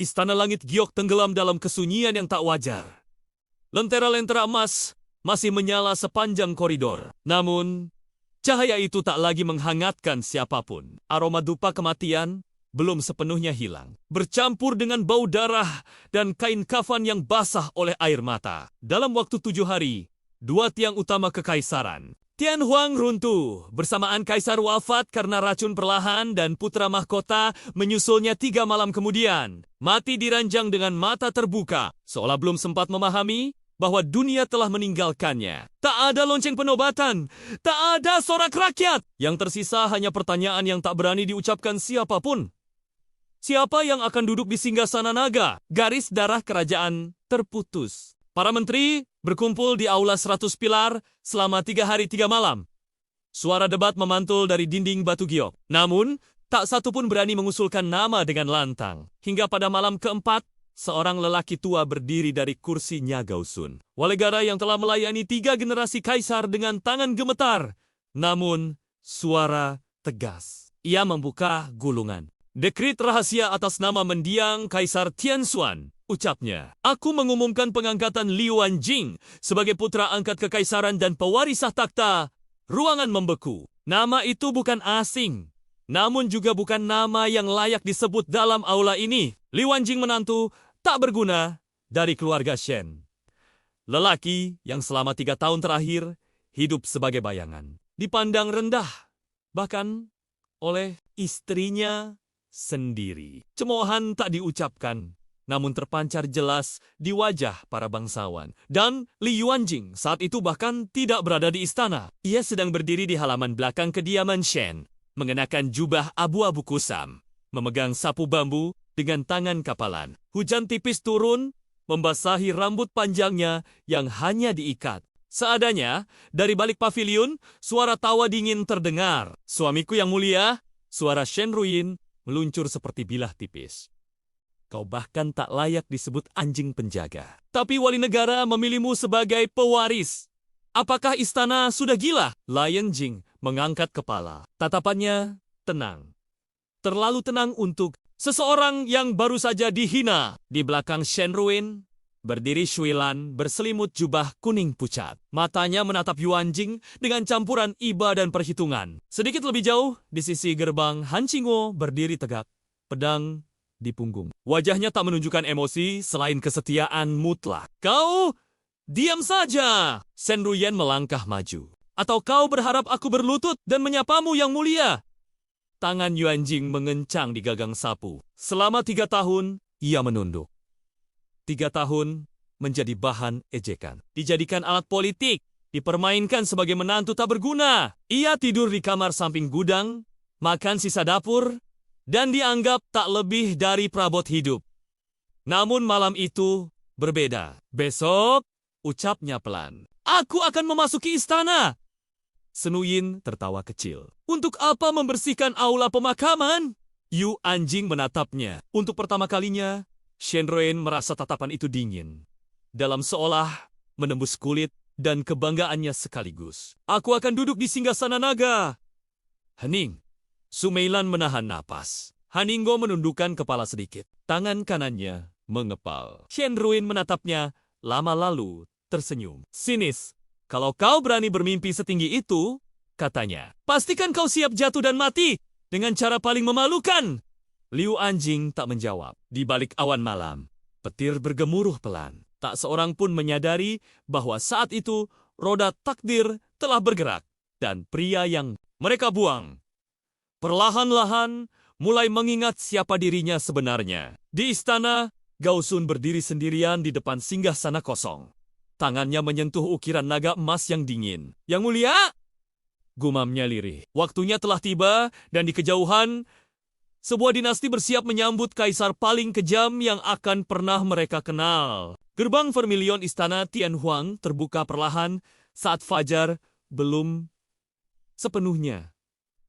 Istana Langit Giok tenggelam dalam kesunyian yang tak wajar. Lentera-lentera emas masih menyala sepanjang koridor. Namun, cahaya itu tak lagi menghangatkan siapapun. Aroma dupa kematian belum sepenuhnya hilang, bercampur dengan bau darah dan kain kafan yang basah oleh air mata. Dalam waktu 7 hari, 2 tiang utama kekaisaran, Tian Huang runtuh, bersamaan kaisar wafat karena racun perlahan dan putra mahkota menyusulnya 3 malam kemudian. Mati diranjang dengan mata terbuka, seolah belum sempat memahami bahwa dunia telah meninggalkannya. Tak ada lonceng penobatan, tak ada sorak rakyat. Yang tersisa hanya pertanyaan yang tak berani diucapkan siapapun. Siapa yang akan duduk di singgasana naga? Garis darah kerajaan terputus. Para menteri berkumpul di aula 100 pilar selama 3 hari 3 malam. Suara debat memantul dari dinding batu giok. Namun, tak satu pun berani mengusulkan nama dengan lantang. Hingga pada malam keempat, seorang lelaki tua berdiri dari kursinya Gausun. Walegara yang telah melayani 3 generasi kaisar dengan tangan gemetar. Namun, suara tegas. Ia membuka gulungan. Dekrit rahasia atas nama mendiang Kaisar Tianxuan, ucapnya. Aku mengumumkan pengangkatan Liu Anjing sebagai putra angkat kekaisaran dan pewaris takhta. Ruangan membeku. Nama itu bukan asing, namun juga bukan nama yang layak disebut dalam aula ini. Liu Anjing menantu tak berguna dari keluarga Shen. Lelaki yang selama 3 tahun terakhir hidup sebagai bayangan. Dipandang rendah, bahkan oleh istrinya sendiri. Cemoohan tak diucapkan, namun terpancar jelas di wajah para bangsawan. Dan Li Yuanjing saat itu bahkan tidak berada di istana. Ia sedang berdiri di halaman belakang kediaman Shen, mengenakan jubah abu-abu kusam, memegang sapu bambu dengan tangan kapalan. Hujan tipis turun, membasahi rambut panjangnya yang hanya diikat. Seadanya, dari balik pavilion, suara tawa dingin terdengar. Suamiku yang mulia, suara Shen Ruyin meluncur seperti bilah tipis. Kau bahkan tak layak disebut anjing penjaga. Tapi wali negara memilihmu sebagai pewaris. Apakah istana sudah gila? Lion Jing mengangkat kepala. Tatapannya tenang. Terlalu tenang untuk seseorang yang baru saja dihina. Di belakang Shen Ruyin berdiri Shuilan berselimut jubah kuning pucat. Matanya menatap Yuanjing dengan campuran iba dan perhitungan. Sedikit lebih jauh, di sisi gerbang, Han Qingguo berdiri tegak, pedang di punggung. Wajahnya tak menunjukkan emosi selain kesetiaan mutlak. Kau diam saja! Shen Ruyan melangkah maju. Atau kau berharap aku berlutut dan menyapamu yang mulia? Tangan Yuanjing mengencang di gagang sapu. Selama 3 tahun, ia menunduk. 3 tahun menjadi bahan ejekan. Dijadikan alat politik, dipermainkan sebagai menantu tak berguna. Ia tidur di kamar samping gudang, makan sisa dapur, dan dianggap tak lebih dari perabot hidup. Namun malam itu berbeda. Besok, ucapnya pelan, aku akan memasuki istana. Senuyin tertawa kecil. Untuk apa membersihkan aula pemakaman? Yu Anjing menatapnya. Untuk pertama kalinya, Shen Ruyin merasa tatapan itu dingin, dalam seolah menembus kulit dan kebanggaannya sekaligus. Aku akan duduk di singgasana naga. Hening. Sumeilan menahan napas. Haninggo menundukkan kepala sedikit. Tangan kanannya mengepal. Shen Ruyin menatapnya, lama lalu tersenyum. Sinis, kalau kau berani bermimpi setinggi itu, katanya, pastikan kau siap jatuh dan mati dengan cara paling memalukan. Liu Anjing tak menjawab. Di balik awan malam, petir bergemuruh pelan. Tak seorang pun menyadari bahwa saat itu roda takdir telah bergerak dan pria yang mereka buang perlahan-lahan mulai mengingat siapa dirinya sebenarnya. Di istana, Gausun berdiri sendirian di depan singgasana kosong. Tangannya menyentuh ukiran naga emas yang dingin. Yang mulia, gumamnya lirih. Waktunya telah tiba dan di kejauhan, sebuah dinasti bersiap menyambut kaisar paling kejam yang akan pernah mereka kenal. Gerbang vermilion istana Tianhuang terbuka perlahan saat fajar belum sepenuhnya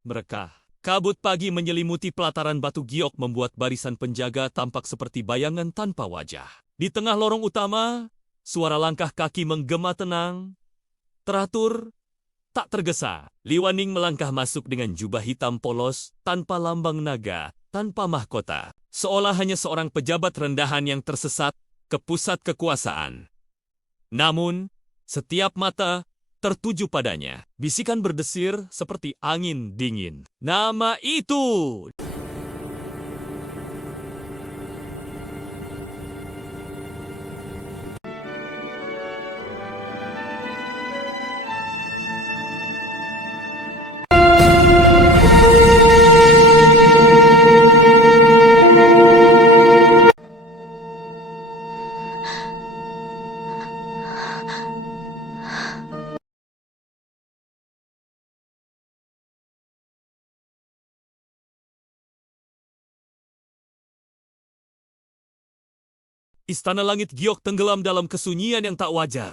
merekah. Kabut pagi menyelimuti pelataran batu giok membuat barisan penjaga tampak seperti bayangan tanpa wajah. Di tengah lorong utama, suara langkah kaki menggema tenang, teratur, tak tergesa. Li Waning melangkah masuk dengan jubah hitam polos tanpa lambang naga tanpa mahkota, seolah hanya seorang pejabat rendahan yang tersesat ke pusat kekuasaan. Namun, setiap mata tertuju padanya. Bisikan berdesir seperti angin dingin. Nama itu! Istana langit giok tenggelam dalam kesunyian yang tak wajar.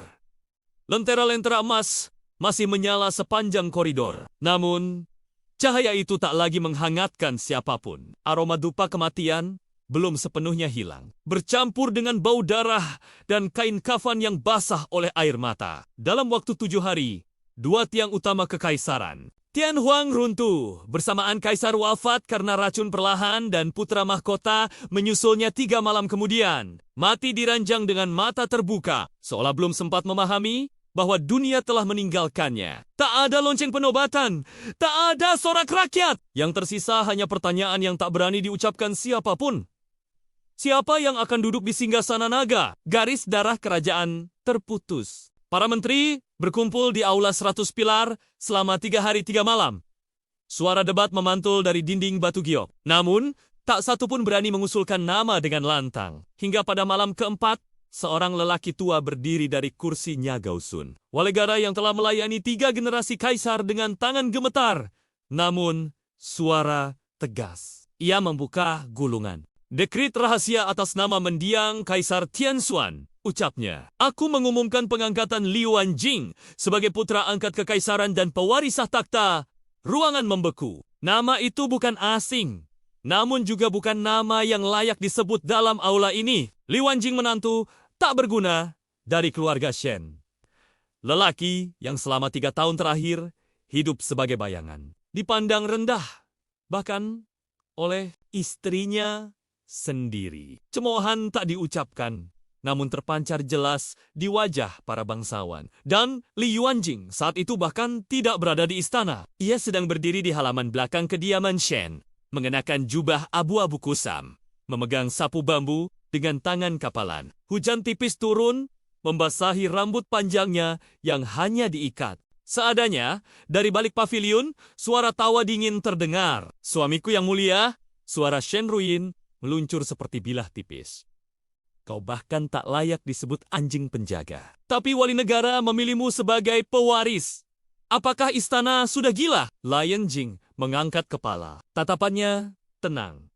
Lentera-lentera emas masih menyala sepanjang koridor. Namun, cahaya itu tak lagi menghangatkan siapapun. Aroma dupa kematian belum sepenuhnya hilang. Bercampur dengan bau darah dan kain kafan yang basah oleh air mata. Dalam waktu 7 hari, 2 tiang utama kekaisaran, Tian Huang runtuh, bersamaan kaisar wafat karena racun perlahan dan putra mahkota menyusulnya 3 malam kemudian. Mati diranjang dengan mata terbuka, seolah belum sempat memahami bahwa dunia telah meninggalkannya. Tak ada lonceng penobatan, tak ada sorak rakyat. Yang tersisa hanya pertanyaan yang tak berani diucapkan siapapun. Siapa yang akan duduk di singgasana naga? Garis darah kerajaan terputus. Para menteri berkumpul di aula 100 pilar selama 3 hari 3 malam. Suara debat memantul dari dinding batu giok. Namun, tak satu pun berani mengusulkan nama dengan lantang. Hingga pada malam keempat, seorang lelaki tua berdiri dari kursi Nyagausun. Walegara yang telah melayani 3 generasi kaisar dengan tangan gemetar. Namun, suara tegas. Ia membuka gulungan. Dekrit rahasia atas nama mendiang Kaisar Tianxuan, ucapnya. Aku mengumumkan pengangkatan Liu Anjing sebagai putra angkat kekaisaran dan pewaris takhta. Ruangan membeku. Nama itu bukan asing, namun juga bukan nama yang layak disebut dalam aula ini. Liu Anjing menantu tak berguna dari keluarga Shen. Lelaki yang selama 3 tahun terakhir hidup sebagai bayangan. Dipandang rendah, bahkan oleh istrinya sendiri. Cemoohan tak diucapkan, namun terpancar jelas di wajah para bangsawan. Dan Li Yuanjing saat itu bahkan tidak berada di istana. Ia sedang berdiri di halaman belakang kediaman Shen, mengenakan jubah abu-abu kusam, memegang sapu bambu dengan tangan kapalan. Hujan tipis turun, membasahi rambut panjangnya yang hanya diikat. Seadanya, dari balik paviliun, suara tawa dingin terdengar. Suamiku yang mulia, suara Shen Ruyin meluncur seperti bilah tipis. Kau bahkan tak layak disebut anjing penjaga. Tapi wali negara memilihmu sebagai pewaris. Apakah istana sudah gila? Lion Jing mengangkat kepala. Tatapannya tenang.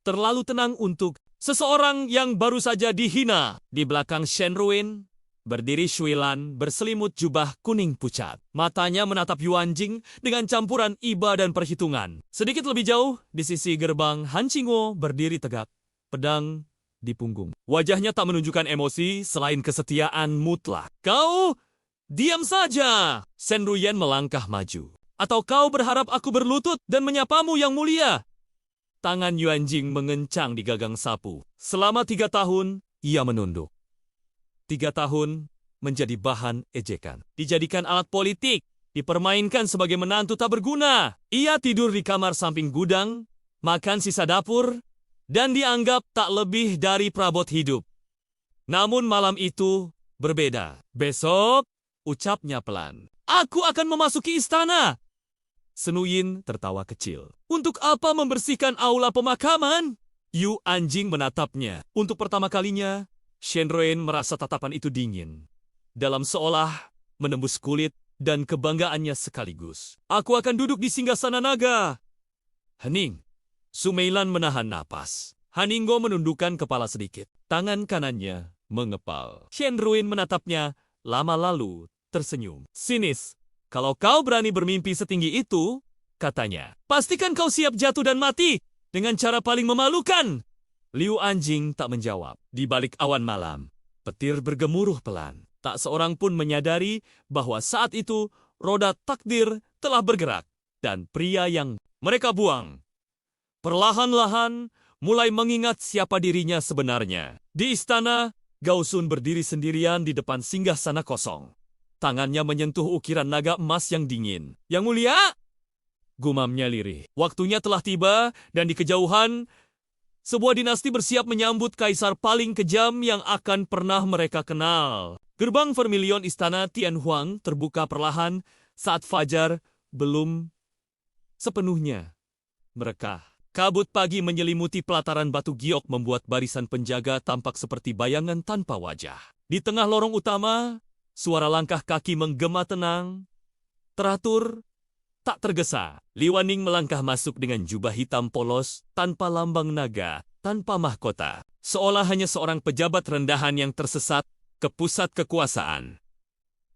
Terlalu tenang untuk seseorang yang baru saja dihina. Di belakang Shen Ruin, berdiri Shui Lan berselimut jubah kuning pucat. Matanya menatap Yuan Jing dengan campuran iba dan perhitungan. Sedikit lebih jauh, di sisi gerbang, Han Qingguo berdiri tegak, pedang di punggung. Wajahnya tak menunjukkan emosi selain kesetiaan mutlak. Kau diam saja! Shen Ruyen melangkah maju. Atau kau berharap aku berlutut dan menyapamu yang mulia? Tangan Yuan Jing mengencang di gagang sapu. Selama 3 tahun, ia menunduk. 3 tahun menjadi bahan ejekan. Dijadikan alat politik, dipermainkan sebagai menantu tak berguna. Ia tidur di kamar samping gudang, makan sisa dapur, dan dianggap tak lebih dari perabot hidup. Namun malam itu berbeda. Besok, ucapnya pelan, aku akan memasuki istana. Senuyin tertawa kecil. Untuk apa membersihkan aula pemakaman? Yu Anjing menatapnya. Untuk pertama kalinya, Shen Ruin merasa tatapan itu dingin. Dalam seolah menembus kulit dan kebanggaannya sekaligus. Aku akan duduk di singgasana naga. Hening. Sumeilan menahan napas. Haninggo menundukkan kepala sedikit. Tangan kanannya mengepal. Shen Ruin menatapnya, lama lalu tersenyum. Sinis. Kalau kau berani bermimpi setinggi itu, katanya, pastikan kau siap jatuh dan mati dengan cara paling memalukan. Liu Anjing tak menjawab. Di balik awan malam, petir bergemuruh pelan. Tak seorang pun menyadari bahwa saat itu roda takdir telah bergerak dan pria yang mereka buang Perlahan-lahan, mulai mengingat siapa dirinya sebenarnya. Di istana, Gao Sun berdiri sendirian di depan singgasana kosong. Tangannya menyentuh ukiran naga emas yang dingin. Yang mulia, gumamnya lirih. Waktunya telah tiba, dan di kejauhan, sebuah dinasti bersiap menyambut kaisar paling kejam yang akan pernah mereka kenal. Gerbang vermilion istana Tianhuang terbuka perlahan saat fajar belum sepenuhnya merekah. Kabut pagi menyelimuti pelataran batu giok membuat barisan penjaga tampak seperti bayangan tanpa wajah. Di tengah lorong utama, suara langkah kaki menggema tenang, teratur, tak tergesa. Li Waning melangkah masuk dengan jubah hitam polos, tanpa lambang naga, tanpa mahkota. Seolah hanya seorang pejabat rendahan yang tersesat ke pusat kekuasaan.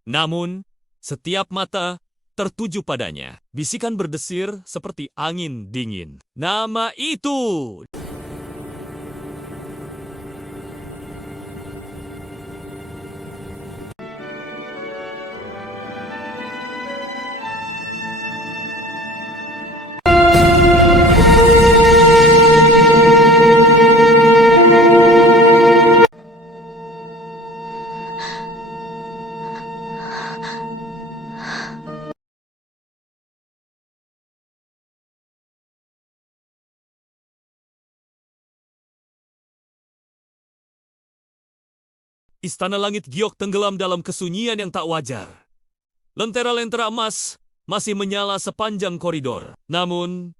Namun, setiap mata tertuju padanya. Bisikan berdesir seperti angin dingin. Nama itu! Istana langit giok tenggelam dalam kesunyian yang tak wajar. Lentera-lentera emas masih menyala sepanjang koridor. Namun,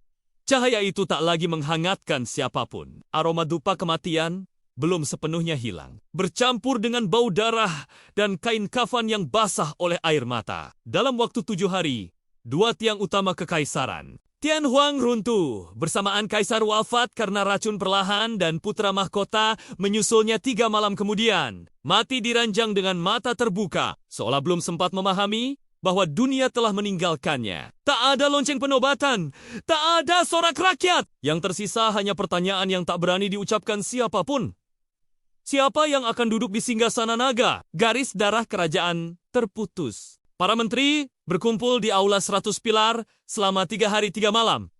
cahaya itu tak lagi menghangatkan siapapun. Aroma dupa kematian belum sepenuhnya hilang. Bercampur dengan bau darah dan kain kafan yang basah oleh air mata. Dalam waktu 7 hari, 2 tiang utama kekaisaran, Tianhuang runtuh, bersamaan kaisar wafat karena racun perlahan dan putra mahkota menyusulnya 3 malam kemudian. Mati diranjang dengan mata terbuka, seolah belum sempat memahami bahwa dunia telah meninggalkannya. Tak ada lonceng penobatan, tak ada sorak rakyat. Yang tersisa hanya pertanyaan yang tak berani diucapkan siapapun. Siapa yang akan duduk di singgasana naga? Garis darah kerajaan terputus. Para menteri berkumpul di aula 100 pilar selama 3 hari 3 malam.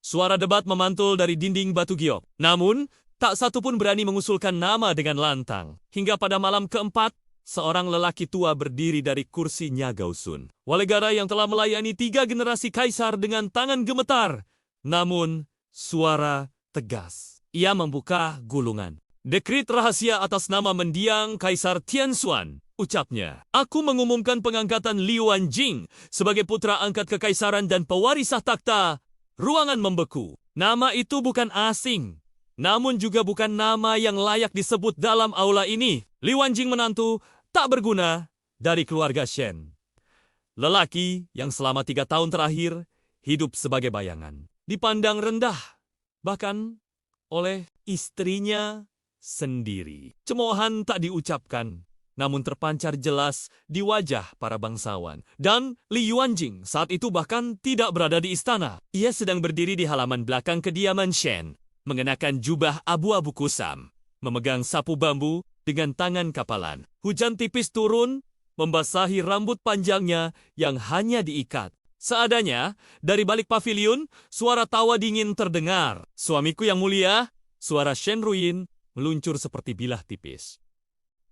Suara debat memantul dari dinding batu giok. Namun, tak satu pun berani mengusulkan nama dengan lantang. Hingga pada malam keempat, seorang lelaki tua berdiri dari kursinya Gao Sun. Walegara yang telah melayani 3 generasi kaisar dengan tangan gemetar. Namun, suara tegas. Ia membuka gulungan. Dekrit rahasia atas nama mendiang Kaisar Tianxuan. Ucapnya, aku mengumumkan pengangkatan Li Wanjing sebagai putra angkat kekaisaran dan pewaris takhta. Ruangan membeku. Nama itu bukan asing, namun juga bukan nama yang layak disebut dalam aula ini. Li Wanjing menantu tak berguna dari keluarga Shen. Lelaki yang selama 3 tahun terakhir hidup sebagai bayangan. Dipandang rendah, bahkan oleh istrinya sendiri. Cemoohan tak diucapkan, namun terpancar jelas di wajah para bangsawan. Dan Li Yuanjing saat itu bahkan tidak berada di istana. Ia sedang berdiri di halaman belakang kediaman Shen, mengenakan jubah abu-abu kusam, memegang sapu bambu dengan tangan kapalan. Hujan tipis turun, membasahi rambut panjangnya yang hanya diikat. Seadanya, dari balik paviliun, suara tawa dingin terdengar. Suamiku yang mulia, suara Shen Ruyin meluncur seperti bilah tipis.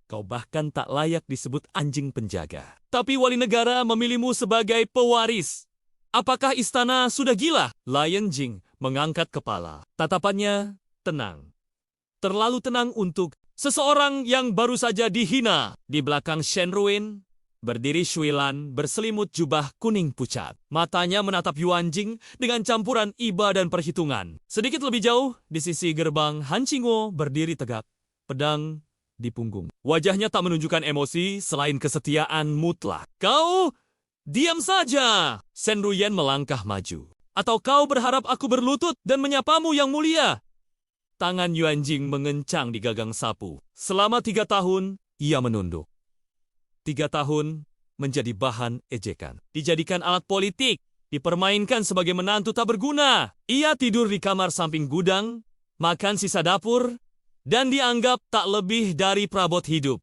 Kau bahkan tak layak disebut anjing penjaga. Tapi wali negara memilihmu sebagai pewaris. Apakah istana sudah gila? Lion Jing mengangkat kepala. Tatapannya tenang. Terlalu tenang untuk seseorang yang baru saja dihina. Di belakang Shen Ruin, berdiri Shui Lan berselimut jubah kuning pucat. Matanya menatap Yuan Jing dengan campuran iba dan perhitungan. Sedikit lebih jauh, di sisi gerbang Han Qingguo berdiri tegak, pedang di punggung. Wajahnya tak menunjukkan emosi selain kesetiaan mutlak. Kau diam saja. Shen Ruyen melangkah maju. Atau kau berharap aku berlutut dan menyapamu yang mulia? Tangan Yuan Jing mengencang di gagang sapu. Selama 3 tahun, ia menunduk. 3 tahun menjadi bahan ejekan. Dijadikan alat politik, dipermainkan sebagai menantu tak berguna. Ia tidur di kamar samping gudang, makan sisa dapur, dan dianggap tak lebih dari perabot hidup.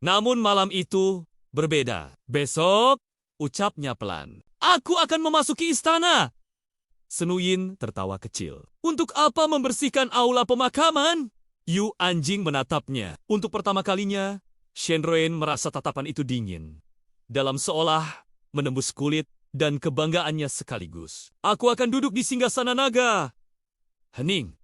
Namun malam itu berbeda. Besok, ucapnya pelan, aku akan memasuki istana. Senuyin tertawa kecil. Untuk apa membersihkan aula pemakaman? Yu Anjing menatapnya. Untuk pertama kalinya, Shenruin merasa tatapan itu dingin. Dalam seolah menembus kulit dan kebanggaannya sekaligus. Aku akan duduk di singgasana naga. Hening.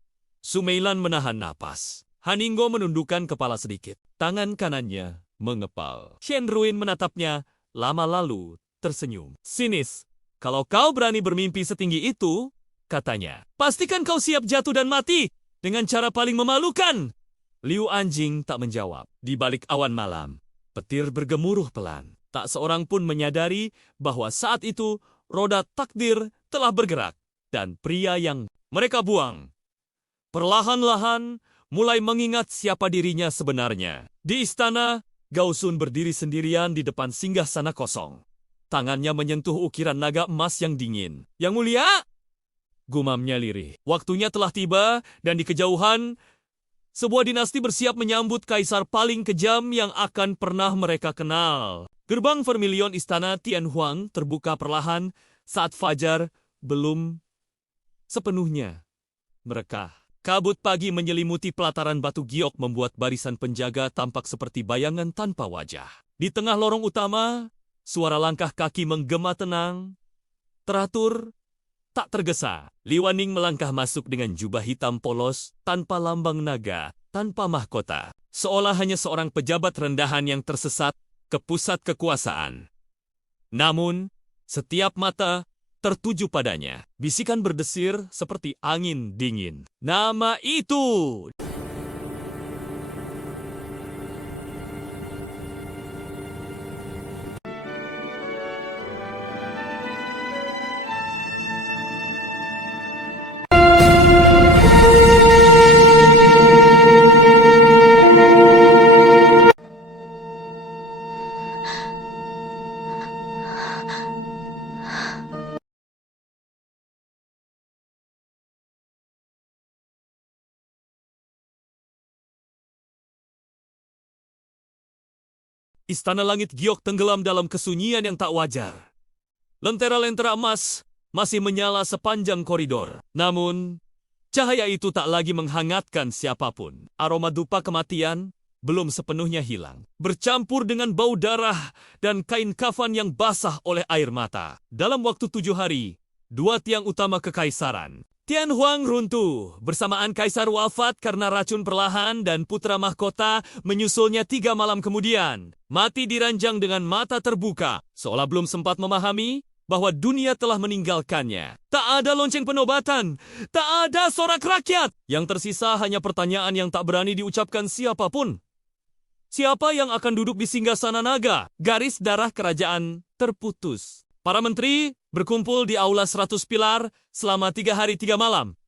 Sumeilan menahan napas. Haninggo menundukkan kepala sedikit. Tangan kanannya mengepal. Shenruin menatapnya, lama lalu tersenyum. Sinis. Kalau kau berani bermimpi setinggi itu, katanya, pastikan kau siap jatuh dan mati dengan cara paling memalukan. Liu Anjing tak menjawab. Di balik awan malam, petir bergemuruh pelan. Tak seorang pun menyadari bahwa saat itu roda takdir telah bergerak dan pria yang mereka buang perlahan-lahan mulai mengingat siapa dirinya sebenarnya. Di istana, Gao Sun berdiri sendirian di depan singgasana kosong. Tangannya menyentuh ukiran naga emas yang dingin. Yang mulia, gumamnya lirih. Waktunya telah tiba dan di kejauhan, sebuah dinasti bersiap menyambut kaisar paling kejam yang akan pernah mereka kenal. Gerbang vermilion istana Tianhuang terbuka perlahan saat fajar belum sepenuhnya merekah. Kabut pagi menyelimuti pelataran batu giok membuat barisan penjaga tampak seperti bayangan tanpa wajah. Di tengah lorong utama, suara langkah kaki menggema tenang, teratur, tak tergesa. Li Waning melangkah masuk dengan jubah hitam polos, tanpa lambang naga, tanpa mahkota. Seolah hanya seorang pejabat rendahan yang tersesat ke pusat kekuasaan. Namun, setiap mata tertuju padanya. Bisikan berdesir seperti angin dingin. Nama itu! Istana langit giok tenggelam dalam kesunyian yang tak wajar. Lentera-lentera emas masih menyala sepanjang koridor. Namun, cahaya itu tak lagi menghangatkan siapapun. Aroma dupa kematian belum sepenuhnya hilang. Bercampur dengan bau darah dan kain kafan yang basah oleh air mata. Dalam waktu 7 hari, 2 tiang utama kekaisaran Tianhuang runtuh, bersamaan kaisar wafat karena racun perlahan dan putra mahkota menyusulnya 3 malam kemudian. Mati diranjang dengan mata terbuka, seolah belum sempat memahami bahwa dunia telah meninggalkannya. Tak ada lonceng penobatan, tak ada sorak rakyat. Yang tersisa hanya pertanyaan yang tak berani diucapkan siapapun. Siapa yang akan duduk di singgasana naga? Garis darah kerajaan terputus. Para menteri berkumpul di aula 100 pilar selama 3 hari 3 malam.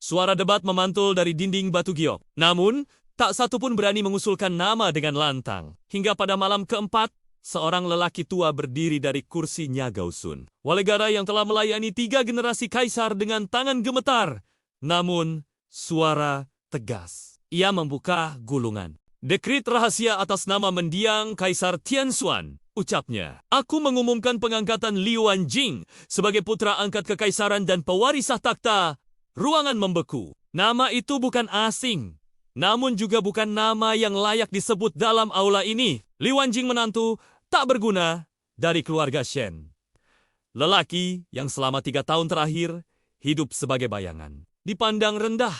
Suara debat memantul dari dinding batu giok. Namun, tak satu pun berani mengusulkan nama dengan lantang. Hingga pada malam keempat, seorang lelaki tua berdiri dari kursinya Gao Sun. Walegara yang telah melayani 3 generasi kaisar dengan tangan gemetar. Namun, suara tegas. Ia membuka gulungan. Dekrit rahasia atas nama mendiang Kaisar Tianxuan, ucapnya. Aku mengumumkan pengangkatan Liu Anjing sebagai putra angkat kekaisaran dan pewaris takhta. Ruangan membeku. Nama itu bukan asing, namun juga bukan nama yang layak disebut dalam aula ini. Liu Anjing menantu tak berguna dari keluarga Shen. Lelaki yang selama 3 tahun terakhir hidup sebagai bayangan. Dipandang rendah,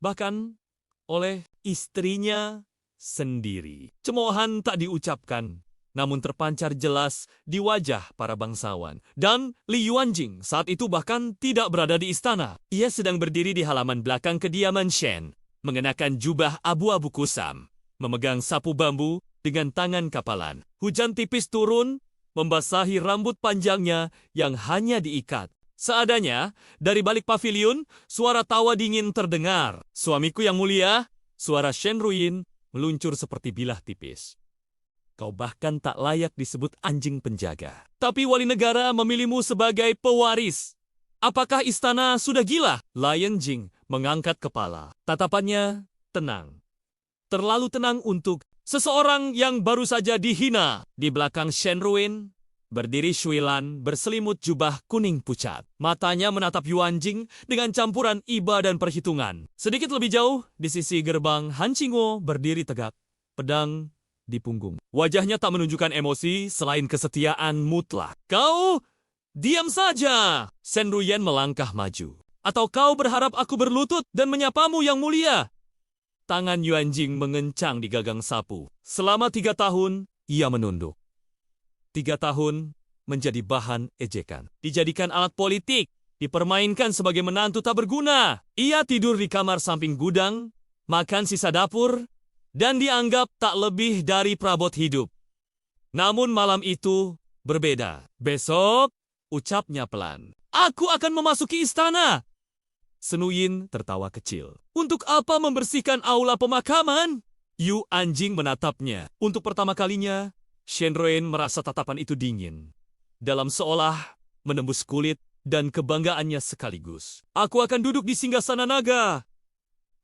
bahkan oleh istrinya sendiri. Cemoohan tak diucapkan, namun terpancar jelas di wajah para bangsawan. Dan Li Yuanjing saat itu bahkan tidak berada di istana. Ia sedang berdiri di halaman belakang kediaman Shen, mengenakan jubah abu-abu kusam, memegang sapu bambu dengan tangan kapalan. Hujan tipis turun, membasahi rambut panjangnya yang hanya diikat. Seadanya, dari balik paviliun, suara tawa dingin terdengar. Suamiku yang mulia, suara Shenruin meluncur seperti bilah tipis. Kau bahkan tak layak disebut anjing penjaga. Tapi wali negara memilihmu sebagai pewaris. Apakah istana sudah gila? Lion Jing mengangkat kepala. Tatapannya tenang. Terlalu tenang untuk seseorang yang baru saja dihina. Di belakang Shenruin Berdiri Shuilan berselimut jubah kuning pucat. Matanya menatap Yuanjing dengan campuran iba dan perhitungan. Sedikit lebih jauh, di sisi gerbang, Han Qingguo berdiri tegak, pedang di punggung. Wajahnya tak menunjukkan emosi selain kesetiaan mutlak. Kau, diam saja! Shen Ruyen melangkah maju. Atau kau berharap aku berlutut dan menyapamu yang mulia? Tangan Yuanjing mengencang di gagang sapu. Selama 3 tahun, ia menunduk. 3 tahun menjadi bahan ejekan. Dijadikan alat politik, dipermainkan sebagai menantu tak berguna. Ia tidur di kamar samping gudang, makan sisa dapur, dan dianggap tak lebih dari perabot hidup. Namun malam itu berbeda. Besok, ucapnya pelan. Aku akan memasuki istana. Senuyin tertawa kecil. Untuk apa membersihkan aula pemakaman? Yu Anjing menatapnya. Untuk pertama kalinya, Shen Ruyen merasa tatapan itu dingin. Dalam seolah menembus kulit dan kebanggaannya sekaligus. Aku akan duduk di singgasana naga.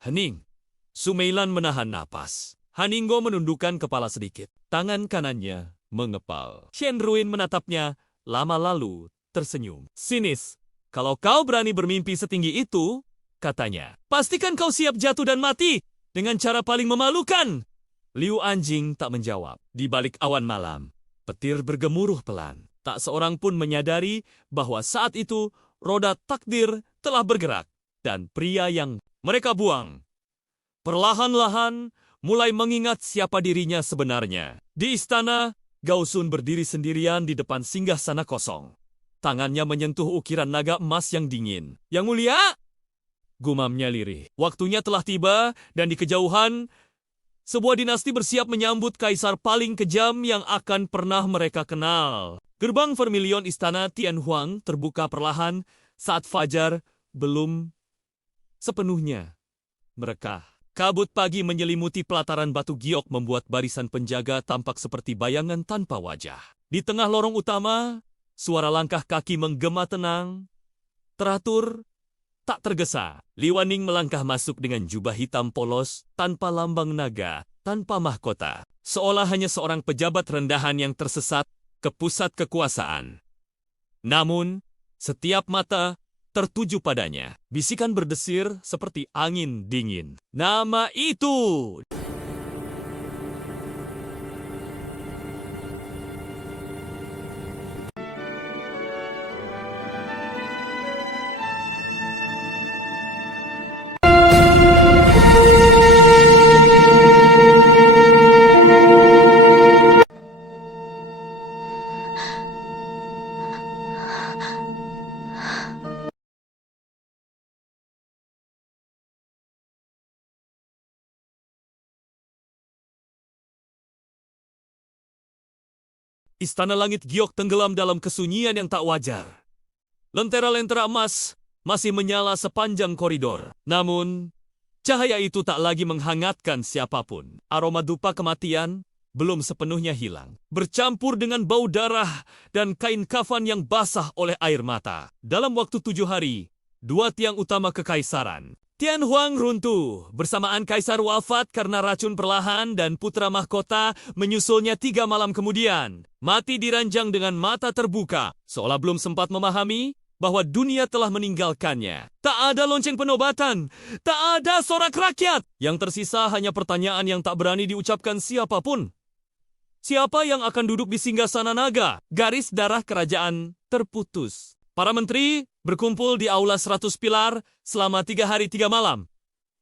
Hening. Sumeilan menahan napas. Haninggo menundukkan kepala sedikit. Tangan kanannya mengepal. Shen Ruyen menatapnya, lama lalu tersenyum. Sinis. Kalau kau berani bermimpi setinggi itu, katanya, pastikan kau siap jatuh dan mati dengan cara paling memalukan. Liu Anjing tak menjawab. Di balik awan malam, petir bergemuruh pelan. Tak seorang pun menyadari bahwa saat itu roda takdir telah bergerak dan pria yang mereka buang perlahan-lahan mulai mengingat siapa dirinya sebenarnya. Di istana, Gao Sun berdiri sendirian di depan singgasana kosong. Tangannya menyentuh ukiran naga emas yang dingin. Yang mulia, gumamnya lirih. Waktunya telah tiba dan di kejauhan, sebuah dinasti bersiap menyambut kaisar paling kejam yang akan pernah mereka kenal. Gerbang Vermilion Istana Tianhuang terbuka perlahan saat fajar belum sepenuhnya merekah. Kabut pagi menyelimuti pelataran batu giok membuat barisan penjaga tampak seperti bayangan tanpa wajah. Di tengah lorong utama, suara langkah kaki menggema tenang, teratur, tak tergesa. Li Waning melangkah masuk dengan jubah hitam polos, tanpa lambang naga, tanpa mahkota. Seolah hanya seorang pejabat rendahan yang tersesat ke pusat kekuasaan. Namun, setiap mata tertuju padanya. Bisikan berdesir seperti angin dingin. Nama itu! Istana langit giok tenggelam dalam kesunyian yang tak wajar. Lentera-lentera emas masih menyala sepanjang koridor. Namun, cahaya itu tak lagi menghangatkan siapapun. Aroma dupa kematian belum sepenuhnya hilang. Bercampur dengan bau darah dan kain kafan yang basah oleh air mata. Dalam waktu 7 hari, 2 tiang utama kekaisaran, Tianhuang runtuh, bersamaan kaisar wafat karena racun perlahan dan putra mahkota menyusulnya 3 malam kemudian. Mati diranjang dengan mata terbuka, seolah belum sempat memahami bahwa dunia telah meninggalkannya. Tak ada lonceng penobatan, tak ada sorak rakyat. Yang tersisa hanya pertanyaan yang tak berani diucapkan siapapun. Siapa yang akan duduk di singgasana naga? Garis darah kerajaan terputus. Para menteri berkumpul di aula 100 pilar selama 3 hari 3 malam.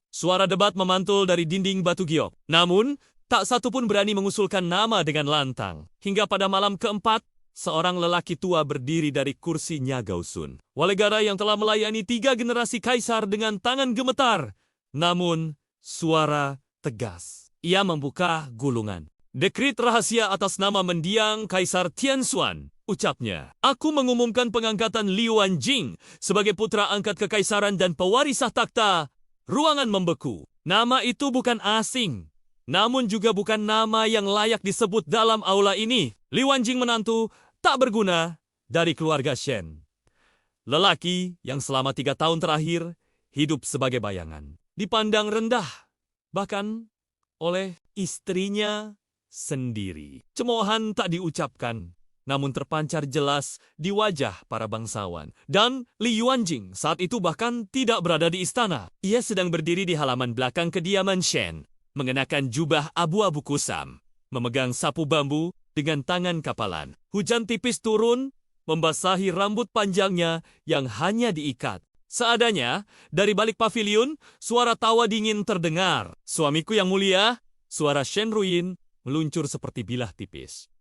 Suara debat memantul dari dinding batu giok. Namun, tak satu pun berani mengusulkan nama dengan lantang. Hingga pada malam keempat, seorang lelaki tua berdiri dari kursinya Gao Sun. Walegara yang telah melayani 3 generasi kaisar dengan tangan gemetar. Namun, suara tegas. Ia membuka gulungan. Dekrit rahasia atas nama mendiang Kaisar Tianxuan, ucapnya. Aku mengumumkan pengangkatan Liu Anjing sebagai putra angkat kekaisaran dan pewaris takhta. Ruangan membeku. Nama itu bukan asing, namun juga bukan nama yang layak disebut dalam aula ini. Liu Anjing menantu tak berguna dari keluarga Shen. Lelaki yang selama 3 tahun terakhir hidup sebagai bayangan. Dipandang rendah, bahkan oleh istrinya sendiri. Cemoohan tak diucapkan, namun terpancar jelas di wajah para bangsawan. Dan Li Yuanjing saat itu bahkan tidak berada di istana. Ia sedang berdiri di halaman belakang kediaman Shen, mengenakan jubah abu-abu kusam, memegang sapu bambu dengan tangan kapalan. Hujan tipis turun, membasahi rambut panjangnya yang hanya diikat. Seadanya, dari balik paviliun, suara tawa dingin terdengar. Suamiku yang mulia, suara Shen Ruyin meluncur seperti bilah tipis.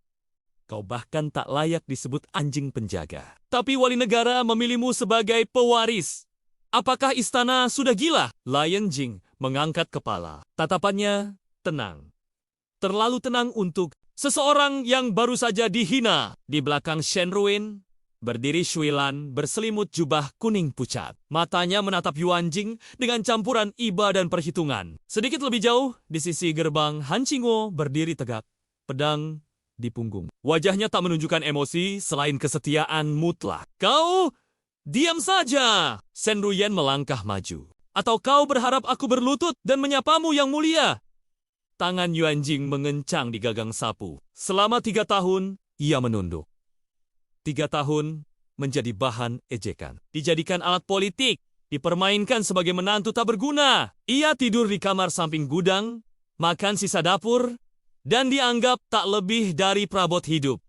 Kau bahkan tak layak disebut anjing penjaga. Tapi wali negara memilihmu sebagai pewaris. Apakah istana sudah gila? Lion Jing mengangkat kepala. Tatapannya tenang. Terlalu tenang untuk seseorang yang baru saja dihina. Di belakang Shen Ruyin, berdiri Shui Lan berselimut jubah kuning pucat. Matanya menatap Yuanjing dengan campuran iba dan perhitungan. Sedikit lebih jauh, di sisi gerbang, Han Qingguo berdiri tegak, pedang di punggung. Wajahnya tak menunjukkan emosi selain kesetiaan mutlak. Kau diam saja! Shen Ruyin melangkah maju. Atau kau berharap aku berlutut dan menyapamu yang mulia? Tangan Yuanjing mengencang di gagang sapu. Selama 3 tahun, ia menunduk. 3 tahun menjadi bahan ejekan. Dijadikan alat politik, dipermainkan sebagai menantu tak berguna. Ia tidur di kamar samping gudang, makan sisa dapur, dan dianggap tak lebih dari perabot hidup.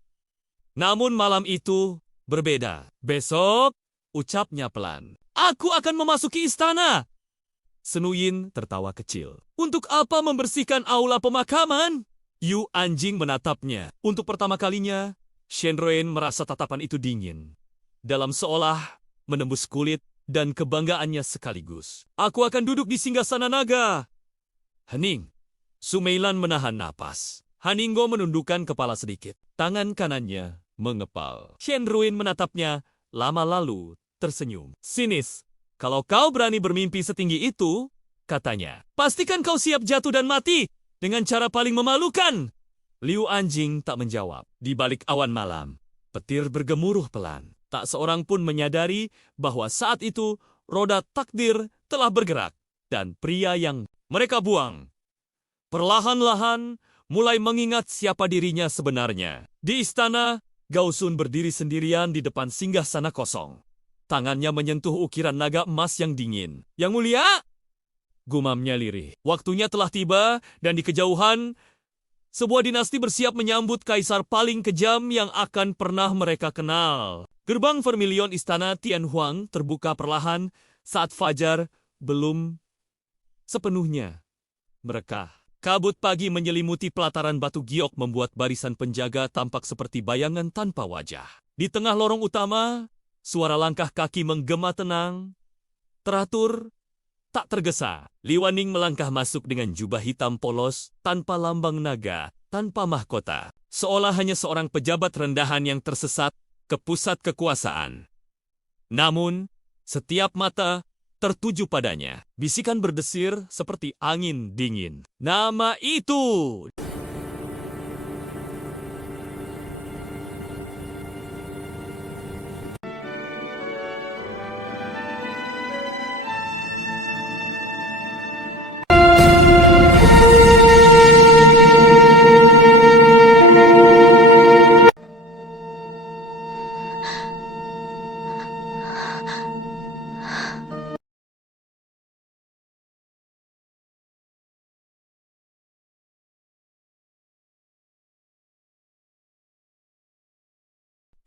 Namun malam itu berbeda. Besok, ucapnya pelan, aku akan memasuki istana. Senuyin tertawa kecil. Untuk apa membersihkan aula pemakaman? Yu Anjing menatapnya. Untuk pertama kalinya, Shen Ruyin merasa tatapan itu dingin. Dalam seolah menembus kulit dan kebanggaannya sekaligus. Aku akan duduk di singgasana naga. Hening. Sumeilan menahan napas. Haninggo menundukkan kepala sedikit. Tangan kanannya mengepal. Shen Ruyin menatapnya, lama lalu tersenyum. Sinis, kalau kau berani bermimpi setinggi itu, katanya, pastikan kau siap jatuh dan mati dengan cara paling memalukan. Liu Anjing tak menjawab. Di balik awan malam, petir bergemuruh pelan. Tak seorang pun menyadari bahwa saat itu roda takdir telah bergerak dan pria yang mereka buang perlahan-lahan mulai mengingat siapa dirinya sebenarnya. Di istana, Gao Sun berdiri sendirian di depan singgasana kosong. Tangannya menyentuh ukiran naga emas yang dingin. Yang mulia, gumamnya lirih. Waktunya telah tiba dan di kejauhan, sebuah dinasti bersiap menyambut kaisar paling kejam yang akan pernah mereka kenal. Gerbang vermilion istana Tianhuang terbuka perlahan saat fajar belum sepenuhnya merekah. Kabut pagi menyelimuti pelataran batu giok membuat barisan penjaga tampak seperti bayangan tanpa wajah. Di tengah lorong utama, suara langkah kaki menggema tenang, teratur, tak tergesa. Li Waning melangkah masuk dengan jubah hitam polos, tanpa lambang naga, tanpa mahkota. Seolah hanya seorang pejabat rendahan yang tersesat ke pusat kekuasaan. Namun, setiap mata tertuju padanya. Bisikan berdesir seperti angin dingin. Nama itu!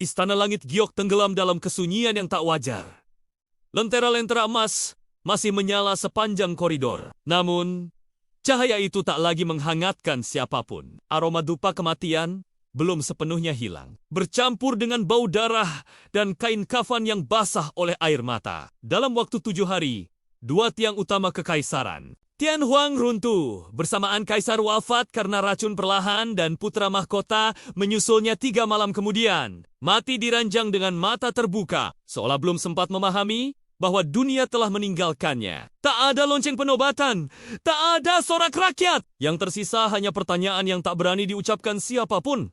Istana langit giok tenggelam dalam kesunyian yang tak wajar. Lentera-lentera emas masih menyala sepanjang koridor. Namun, cahaya itu tak lagi menghangatkan siapapun. Aroma dupa kematian belum sepenuhnya hilang. Bercampur dengan bau darah dan kain kafan yang basah oleh air mata. Dalam waktu 7 hari, 2 tiang utama kekaisaran, Tianhuang runtuh, bersamaan kaisar wafat karena racun perlahan dan putra mahkota menyusulnya 3 malam kemudian. Mati diranjang dengan mata terbuka, seolah belum sempat memahami bahwa dunia telah meninggalkannya. Tak ada lonceng penobatan, tak ada sorak rakyat. Yang tersisa hanya pertanyaan yang tak berani diucapkan siapapun.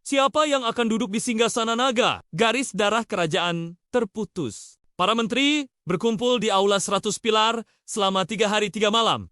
Siapa yang akan duduk di singgasana naga? Garis darah kerajaan terputus. Para menteri berkumpul di aula 100 pilar selama 3 hari 3 malam.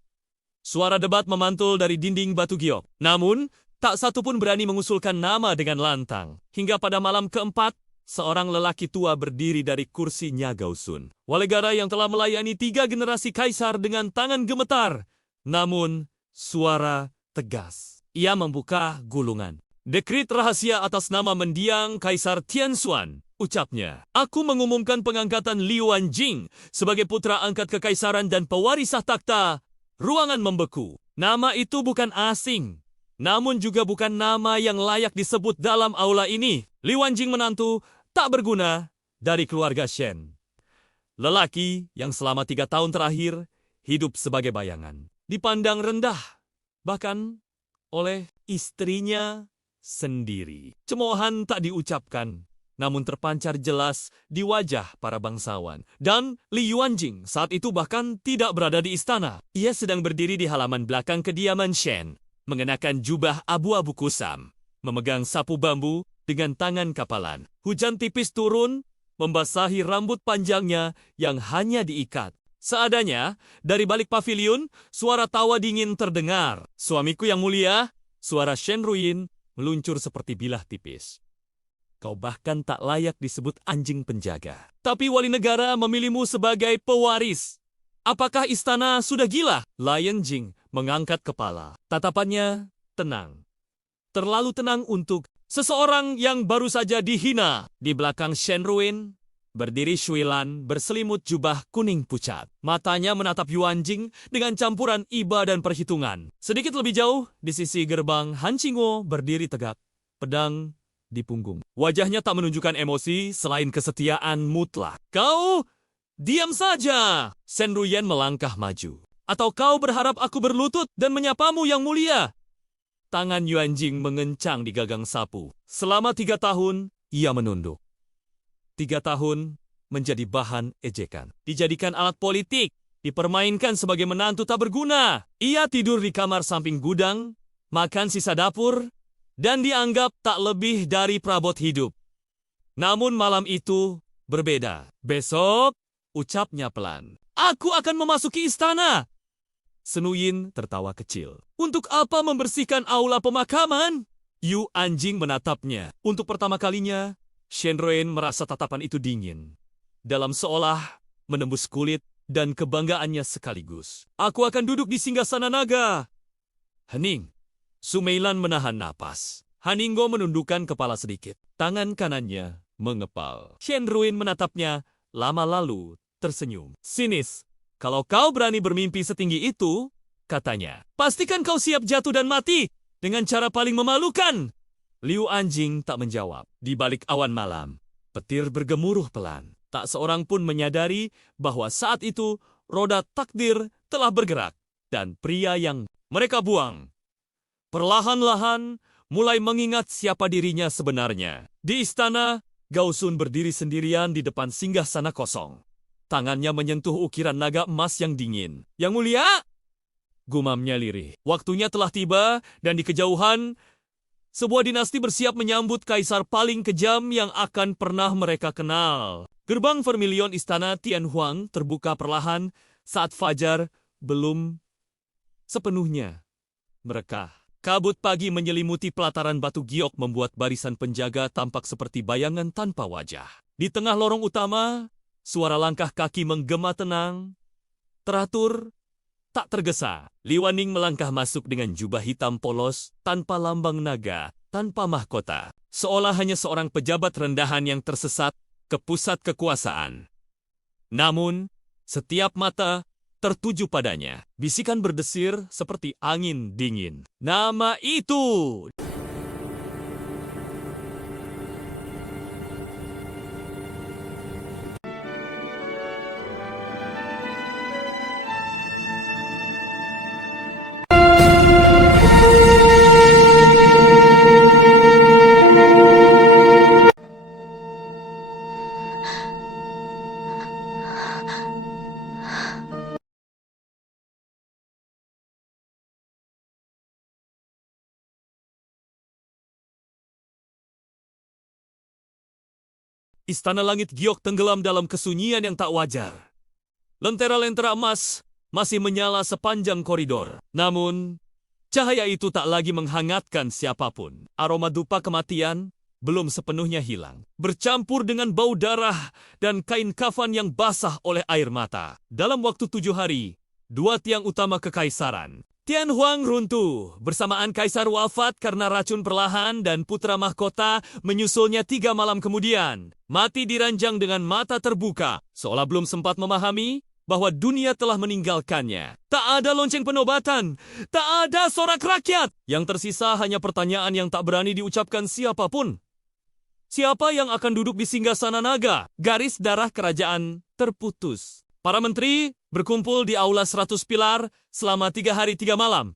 Suara debat memantul dari dinding batu giok. Namun, Tak satu pun berani mengusulkan nama dengan lantang. Hingga pada malam keempat, seorang lelaki tua berdiri dari kursinya Gausun. Walegara yang telah melayani 3 generasi kaisar dengan tangan gemetar. Namun, suara tegas. Ia membuka gulungan. Dekrit rahasia atas nama mendiang Kaisar Tianxuan, ucapnya. Aku mengumumkan pengangkatan Liu Anjing sebagai putra angkat kekaisaran dan pewaris takhta. Ruangan membeku. Nama itu bukan asing. Namun juga bukan nama yang layak disebut dalam aula ini. Liu Anjing menantu tak berguna dari keluarga Shen. Lelaki yang selama 3 tahun terakhir hidup sebagai bayangan. Dipandang rendah, bahkan oleh istrinya sendiri. Cemoohan tak diucapkan, namun terpancar jelas di wajah para bangsawan. Dan Li Yuanjing saat itu bahkan tidak berada di istana. Ia sedang berdiri di halaman belakang kediaman Shen, mengenakan jubah abu-abu kusam, memegang sapu bambu dengan tangan kapalan. Hujan tipis turun, membasahi rambut panjangnya yang hanya diikat. Seadanya, dari balik paviliun, suara tawa dingin terdengar. Suamiku yang mulia, suara Shen Ruyin meluncur seperti bilah tipis. Kau bahkan tak layak disebut anjing penjaga. Tapi wali negara memilihmu sebagai pewaris. Apakah istana sudah gila? Lion Jing mengangkat kepala. Tatapannya tenang. Terlalu tenang untuk seseorang yang baru saja dihina. Di belakang Shen Ruyin, berdiri Shui Lan berselimut jubah kuning pucat. Matanya menatap Yuan Jing dengan campuran iba dan perhitungan. Sedikit lebih jauh, di sisi gerbang, Han Qingguo berdiri tegak, pedang di punggung. Wajahnya tak menunjukkan emosi selain kesetiaan mutlak. Kau diam saja! Shen Ruyan melangkah maju. Atau kau berharap aku berlutut dan menyapamu yang mulia? Tangan Yuan Jing mengencang di gagang sapu. Selama 3 tahun, ia menunduk. 3 tahun menjadi bahan ejekan. Dijadikan alat politik, dipermainkan sebagai menantu tak berguna. Ia tidur di kamar samping gudang, makan sisa dapur, dan dianggap tak lebih dari perabot hidup. Namun malam itu berbeda. Besok, ucapnya pelan, aku akan memasuki istana. Senuyin tertawa kecil. Untuk apa membersihkan aula pemakaman? Yu Anjing menatapnya. Untuk pertama kalinya, Shen Ruyin merasa tatapan itu dingin. Dalam seolah menembus kulit dan kebanggaannya sekaligus. Aku akan duduk di singgasana naga. Hening. Sumeilan menahan napas. Haninggo menundukkan kepala sedikit. Tangan kanannya mengepal. Shen Ruyin menatapnya, lama lalu tersenyum. Sinis, kalau kau berani bermimpi setinggi itu, katanya, pastikan kau siap jatuh dan mati dengan cara paling memalukan. Liu Anjing tak menjawab. Di balik awan malam, petir bergemuruh pelan. Tak seorang pun menyadari bahwa saat itu roda takdir telah bergerak dan pria yang mereka buang perlahan-lahan mulai mengingat siapa dirinya sebenarnya. Di istana, Gausun berdiri sendirian di depan singgasana kosong. Tangannya menyentuh ukiran naga emas yang dingin. Yang mulia, gumamnya lirih. Waktunya telah tiba dan di kejauhan, sebuah dinasti bersiap menyambut kaisar paling kejam yang akan pernah mereka kenal. Gerbang vermilion istana Tianhuang terbuka perlahan saat fajar belum sepenuhnya merekah. Kabut pagi menyelimuti pelataran batu giok membuat barisan penjaga tampak seperti bayangan tanpa wajah. Di tengah lorong utama, suara langkah kaki menggema tenang, teratur, tak tergesa. Li Waning melangkah masuk dengan jubah hitam polos, tanpa lambang naga, tanpa mahkota. Seolah hanya seorang pejabat rendahan yang tersesat ke pusat kekuasaan. Namun, setiap mata tertuju padanya. Bisikan berdesir seperti angin dingin. Nama itu! Istana langit giok tenggelam dalam kesunyian yang tak wajar. Lentera-lentera emas masih menyala sepanjang koridor. Namun, Cahaya itu tak lagi menghangatkan siapapun. Aroma dupa kematian belum sepenuhnya hilang, bercampur dengan bau darah dan kain kafan yang basah oleh air mata. Dalam waktu 7 hari, 2 tiang utama kekaisaran, Tian Huang runtuh, bersamaan kaisar wafat karena racun perlahan dan putra mahkota menyusulnya 3 malam kemudian. Mati diranjang dengan mata terbuka, seolah belum sempat memahami bahwa dunia telah meninggalkannya. Tak ada lonceng penobatan, tak ada sorak rakyat. Yang tersisa hanya pertanyaan yang tak berani diucapkan siapapun. Siapa yang akan duduk di singgasana naga? Garis darah kerajaan terputus. Para menteri berkumpul di aula 100 pilar selama 3 hari 3 malam.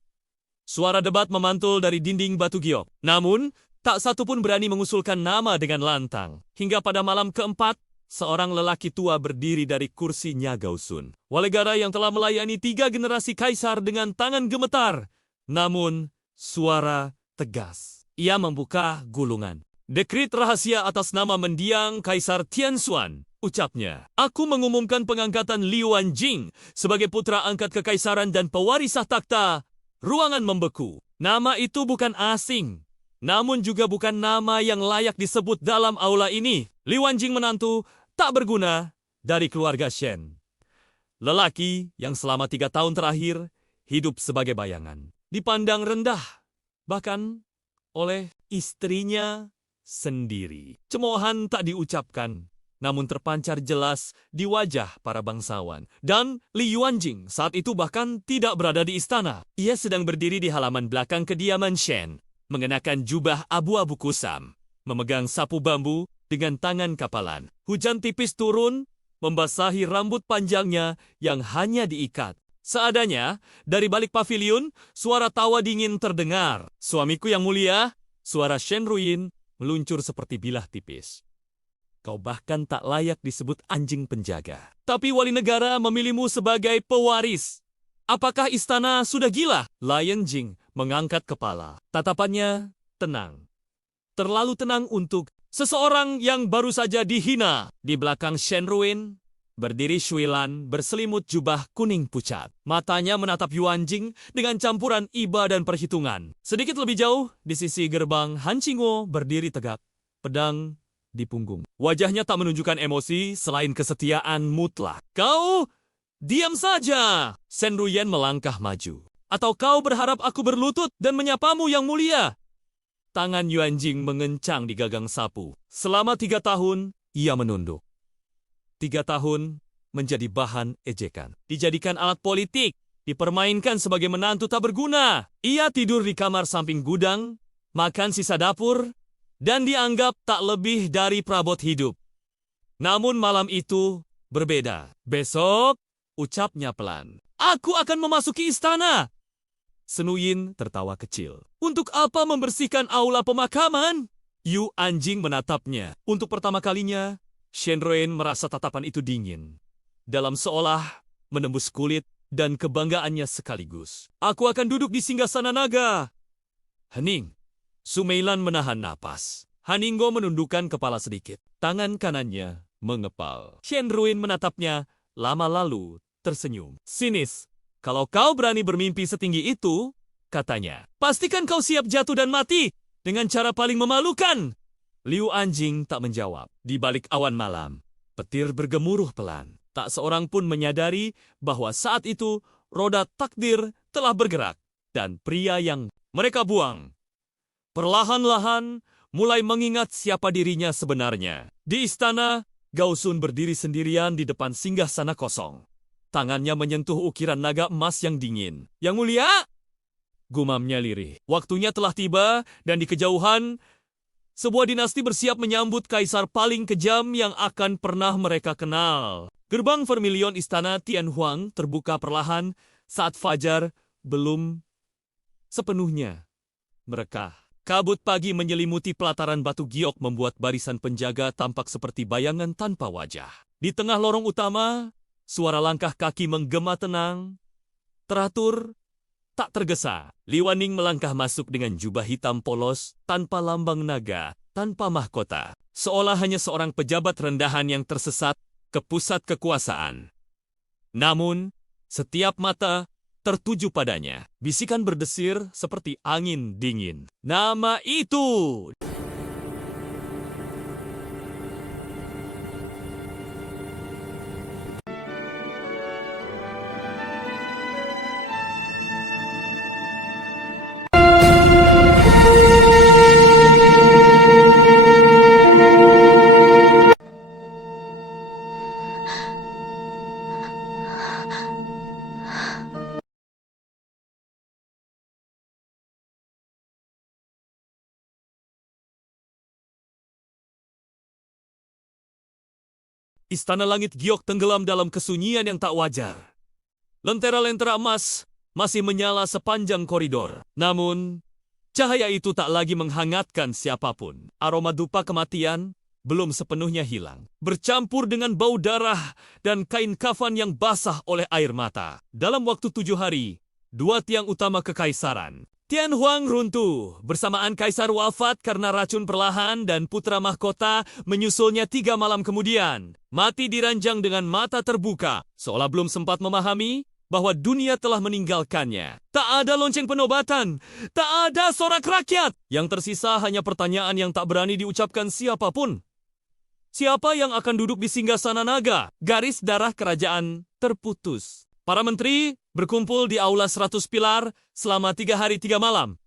Suara debat memantul dari dinding batu giok. Namun, tak satu pun berani mengusulkan nama dengan lantang. Hingga pada malam keempat, seorang lelaki tua berdiri dari kursinya Gausun. Walegara yang telah melayani 3 generasi kaisar dengan tangan gemetar. Namun, suara tegas. Ia membuka gulungan. Dekrit rahasia atas nama mendiang Kaisar Tianxuan. Ucapnya, aku mengumumkan pengangkatan Liu Anjing sebagai putra angkat kekaisaran dan pewaris takhta. Ruangan membeku. Nama itu bukan asing, namun juga bukan nama yang layak disebut dalam aula ini. Liu Anjing menantu tak berguna dari keluarga Shen. Lelaki yang selama 3 tahun terakhir hidup sebagai bayangan. Dipandang rendah, bahkan oleh istrinya sendiri. Cemoohan tak diucapkan, namun terpancar jelas di wajah para bangsawan. Dan Li Yuanjing saat itu bahkan tidak berada di istana. Ia sedang berdiri di halaman belakang kediaman Shen, mengenakan jubah abu-abu kusam, memegang sapu bambu dengan tangan kapalan. Hujan tipis turun, membasahi rambut panjangnya yang hanya diikat. Seadanya, dari balik paviliun, suara tawa dingin terdengar. Suamiku yang mulia, suara Shen Ruyin meluncur seperti bilah tipis. Kau bahkan tak layak disebut anjing penjaga. Tapi wali negara memilihmu sebagai pewaris. Apakah istana sudah gila? Lion Jing mengangkat kepala. Tatapannya tenang. Terlalu tenang untuk seseorang yang baru saja dihina. Di belakang Shen Ruin, berdiri Shui Lan berselimut jubah kuning pucat. Matanya menatap Yuan Jing dengan campuran iba dan perhitungan. Sedikit lebih jauh, di sisi gerbang, Han Qingguo berdiri tegak, pedang di punggung. Wajahnya tak menunjukkan emosi selain kesetiaan mutlak. Kau diam saja! Shen Ruyen melangkah maju. Atau kau berharap aku berlutut dan menyapamu yang mulia? Tangan Yuan Jing mengencang di gagang sapu. Selama 3 tahun, ia menunduk. 3 tahun menjadi bahan ejekan. Dijadikan alat politik, dipermainkan sebagai menantu tak berguna. Ia tidur di kamar samping gudang, makan sisa dapur, dan dianggap tak lebih dari perabot hidup. Namun malam itu berbeda. Besok, ucapnya pelan, aku akan memasuki istana. Senuyin tertawa kecil. Untuk apa membersihkan aula pemakaman? Yu Anjing menatapnya. Untuk pertama kalinya, Shen Ruin merasa tatapan itu dingin. Dalam seolah menembus kulit dan kebanggaannya sekaligus. Aku akan duduk di singgasana naga. Hening. Sumeilan menahan napas. Haninggo menundukkan kepala sedikit. Tangan kanannya mengepal. Shen Ruin menatapnya, lama lalu tersenyum. Sinis, kalau kau berani bermimpi setinggi itu, katanya, pastikan kau siap jatuh dan mati dengan cara paling memalukan. Liu Anjing tak menjawab. Di balik awan malam, petir bergemuruh pelan. Tak seorang pun menyadari bahwa saat itu roda takdir telah bergerak. Dan pria yang mereka buang perlahan-lahan mulai mengingat siapa dirinya sebenarnya. Di istana, Gausun berdiri sendirian di depan singgasana kosong. Tangannya menyentuh ukiran naga emas yang dingin. Yang mulia, gumamnya lirih. Waktunya telah tiba dan di kejauhan, sebuah dinasti bersiap menyambut kaisar paling kejam yang akan pernah mereka kenal. Gerbang vermilion istana Tianhuang terbuka perlahan saat fajar belum sepenuhnya merekah. Kabut pagi menyelimuti pelataran batu giok membuat barisan penjaga tampak seperti bayangan tanpa wajah. Di tengah lorong utama, suara langkah kaki menggema tenang, teratur, tak tergesa. Li Waning melangkah masuk dengan jubah hitam polos, tanpa lambang naga, tanpa mahkota. Seolah hanya seorang pejabat rendahan yang tersesat ke pusat kekuasaan. Namun, setiap mata tertuju padanya. Bisikan berdesir seperti angin dingin. Nama itu! Istana langit giok tenggelam dalam kesunyian yang tak wajar. Lentera-lentera emas masih menyala sepanjang koridor. Namun, cahaya itu tak lagi menghangatkan siapapun. Aroma dupa kematian belum sepenuhnya hilang. Bercampur dengan bau darah dan kain kafan yang basah oleh air mata. Dalam waktu 7 hari, 2 tiang utama kekaisaran, Tian Huang runtuh, bersamaan kaisar wafat karena racun perlahan dan putra mahkota menyusulnya 3 malam kemudian. Mati diranjang dengan mata terbuka, seolah belum sempat memahami bahwa dunia telah meninggalkannya. Tak ada lonceng penobatan, tak ada sorak rakyat. Yang tersisa hanya pertanyaan yang tak berani diucapkan siapapun. Siapa yang akan duduk di singgasana naga? Garis darah kerajaan terputus. Para menteri berkumpul di aula 100 pilar selama 3 hari 3 malam.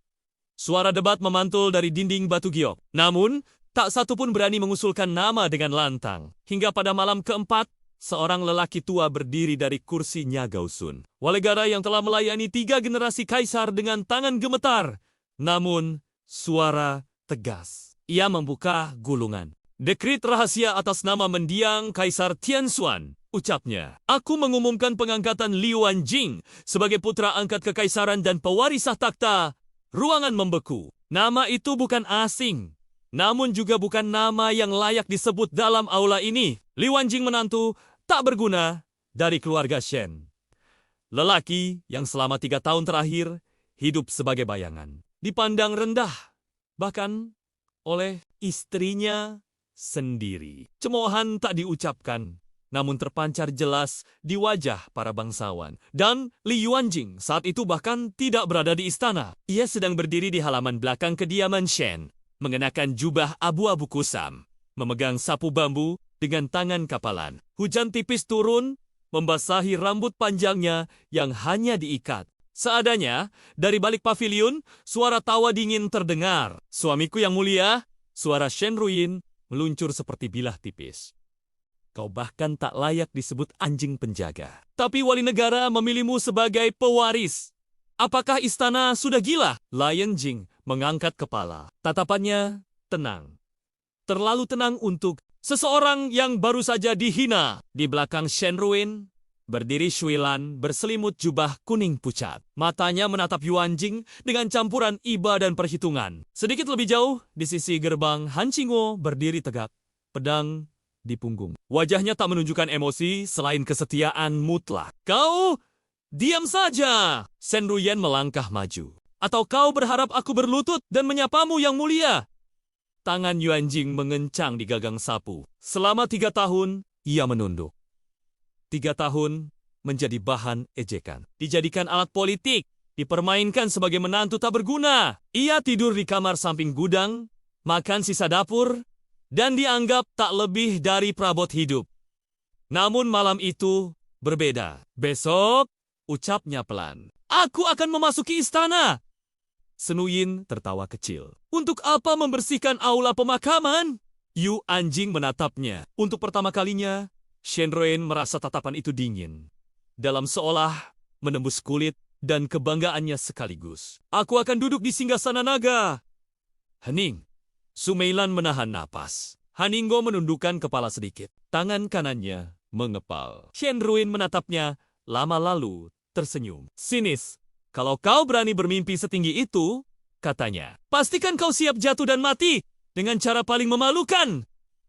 Suara debat memantul dari dinding batu giok. Namun, tak satu pun berani mengusulkan nama dengan lantang. Hingga pada malam keempat, seorang lelaki tua berdiri dari kursi Nyagausun. Walegara yang telah melayani 3 generasi kaisar dengan tangan gemetar. Namun, suara tegas. Ia membuka gulungan. Dekrit rahasia atas nama mendiang Kaisar Tianxuan. Ucapnya, aku mengumumkan pengangkatan Liu Anjing sebagai putra angkat kekaisaran dan pewaris takhta. Ruangan membeku. Nama itu bukan asing, namun juga bukan nama yang layak disebut dalam aula ini. Liu Anjing menantu tak berguna dari keluarga Shen. Lelaki yang selama 3 tahun terakhir hidup sebagai bayangan. Dipandang rendah, bahkan oleh istrinya sendiri. Cemoohan tak diucapkan, namun terpancar jelas di wajah para bangsawan. Dan Li Yuanjing saat itu bahkan tidak berada di istana. Ia sedang berdiri di halaman belakang kediaman Shen, mengenakan jubah abu-abu kusam, memegang sapu bambu dengan tangan kapalan. Hujan tipis turun, membasahi rambut panjangnya yang hanya diikat. Seadanya, dari balik paviliun, suara tawa dingin terdengar. Suamiku yang mulia, suara Shen Ruyin meluncur seperti bilah tipis. Kau bahkan tak layak disebut anjing penjaga. Tapi wali negara memilihmu sebagai pewaris. Apakah istana sudah gila? Lion Jing mengangkat kepala. Tatapannya tenang. Terlalu tenang untuk seseorang yang baru saja dihina. Di belakang Shen Ruin, berdiri Shuilan berselimut jubah kuning pucat. Matanya menatap Yuan Jing dengan campuran iba dan perhitungan. Sedikit lebih jauh, di sisi gerbang Han Qingguo berdiri tegak, pedang di punggung. Wajahnya tak menunjukkan emosi selain kesetiaan mutlak. Kau diam saja! Shen Ruyen melangkah maju. Atau kau berharap aku berlutut dan menyapamu yang mulia? Tangan Yuan Jing mengencang di gagang sapu. Selama 3 tahun, ia menunduk. 3 tahun menjadi bahan ejekan. Dijadikan alat politik, dipermainkan sebagai menantu tak berguna. Ia tidur di kamar samping gudang, makan sisa dapur, dan dianggap tak lebih dari perabot hidup. Namun malam itu berbeda. Besok, ucapnya pelan, aku akan memasuki istana. Senuyin tertawa kecil. Untuk apa membersihkan aula pemakaman? Yu Anjing menatapnya. Untuk pertama kalinya, Shen Ruin merasa tatapan itu dingin, dalam seolah menembus kulit dan kebanggaannya sekaligus. Aku akan duduk di singgasana naga. Hening. Sumeilan menahan napas. Haninggo menundukkan kepala sedikit. Tangan kanannya mengepal. Shen Ruin menatapnya, lama lalu tersenyum. Sinis, kalau kau berani bermimpi setinggi itu, katanya, pastikan kau siap jatuh dan mati dengan cara paling memalukan.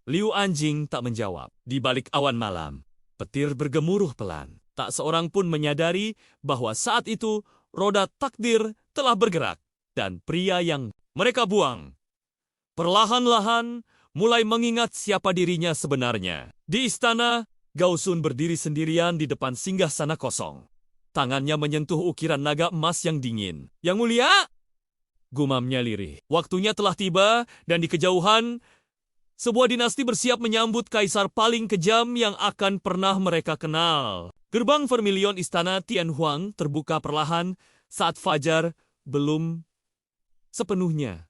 Liu Anjing tak menjawab. Di balik awan malam, petir bergemuruh pelan. Tak seorang pun menyadari bahwa saat itu roda takdir telah bergerak. Dan pria yang mereka buang perlahan-lahan mulai mengingat siapa dirinya sebenarnya. Di istana, Gao Sun berdiri sendirian di depan singgasana kosong. Tangannya menyentuh ukiran naga emas yang dingin. Yang mulia, gumamnya lirih. Waktunya telah tiba dan di kejauhan, sebuah dinasti bersiap menyambut kaisar paling kejam yang akan pernah mereka kenal. Gerbang vermilion istana Tianhuang terbuka perlahan saat fajar belum sepenuhnya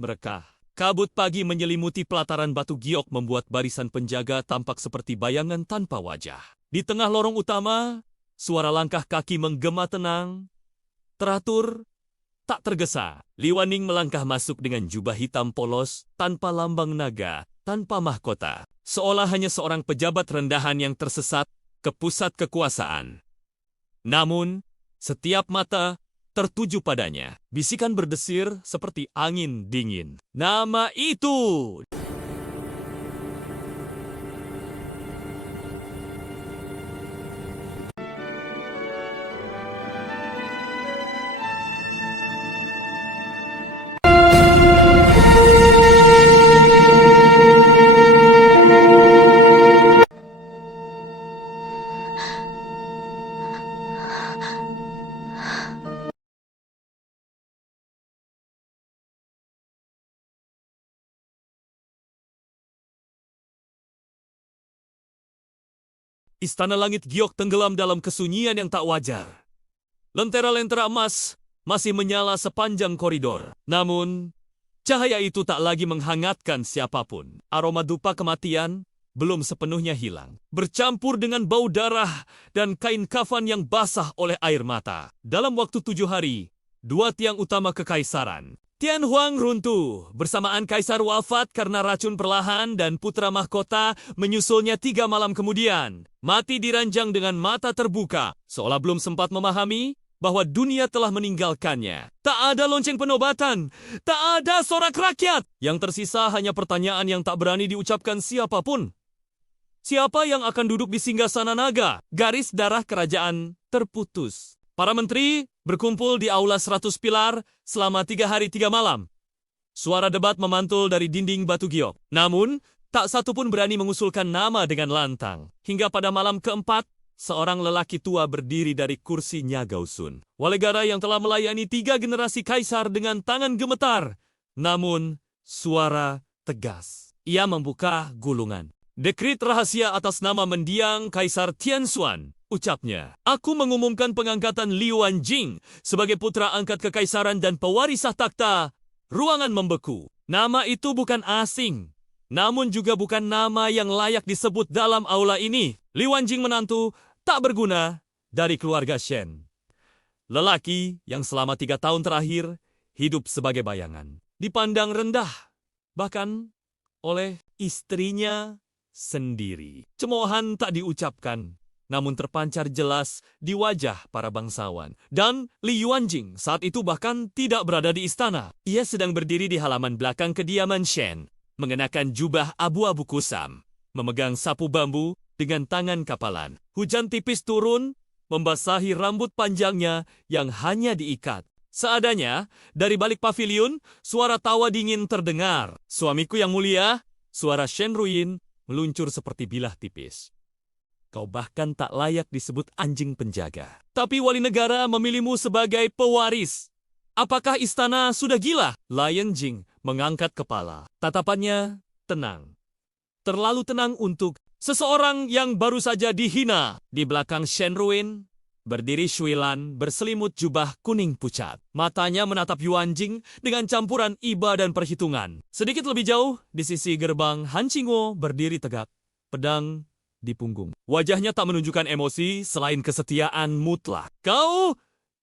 merekah. Kabut pagi menyelimuti pelataran batu giok membuat barisan penjaga tampak seperti bayangan tanpa wajah. Di tengah lorong utama, suara langkah kaki menggema tenang, teratur, tak tergesa. Li Waning melangkah masuk dengan jubah hitam polos, tanpa lambang naga, tanpa mahkota. Seolah hanya seorang pejabat rendahan yang tersesat ke pusat kekuasaan. Namun, setiap mata tertuju padanya. Bisikan berdesir seperti angin dingin. Nama itu! Istana langit giok tenggelam dalam kesunyian yang tak wajar. Lentera-lentera emas masih menyala sepanjang koridor. Namun, cahaya itu tak lagi menghangatkan siapapun. Aroma dupa kematian belum sepenuhnya hilang. Bercampur dengan bau darah dan kain kafan yang basah oleh air mata. Dalam waktu 7 hari, 2 tiang utama kekaisaran, Tianhuang runtuh, bersamaan kaisar wafat karena racun perlahan dan putra mahkota menyusulnya 3 malam kemudian. Mati diranjang dengan mata terbuka, seolah belum sempat memahami bahwa dunia telah meninggalkannya. Tak ada lonceng penobatan, tak ada sorak rakyat. Yang tersisa hanya pertanyaan yang tak berani diucapkan siapapun. Siapa yang akan duduk di singgasana naga? Garis darah kerajaan terputus. Para menteri berkumpul di aula 100 pilar selama 3 hari 3 malam. Suara debat memantul dari dinding batu giok. Namun, tak satu pun berani mengusulkan nama dengan lantang. Hingga pada malam keempat, seorang lelaki tua berdiri dari kursinya Gausun. Walegara yang telah melayani 3 generasi kaisar dengan tangan gemetar. Namun, suara tegas. Ia membuka gulungan. Dekrit rahasia atas nama mendiang Kaisar Tianxuan, ucapnya. Aku mengumumkan pengangkatan Li Wanjing sebagai putra angkat kekaisaran dan pewaris takhta. Ruangan membeku. Nama itu bukan asing, namun juga bukan nama yang layak disebut dalam aula ini. Li Wanjing menantu tak berguna dari keluarga Shen. Lelaki yang selama 3 tahun terakhir hidup sebagai bayangan. Dipandang rendah, bahkan oleh istrinya sendiri. Cemoohan tak diucapkan, namun terpancar jelas di wajah para bangsawan. Dan Li Yuanjing saat itu bahkan tidak berada di istana. Ia sedang berdiri di halaman belakang kediaman Shen, mengenakan jubah abu-abu kusam, memegang sapu bambu dengan tangan kapalan. Hujan tipis turun, membasahi rambut panjangnya yang hanya diikat. Seadanya, dari balik paviliun, suara tawa dingin terdengar. Suamiku yang mulia, suara Shen Ruyin meluncur seperti bilah tipis. Kau bahkan tak layak disebut anjing penjaga. Tapi wali negara memilihmu sebagai pewaris. Apakah istana sudah gila? Lion Jing mengangkat kepala. Tatapannya tenang. Terlalu tenang untuk seseorang yang baru saja dihina. Di belakang Shen Ruin, berdiri Shuilan berselimut jubah kuning pucat. Matanya menatap Yuan Jing dengan campuran iba dan perhitungan. Sedikit lebih jauh, di sisi gerbang Han Qingguo berdiri tegak, pedang di punggung. Wajahnya tak menunjukkan emosi selain kesetiaan mutlak. Kau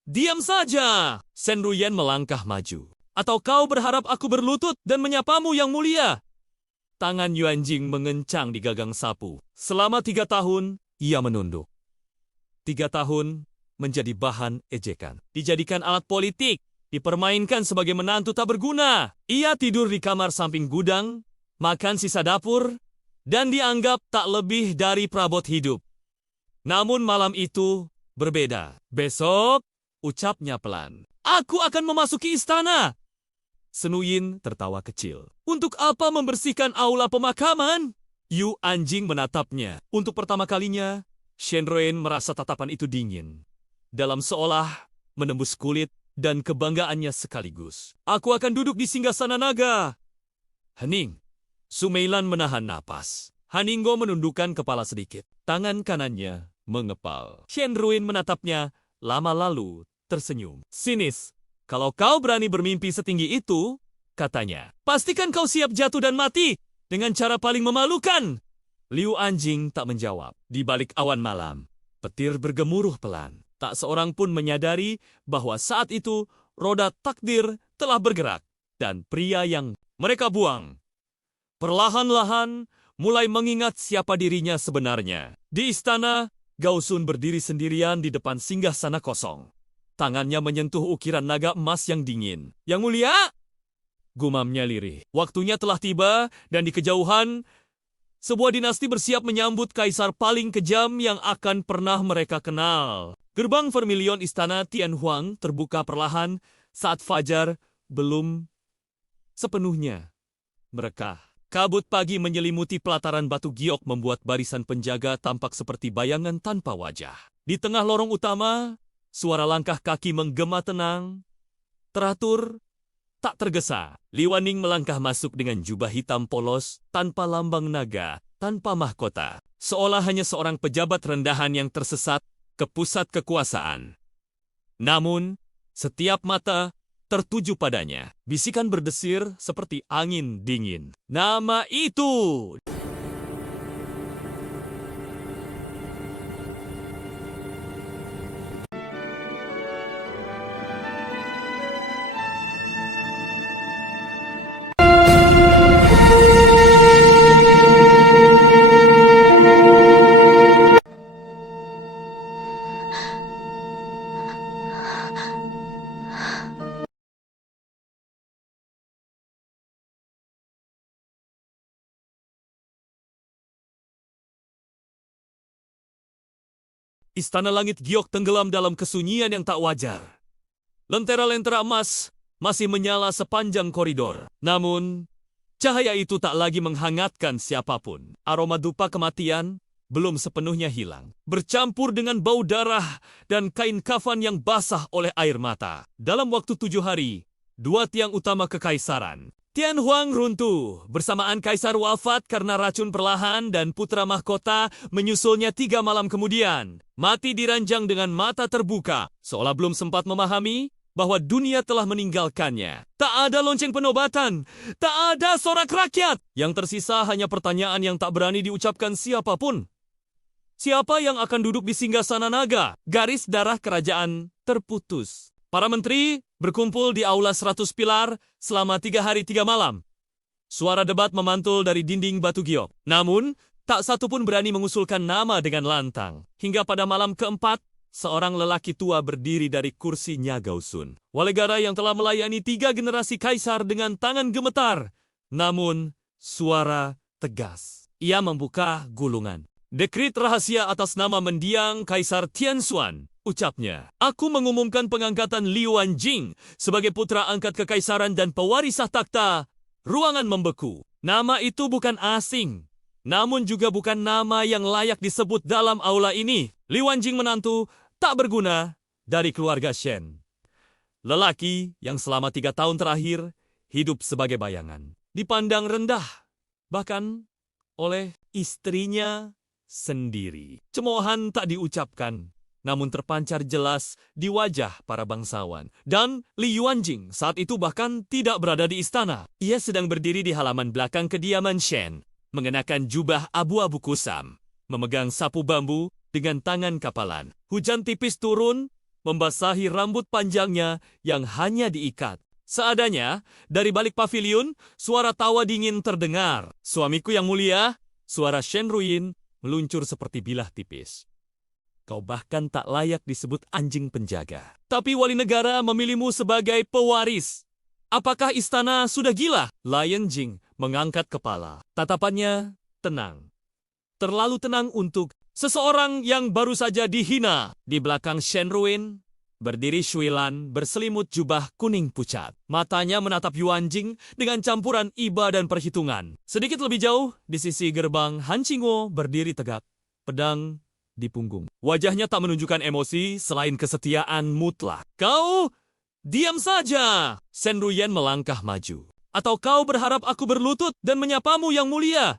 diam saja! Shen Ruyen melangkah maju. Atau kau berharap aku berlutut dan menyapamu yang mulia? Tangan Yuan Jing mengencang di gagang sapu. Selama 3 tahun, ia menunduk. 3 tahun menjadi bahan ejekan. Dijadikan alat politik, dipermainkan sebagai menantu tak berguna. Ia tidur di kamar samping gudang, makan sisa dapur, dan dianggap tak lebih dari perabot hidup. Namun malam itu berbeda. Besok, ucapnya pelan. Aku akan memasuki istana. Senuyin tertawa kecil. Untuk apa membersihkan aula pemakaman? Yu Anjing menatapnya. Untuk pertama kalinya, Shen Ruin merasa tatapan itu dingin. dalam seolah menembus kulit dan kebanggaannya sekaligus. Aku akan duduk di singgasana naga. Hening. Sumeilan menahan napas. Haninggo menundukkan kepala sedikit. Tangan kanannya mengepal. Shenruin menatapnya, lama lalu tersenyum. Sinis, kalau kau berani bermimpi setinggi itu, katanya, pastikan kau siap jatuh dan mati dengan cara paling memalukan. Liu Anjing tak menjawab. Di balik awan malam, petir bergemuruh pelan. Tak seorang pun menyadari bahwa saat itu roda takdir telah bergerak dan pria yang mereka buang perlahan-lahan mulai mengingat siapa dirinya sebenarnya. Di istana, Gao Sun berdiri sendirian di depan singgasana kosong. Tangannya menyentuh ukiran naga emas yang dingin. Yang mulia, gumamnya lirih. Waktunya telah tiba dan di kejauhan, sebuah dinasti bersiap menyambut kaisar paling kejam yang akan pernah mereka kenal. Gerbang vermilion istana Tianhuang terbuka perlahan saat fajar belum sepenuhnya merekah. Kabut pagi menyelimuti pelataran batu giok membuat barisan penjaga tampak seperti bayangan tanpa wajah. Di tengah lorong utama, suara langkah kaki menggema tenang, teratur, tak tergesa. Li Waning melangkah masuk dengan jubah hitam polos, tanpa lambang naga, tanpa mahkota. Seolah hanya seorang pejabat rendahan yang tersesat ke pusat kekuasaan. Namun, setiap mata tertuju padanya. Bisikan berdesir seperti angin dingin. Nama itu! Istana langit giok tenggelam dalam kesunyian yang tak wajar. Lentera-lentera emas masih menyala sepanjang koridor. Namun, cahaya itu tak lagi menghangatkan siapapun. Aroma dupa kematian belum sepenuhnya hilang. Bercampur dengan bau darah dan kain kafan yang basah oleh air mata. Dalam waktu 7 hari, 2 tiang utama kekaisaran Tianhuang runtuh, bersamaan kaisar wafat karena racun perlahan dan putra mahkota menyusulnya 3 malam kemudian. Mati diranjang dengan mata terbuka, seolah belum sempat memahami bahwa dunia telah meninggalkannya. Tak ada lonceng penobatan, tak ada sorak rakyat. Yang tersisa hanya pertanyaan yang tak berani diucapkan siapapun. Siapa yang akan duduk di singgasana naga? Garis darah kerajaan terputus. Para menteri berkumpul di aula 100 pilar selama 3 hari 3 malam. Suara debat memantul dari dinding batu giok. Namun, tak satu pun berani mengusulkan nama dengan lantang. Hingga pada malam keempat, seorang lelaki tua berdiri dari kursinya Gao Sun. Walegara yang telah melayani 3 generasi kaisar dengan tangan gemetar. Namun, suara tegas. Ia membuka gulungan. Dekrit rahasia atas nama mendiang Kaisar Tianxuan. Ucapnya, aku mengumumkan pengangkatan Li Wanjing sebagai putra angkat kekaisaran dan pewaris takhta. Ruangan membeku. Nama itu bukan asing, namun juga bukan nama yang layak disebut dalam aula ini. Li Wanjing menantu tak berguna dari keluarga Shen. Lelaki yang selama 3 tahun terakhir hidup sebagai bayangan. Dipandang rendah, bahkan oleh istrinya sendiri. Cemoohan tak diucapkan, namun terpancar jelas di wajah para bangsawan. Dan Li Yuanjing saat itu bahkan tidak berada di istana. Ia sedang berdiri di halaman belakang kediaman Shen, mengenakan jubah abu-abu kusam, memegang sapu bambu dengan tangan kapalan. Hujan tipis turun, membasahi rambut panjangnya yang hanya diikat. Seadanya, dari balik pavilion, suara tawa dingin terdengar. Suamiku yang mulia, suara Shen Ruyin meluncur seperti bilah tipis. Kau bahkan tak layak disebut anjing penjaga. Tapi wali negara memilihmu sebagai pewaris. Apakah istana sudah gila? Lion Jing mengangkat kepala. Tatapannya tenang. Terlalu tenang untuk seseorang yang baru saja dihina. Di belakang Shen Ruin, berdiri Shuilan berselimut jubah kuning pucat. Matanya menatap Yuan Jing dengan campuran iba dan perhitungan. Sedikit lebih jauh, di sisi gerbang Han Qingwo berdiri tegak, pedang di punggung. Wajahnya tak menunjukkan emosi selain kesetiaan mutlak. Kau, diam saja! Shen Ruyan melangkah maju. Atau kau berharap aku berlutut dan menyapamu yang mulia?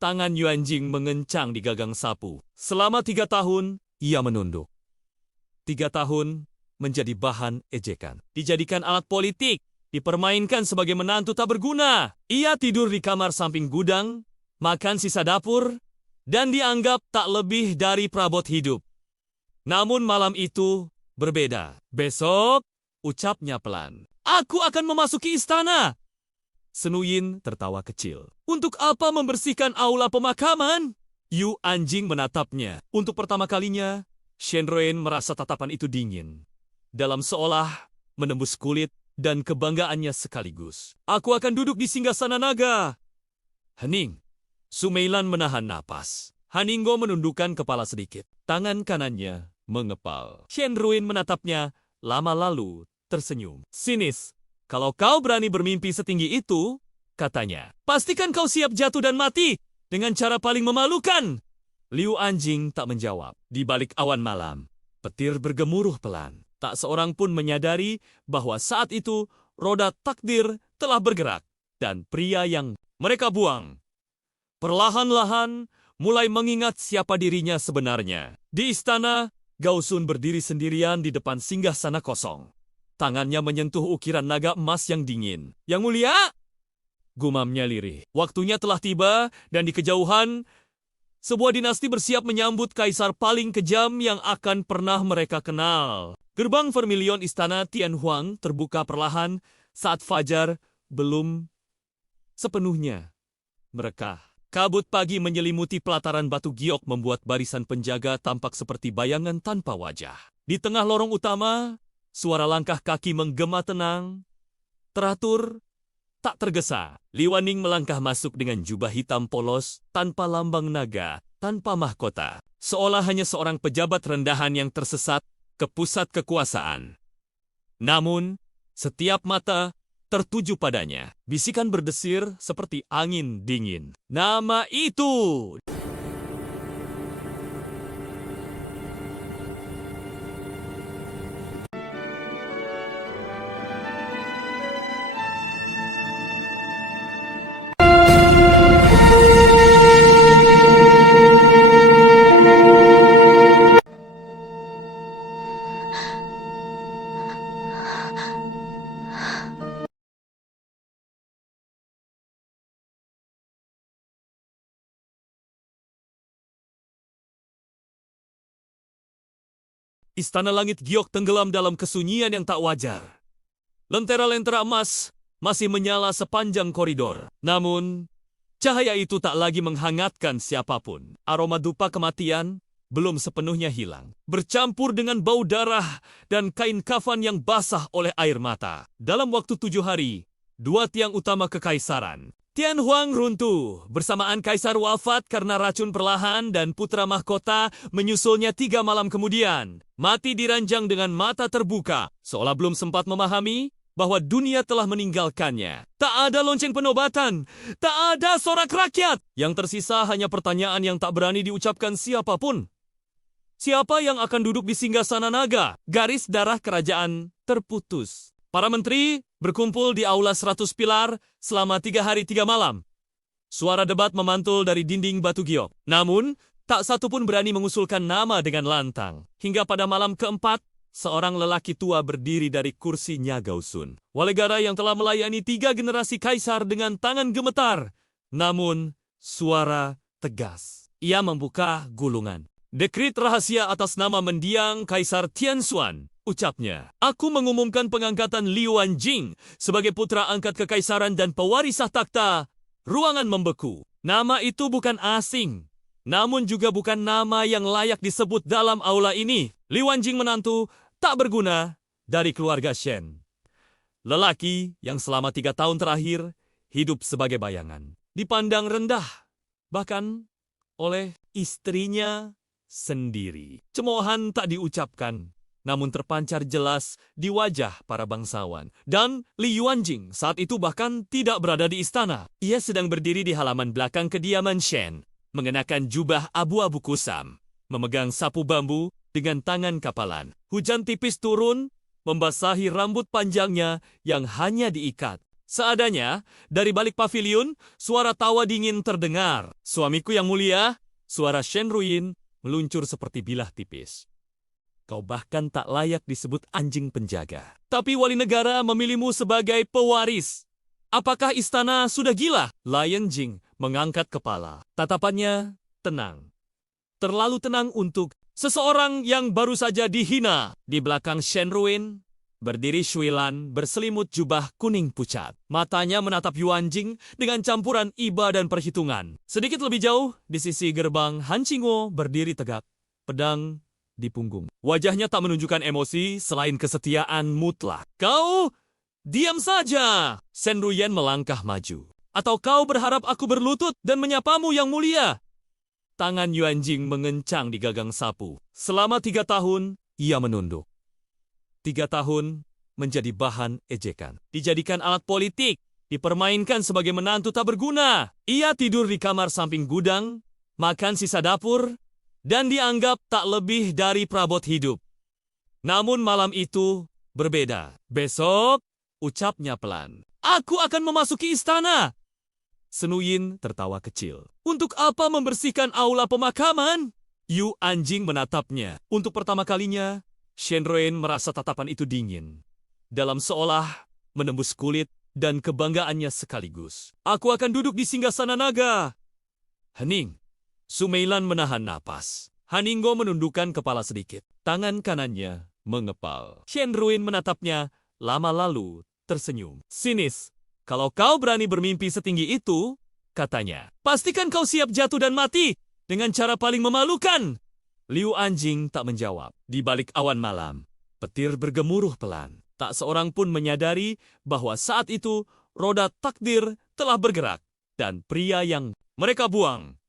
Tangan Yuan Jing mengencang di gagang sapu. Selama 3 tahun, ia menunduk. 3 tahun menjadi bahan ejekan. Dijadikan alat politik. Dipermainkan sebagai menantu tak berguna. Ia tidur di kamar samping gudang, makan sisa dapur, dan dianggap tak lebih dari perabot hidup. Namun malam itu berbeda. Besok, ucapnya pelan. Aku akan memasuki istana. Senuyin tertawa kecil. Untuk apa membersihkan aula pemakaman? Yu Anjing menatapnya. Untuk pertama kalinya, Shen Ruyan merasa tatapan itu dingin. Dalam seolah menembus kulit dan kebanggaannya sekaligus. Aku akan duduk di singgasana naga. Hening. Sumeilan menahan napas. Haninggo menundukkan kepala sedikit. Tangan kanannya mengepal. Shen Ruyan menatapnya, lama lalu tersenyum. Sinis. Kalau kau berani bermimpi setinggi itu, katanya, pastikan kau siap jatuh dan mati dengan cara paling memalukan. Liu Anjing tak menjawab. Di balik awan malam, petir bergemuruh pelan. Tak seorang pun menyadari bahwa saat itu roda takdir telah bergerak dan pria yang mereka buang perlahan-lahan mulai mengingat siapa dirinya sebenarnya. Di istana, Gao Sun berdiri sendirian di depan singgasana kosong. Tangannya menyentuh ukiran naga emas yang dingin. Yang mulia, gumamnya lirih. Waktunya telah tiba dan di kejauhan, sebuah dinasti bersiap menyambut kaisar paling kejam yang akan pernah mereka kenal. Gerbang vermilion istana Tianhuang terbuka perlahan saat fajar belum sepenuhnya merekah. Kabut pagi menyelimuti pelataran batu giok membuat barisan penjaga tampak seperti bayangan tanpa wajah. Di tengah lorong utama, suara langkah kaki menggema tenang, teratur, tak tergesa. Li Waning melangkah masuk dengan jubah hitam polos, tanpa lambang naga, tanpa mahkota. Seolah hanya seorang pejabat rendahan yang tersesat ke pusat kekuasaan. Namun, setiap mata tertuju padanya. Bisikan berdesir seperti angin dingin. Nama itu! Istana langit giok tenggelam dalam kesunyian yang tak wajar. Lentera-lentera emas masih menyala sepanjang koridor. Namun, cahaya itu tak lagi menghangatkan siapapun. Aroma dupa kematian belum sepenuhnya hilang. Bercampur dengan bau darah dan kain kafan yang basah oleh air mata. Dalam waktu 7 hari, 2 tiang utama kekaisaran, Tianhuang runtuh, bersamaan kaisar wafat karena racun perlahan dan putra mahkota menyusulnya 3 malam kemudian. Mati diranjang dengan mata terbuka, seolah belum sempat memahami bahwa dunia telah meninggalkannya. Tak ada lonceng penobatan, tak ada sorak rakyat. Yang tersisa hanya pertanyaan yang tak berani diucapkan siapapun. Siapa yang akan duduk di singgasana naga? Garis darah kerajaan terputus. Para menteri berkumpul di aula 100 pilar selama 3 hari 3 malam. Suara debat memantul dari dinding batu giok. Namun, tak satu pun berani mengusulkan nama dengan lantang. Hingga pada malam keempat, seorang lelaki tua berdiri dari kursinya Gao Sun. Walegara yang telah melayani 3 generasi kaisar dengan tangan gemetar. Namun, suara tegas. Ia membuka gulungan. Dekrit rahasia atas nama mendiang Kaisar Tianxuan, ucapnya. Aku mengumumkan pengangkatan Liu Anjing sebagai putra angkat kekaisaran dan pewarisah takhta. Ruangan membeku. Nama itu bukan asing, namun juga bukan nama yang layak disebut dalam aula ini. Liu Anjing menantu tak berguna dari keluarga Shen. Lelaki yang selama 3 tahun terakhir hidup sebagai bayangan. Dipandang rendah, bahkan oleh istrinya sendiri. Cemoohan tak diucapkan, namun terpancar jelas di wajah para bangsawan. Dan Li Yuanjing saat itu bahkan tidak berada di istana. Ia sedang berdiri di halaman belakang kediaman Shen, mengenakan jubah abu-abu kusam. memegang sapu bambu dengan tangan kapalan. Hujan tipis turun, membasahi rambut panjangnya yang hanya diikat. Seadanya, dari balik paviliun, suara tawa dingin terdengar. Suamiku yang mulia, suara Shen Ruyin meluncur seperti bilah tipis. Kau bahkan tak layak disebut anjing penjaga. Tapi wali negara memilihmu sebagai pewaris. Apakah istana sudah gila? Lion Jing mengangkat kepala. Tatapannya tenang. Terlalu tenang untuk seseorang yang baru saja dihina. Di belakang Shen Ruyin, berdiri Shui Lan berselimut jubah kuning pucat. Matanya menatap Yuan Jing dengan campuran iba dan perhitungan. Sedikit lebih jauh, di sisi gerbang, Han Qingguo berdiri tegak, pedang di punggung. Wajahnya tak menunjukkan emosi selain kesetiaan mutlak. Kau diam saja! Shen Ruyin melangkah maju. Atau kau berharap aku berlutut dan menyapamu yang mulia? Tangan Yuan Jing mengencang di gagang sapu. Selama 3 tahun, ia menunduk. 3 tahun menjadi bahan ejekan. Dijadikan alat politik, dipermainkan sebagai menantu tak berguna. Ia tidur di kamar samping gudang, makan sisa dapur, dan dianggap tak lebih dari perabot hidup. Namun malam itu berbeda. Besok, ucapnya pelan, aku akan memasuki istana. Senuyin tertawa kecil. Untuk apa membersihkan aula pemakaman? Yu Anjing menatapnya. Untuk pertama kalinya, Shen Ruyin merasa tatapan itu dingin. Dalam seolah menembus kulit dan kebanggaannya sekaligus. Aku akan duduk di singgasana naga. Hening. Sumeilan menahan napas. Haninggo menundukkan kepala sedikit. Tangan kanannya mengepal. Shen Ruyin menatapnya, lama lalu tersenyum. Sinis, kalau kau berani bermimpi setinggi itu, katanya, pastikan kau siap jatuh dan mati dengan cara paling memalukan. Liu Anjing tak menjawab. Di balik awan malam, petir bergemuruh pelan. Tak seorang pun menyadari bahwa saat itu roda takdir telah bergerak dan pria yang mereka buang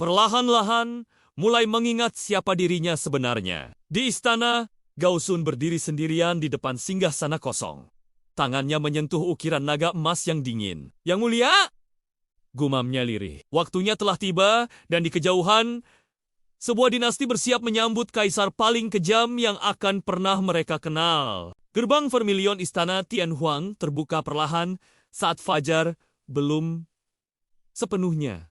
perlahan-lahan mulai mengingat siapa dirinya sebenarnya. Di istana, Gao Sun berdiri sendirian di depan singgasana kosong. Tangannya menyentuh ukiran naga emas yang dingin. Yang mulia, gumamnya lirih. Waktunya telah tiba dan di kejauhan, sebuah dinasti bersiap menyambut kaisar paling kejam yang akan pernah mereka kenal. Gerbang vermilion istana Tianhuang terbuka perlahan saat fajar belum sepenuhnya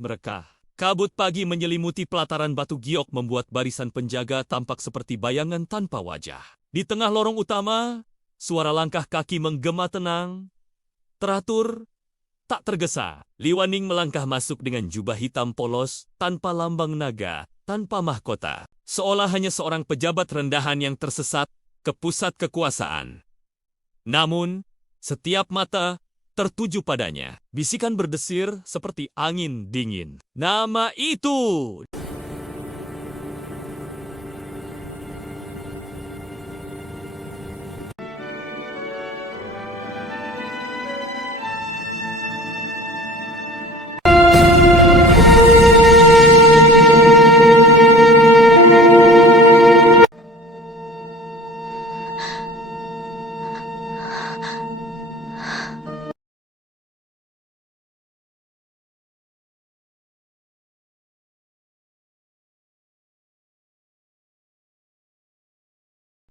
merekah. Kabut pagi menyelimuti pelataran batu giok membuat barisan penjaga tampak seperti bayangan tanpa wajah. Di tengah lorong utama, suara langkah kaki menggema tenang, teratur, tak tergesa. Li Waning melangkah masuk dengan jubah hitam polos, tanpa lambang naga, tanpa mahkota. Seolah hanya seorang pejabat rendahan yang tersesat ke pusat kekuasaan. Namun, setiap mata tertuju padanya. Bisikan berdesir seperti angin dingin. Nama itu!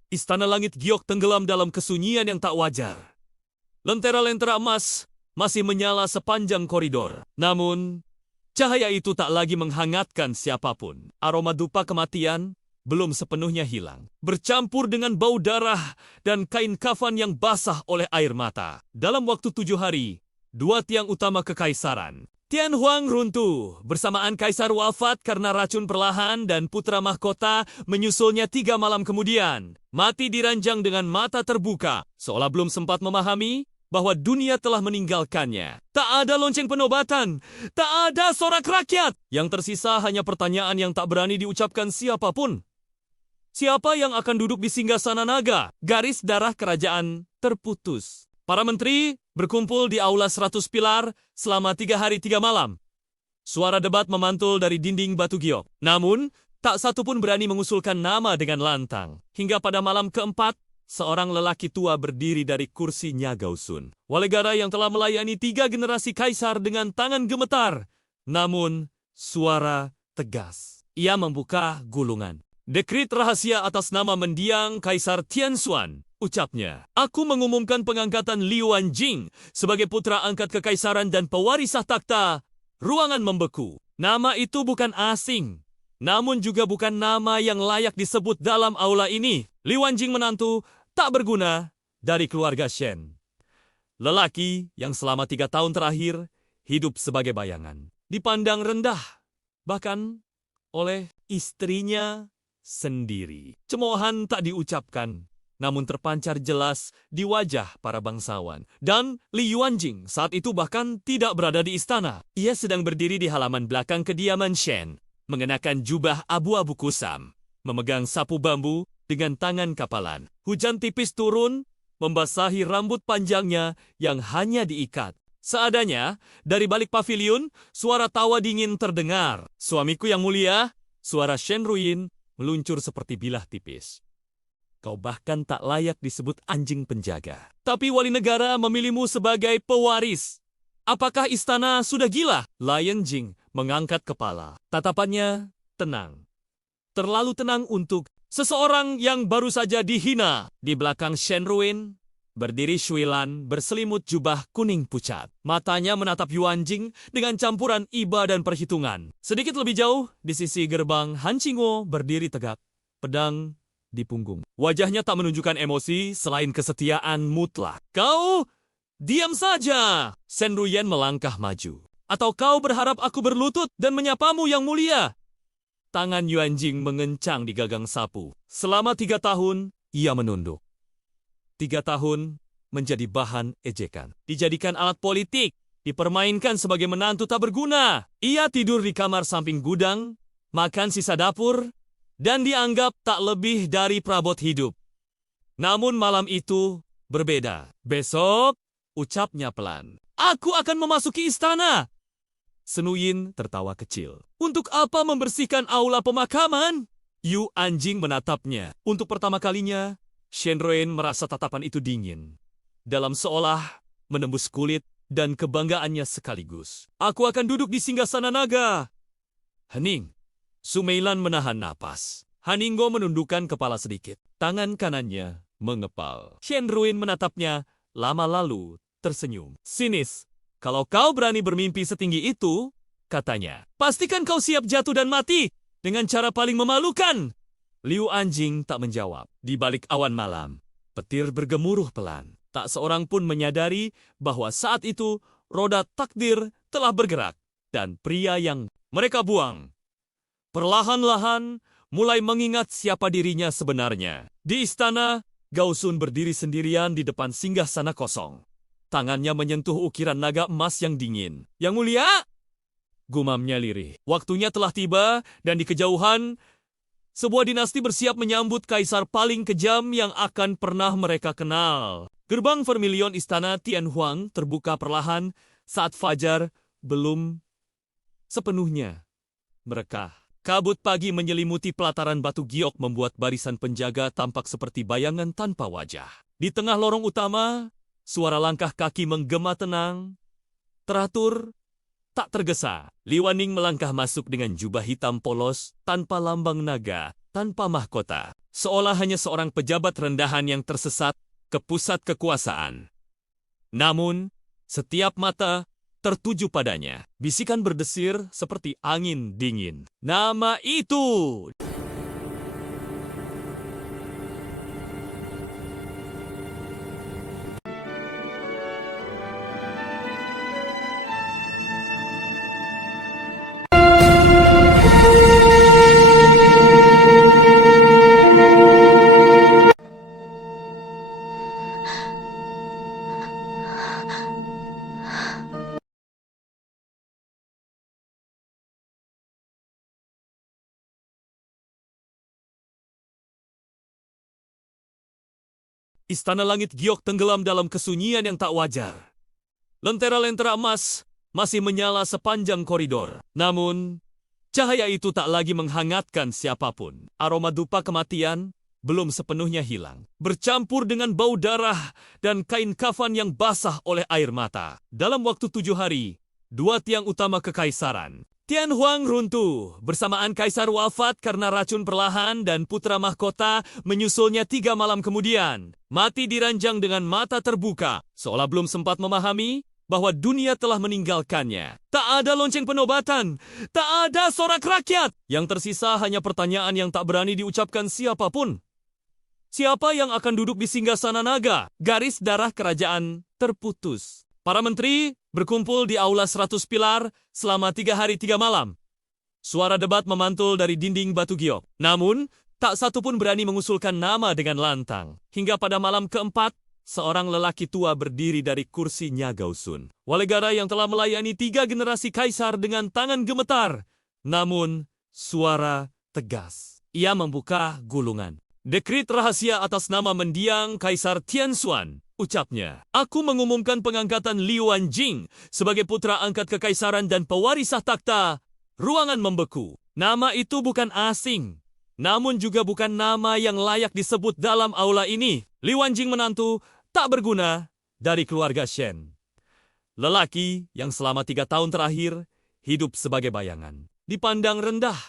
Istana langit giok tenggelam dalam kesunyian yang tak wajar. Lentera-lentera emas masih menyala sepanjang koridor. Namun, cahaya itu tak lagi menghangatkan siapapun. Aroma dupa kematian belum sepenuhnya hilang. Bercampur dengan bau darah dan kain kafan yang basah oleh air mata. Dalam waktu 7 hari, 2 tiang utama kekaisaran, Tianhuang runtuh, bersamaan kaisar wafat karena racun perlahan dan putra mahkota menyusulnya 3 malam kemudian. Mati diranjang dengan mata terbuka, seolah belum sempat memahami bahwa dunia telah meninggalkannya. Tak ada lonceng penobatan, tak ada sorak rakyat. Yang tersisa hanya pertanyaan yang tak berani diucapkan siapapun. Siapa yang akan duduk di singgasana naga? Garis darah kerajaan terputus. Para menteri berkumpul di aula 100 pilar selama 3 hari 3 malam. Suara debat memantul dari dinding batu giok. Namun, tak satu pun berani mengusulkan nama dengan lantang. Hingga pada malam keempat, seorang lelaki tua berdiri dari kursinya Gao Sun. Walegara yang telah melayani 3 generasi kaisar dengan tangan gemetar. Namun, suara tegas. Ia membuka gulungan. Dekrit rahasia atas nama mendiang Kaisar Tianxuan, ucapnya. Aku mengumumkan pengangkatan Liu Anjing sebagai putra angkat kekaisaran dan pewaris takhta. Ruangan membeku. Nama itu bukan asing, namun juga bukan nama yang layak disebut dalam aula ini. Liu Anjing menantu tak berguna dari keluarga Shen. Lelaki yang selama 3 tahun terakhir hidup sebagai bayangan. Dipandang rendah, bahkan oleh istrinya sendiri. Cemoohan tak diucapkan, namun terpancar jelas di wajah para bangsawan. Dan Li Yuanjing saat itu bahkan tidak berada di istana. Ia sedang berdiri di halaman belakang kediaman Shen, mengenakan jubah abu-abu kusam, memegang sapu bambu dengan tangan kapalan. Hujan tipis turun, membasahi rambut panjangnya yang hanya diikat. Seadanya, dari balik paviliun, suara tawa dingin terdengar. Suamiku yang mulia, suara Shen Ruyin meluncur seperti bilah tipis. Kau bahkan tak layak disebut anjing penjaga. Tapi wali negara memilihmu sebagai pewaris. Apakah istana sudah gila? Lion Jing mengangkat kepala. Tatapannya tenang. Terlalu tenang untuk seseorang yang baru saja dihina. Di belakang Shen Ruyin, berdiri Shuilan berselimut jubah kuning pucat. Matanya menatap Yuan Jing dengan campuran iba dan perhitungan. Sedikit lebih jauh, di sisi gerbang, Han Qingguo berdiri tegak, pedang di punggung. Wajahnya tak menunjukkan emosi selain kesetiaan mutlak. Kau diam saja! Shen Ruyan melangkah maju. Atau kau berharap aku berlutut dan menyapamu yang mulia? Tangan Yuan Jing mengencang di gagang sapu. Selama 3 tahun, ia menunduk. 3 tahun menjadi bahan ejekan. Dijadikan alat politik, dipermainkan sebagai menantu tak berguna. Ia tidur di kamar samping gudang, makan sisa dapur, dan dianggap tak lebih dari perabot hidup. Namun malam itu berbeda. Besok, ucapnya pelan, aku akan memasuki istana. Senuyin tertawa kecil. Untuk apa membersihkan aula pemakaman? Yu Anjing menatapnya. Untuk pertama kalinya, Shen Ruyin merasa tatapan itu dingin, dalam seolah menembus kulit dan kebanggaannya sekaligus. Aku akan duduk di singgasana naga. Hening. Sumeilan menahan napas. Haninggo menundukkan kepala sedikit. Tangan kanannya mengepal. Shen Ruyin menatapnya, lama lalu tersenyum. Sinis, kalau kau berani bermimpi setinggi itu, katanya, pastikan kau siap jatuh dan mati dengan cara paling memalukan. Liu Anjing tak menjawab. Di balik awan malam, petir bergemuruh pelan. Tak seorang pun menyadari bahwa saat itu roda takdir telah bergerak dan pria yang mereka buang perlahan-lahan mulai mengingat siapa dirinya sebenarnya. Di istana, Gao Sun berdiri sendirian di depan singgasana kosong. Tangannya menyentuh ukiran naga emas yang dingin. Yang mulia, gumamnya lirih. Waktunya telah tiba dan di kejauhan, sebuah dinasti bersiap menyambut kaisar paling kejam yang akan pernah mereka kenal. Gerbang vermilion istana Tianhuang terbuka perlahan saat fajar belum sepenuhnya merekah. Kabut pagi menyelimuti pelataran batu giok membuat barisan penjaga tampak seperti bayangan tanpa wajah. Di tengah lorong utama, suara langkah kaki menggema tenang, teratur, tak tergesa. Li Waning melangkah masuk dengan jubah hitam polos, tanpa lambang naga, tanpa mahkota. Seolah hanya seorang pejabat rendahan yang tersesat ke pusat kekuasaan. Namun, setiap mata tertuju padanya. Bisikan berdesir seperti angin dingin. Nama itu! Istana langit giok tenggelam dalam kesunyian yang tak wajar. Lentera-lentera emas masih menyala sepanjang koridor. Namun, cahaya itu tak lagi menghangatkan siapapun. Aroma dupa kematian belum sepenuhnya hilang. Bercampur dengan bau darah dan kain kafan yang basah oleh air mata. Dalam waktu 7 hari, 2 tiang utama kekaisaran, Tian Huang runtuh. Bersamaan kaisar wafat karena racun perlahan dan putra mahkota menyusulnya 3 malam kemudian. Mati diranjang dengan mata terbuka, seolah belum sempat memahami bahwa dunia telah meninggalkannya. Tak ada lonceng penobatan, tak ada sorak rakyat. Yang tersisa hanya pertanyaan yang tak berani diucapkan siapapun. Siapa yang akan duduk di singgasana naga? Garis darah kerajaan terputus. Para menteri berkumpul di aula 100 pilar selama 3 hari 3 malam. Suara debat memantul dari dinding batu giok. Namun, tak satu pun berani mengusulkan nama dengan lantang. Hingga pada malam keempat, seorang lelaki tua berdiri dari kursinya Gausun. Walegara yang telah melayani 3 generasi kaisar dengan tangan gemetar. Namun, suara tegas. Ia membuka gulungan. Dekrit rahasia atas nama mendiang Kaisar Tianxuan, ucapnya. Aku mengumumkan pengangkatan Liu Anjing sebagai putra angkat kekaisaran dan pewaris takhta. Ruangan membeku. Nama itu bukan asing, namun juga bukan nama yang layak disebut dalam aula ini. Liu Anjing menantu tak berguna dari keluarga Shen. Lelaki yang selama 3 tahun terakhir hidup sebagai bayangan. Dipandang rendah,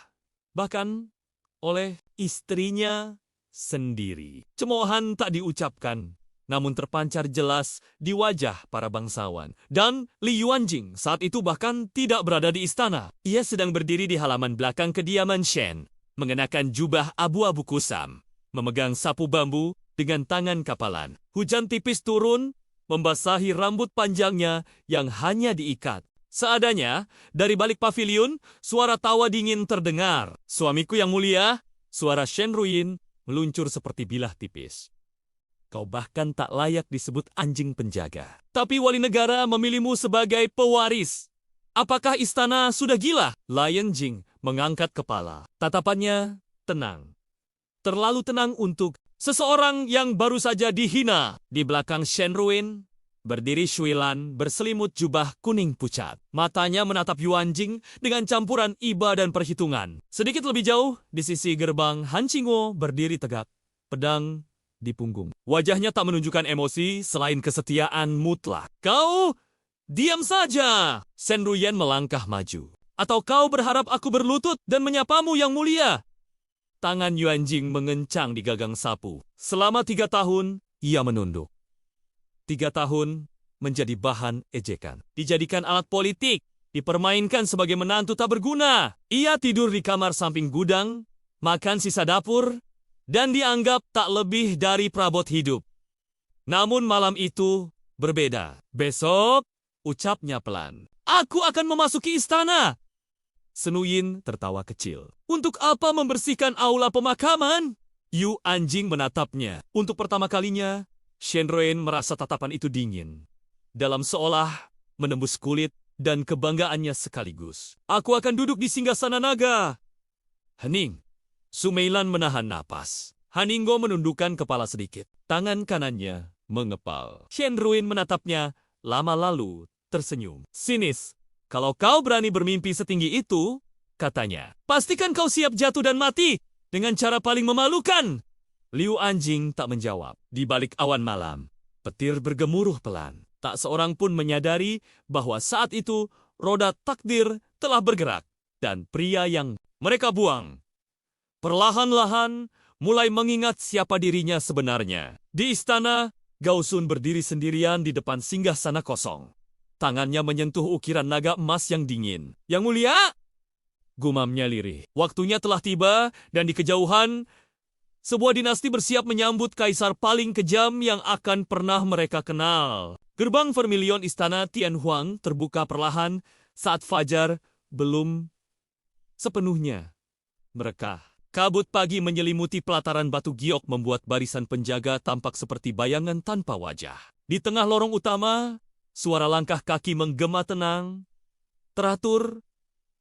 bahkan oleh istrinya sendiri. Cemoohan tak diucapkan, namun terpancar jelas di wajah para bangsawan. Dan Li Yuanjing saat itu bahkan tidak berada di istana. Ia sedang berdiri di halaman belakang kediaman Shen, mengenakan jubah abu-abu kusam, memegang sapu bambu dengan tangan kapalan. Hujan tipis turun, membasahi rambut panjangnya yang hanya diikat. Seadanya, dari balik paviliun, suara tawa dingin terdengar. Suamiku yang mulia, suara Shen Ruyin meluncur seperti bilah tipis. Kau bahkan tak layak disebut anjing penjaga. Tapi wali negara memilihmu sebagai pewaris. Apakah istana sudah gila? Lion Jing mengangkat kepala. Tatapannya tenang. Terlalu tenang untuk seseorang yang baru saja dihina. Di belakang Shen Ruin, berdiri Shuilan berselimut jubah kuning pucat. Matanya menatap Yuan Jing dengan campuran iba dan perhitungan. Sedikit lebih jauh, di sisi gerbang, Han Qingguo berdiri tegak, pedang di punggung. Wajahnya tak menunjukkan emosi selain kesetiaan mutlak. Kau diam saja! Shen Ruyan melangkah maju. Atau kau berharap aku berlutut dan menyapamu yang mulia? Tangan Yuan Jing mengencang di gagang sapu. Selama 3 tahun, ia menunduk. 3 tahun menjadi bahan ejekan. Dijadikan alat politik, dipermainkan sebagai menantu tak berguna. Ia tidur di kamar samping gudang, makan sisa dapur, dan dianggap tak lebih dari perabot hidup. Namun malam itu berbeda. Besok, ucapnya pelan. Aku akan memasuki istana. Senuyin tertawa kecil. Untuk apa membersihkan aula pemakaman? Yu Anjing menatapnya. Untuk pertama kalinya, Shen Ruin merasa tatapan itu dingin, dalam seolah menembus kulit dan kebanggaannya sekaligus. Aku akan duduk di singgasana naga. Hening. Sumeilan menahan napas. Haninggo menundukkan kepala sedikit. Tangan kanannya mengepal. Shen Ruin menatapnya, lama lalu tersenyum. Sinis. Kalau kau berani bermimpi setinggi itu, katanya, pastikan kau siap jatuh dan mati dengan cara paling memalukan. Liu Anjing tak menjawab. Di balik awan malam, petir bergemuruh pelan. Tak seorang pun menyadari bahwa saat itu roda takdir telah bergerak dan pria yang mereka buang perlahan-lahan mulai mengingat siapa dirinya sebenarnya. Di istana, Gausun berdiri sendirian di depan singgasana kosong. Tangannya menyentuh ukiran naga emas yang dingin. Yang mulia, gumamnya lirih. Waktunya telah tiba dan di kejauhan, sebuah dinasti bersiap menyambut kaisar paling kejam yang akan pernah mereka kenal. Gerbang vermilion istana Tianhuang terbuka perlahan saat fajar belum sepenuhnya merekah. Kabut pagi menyelimuti pelataran batu giok membuat barisan penjaga tampak seperti bayangan tanpa wajah. Di tengah lorong utama, suara langkah kaki menggema tenang, teratur,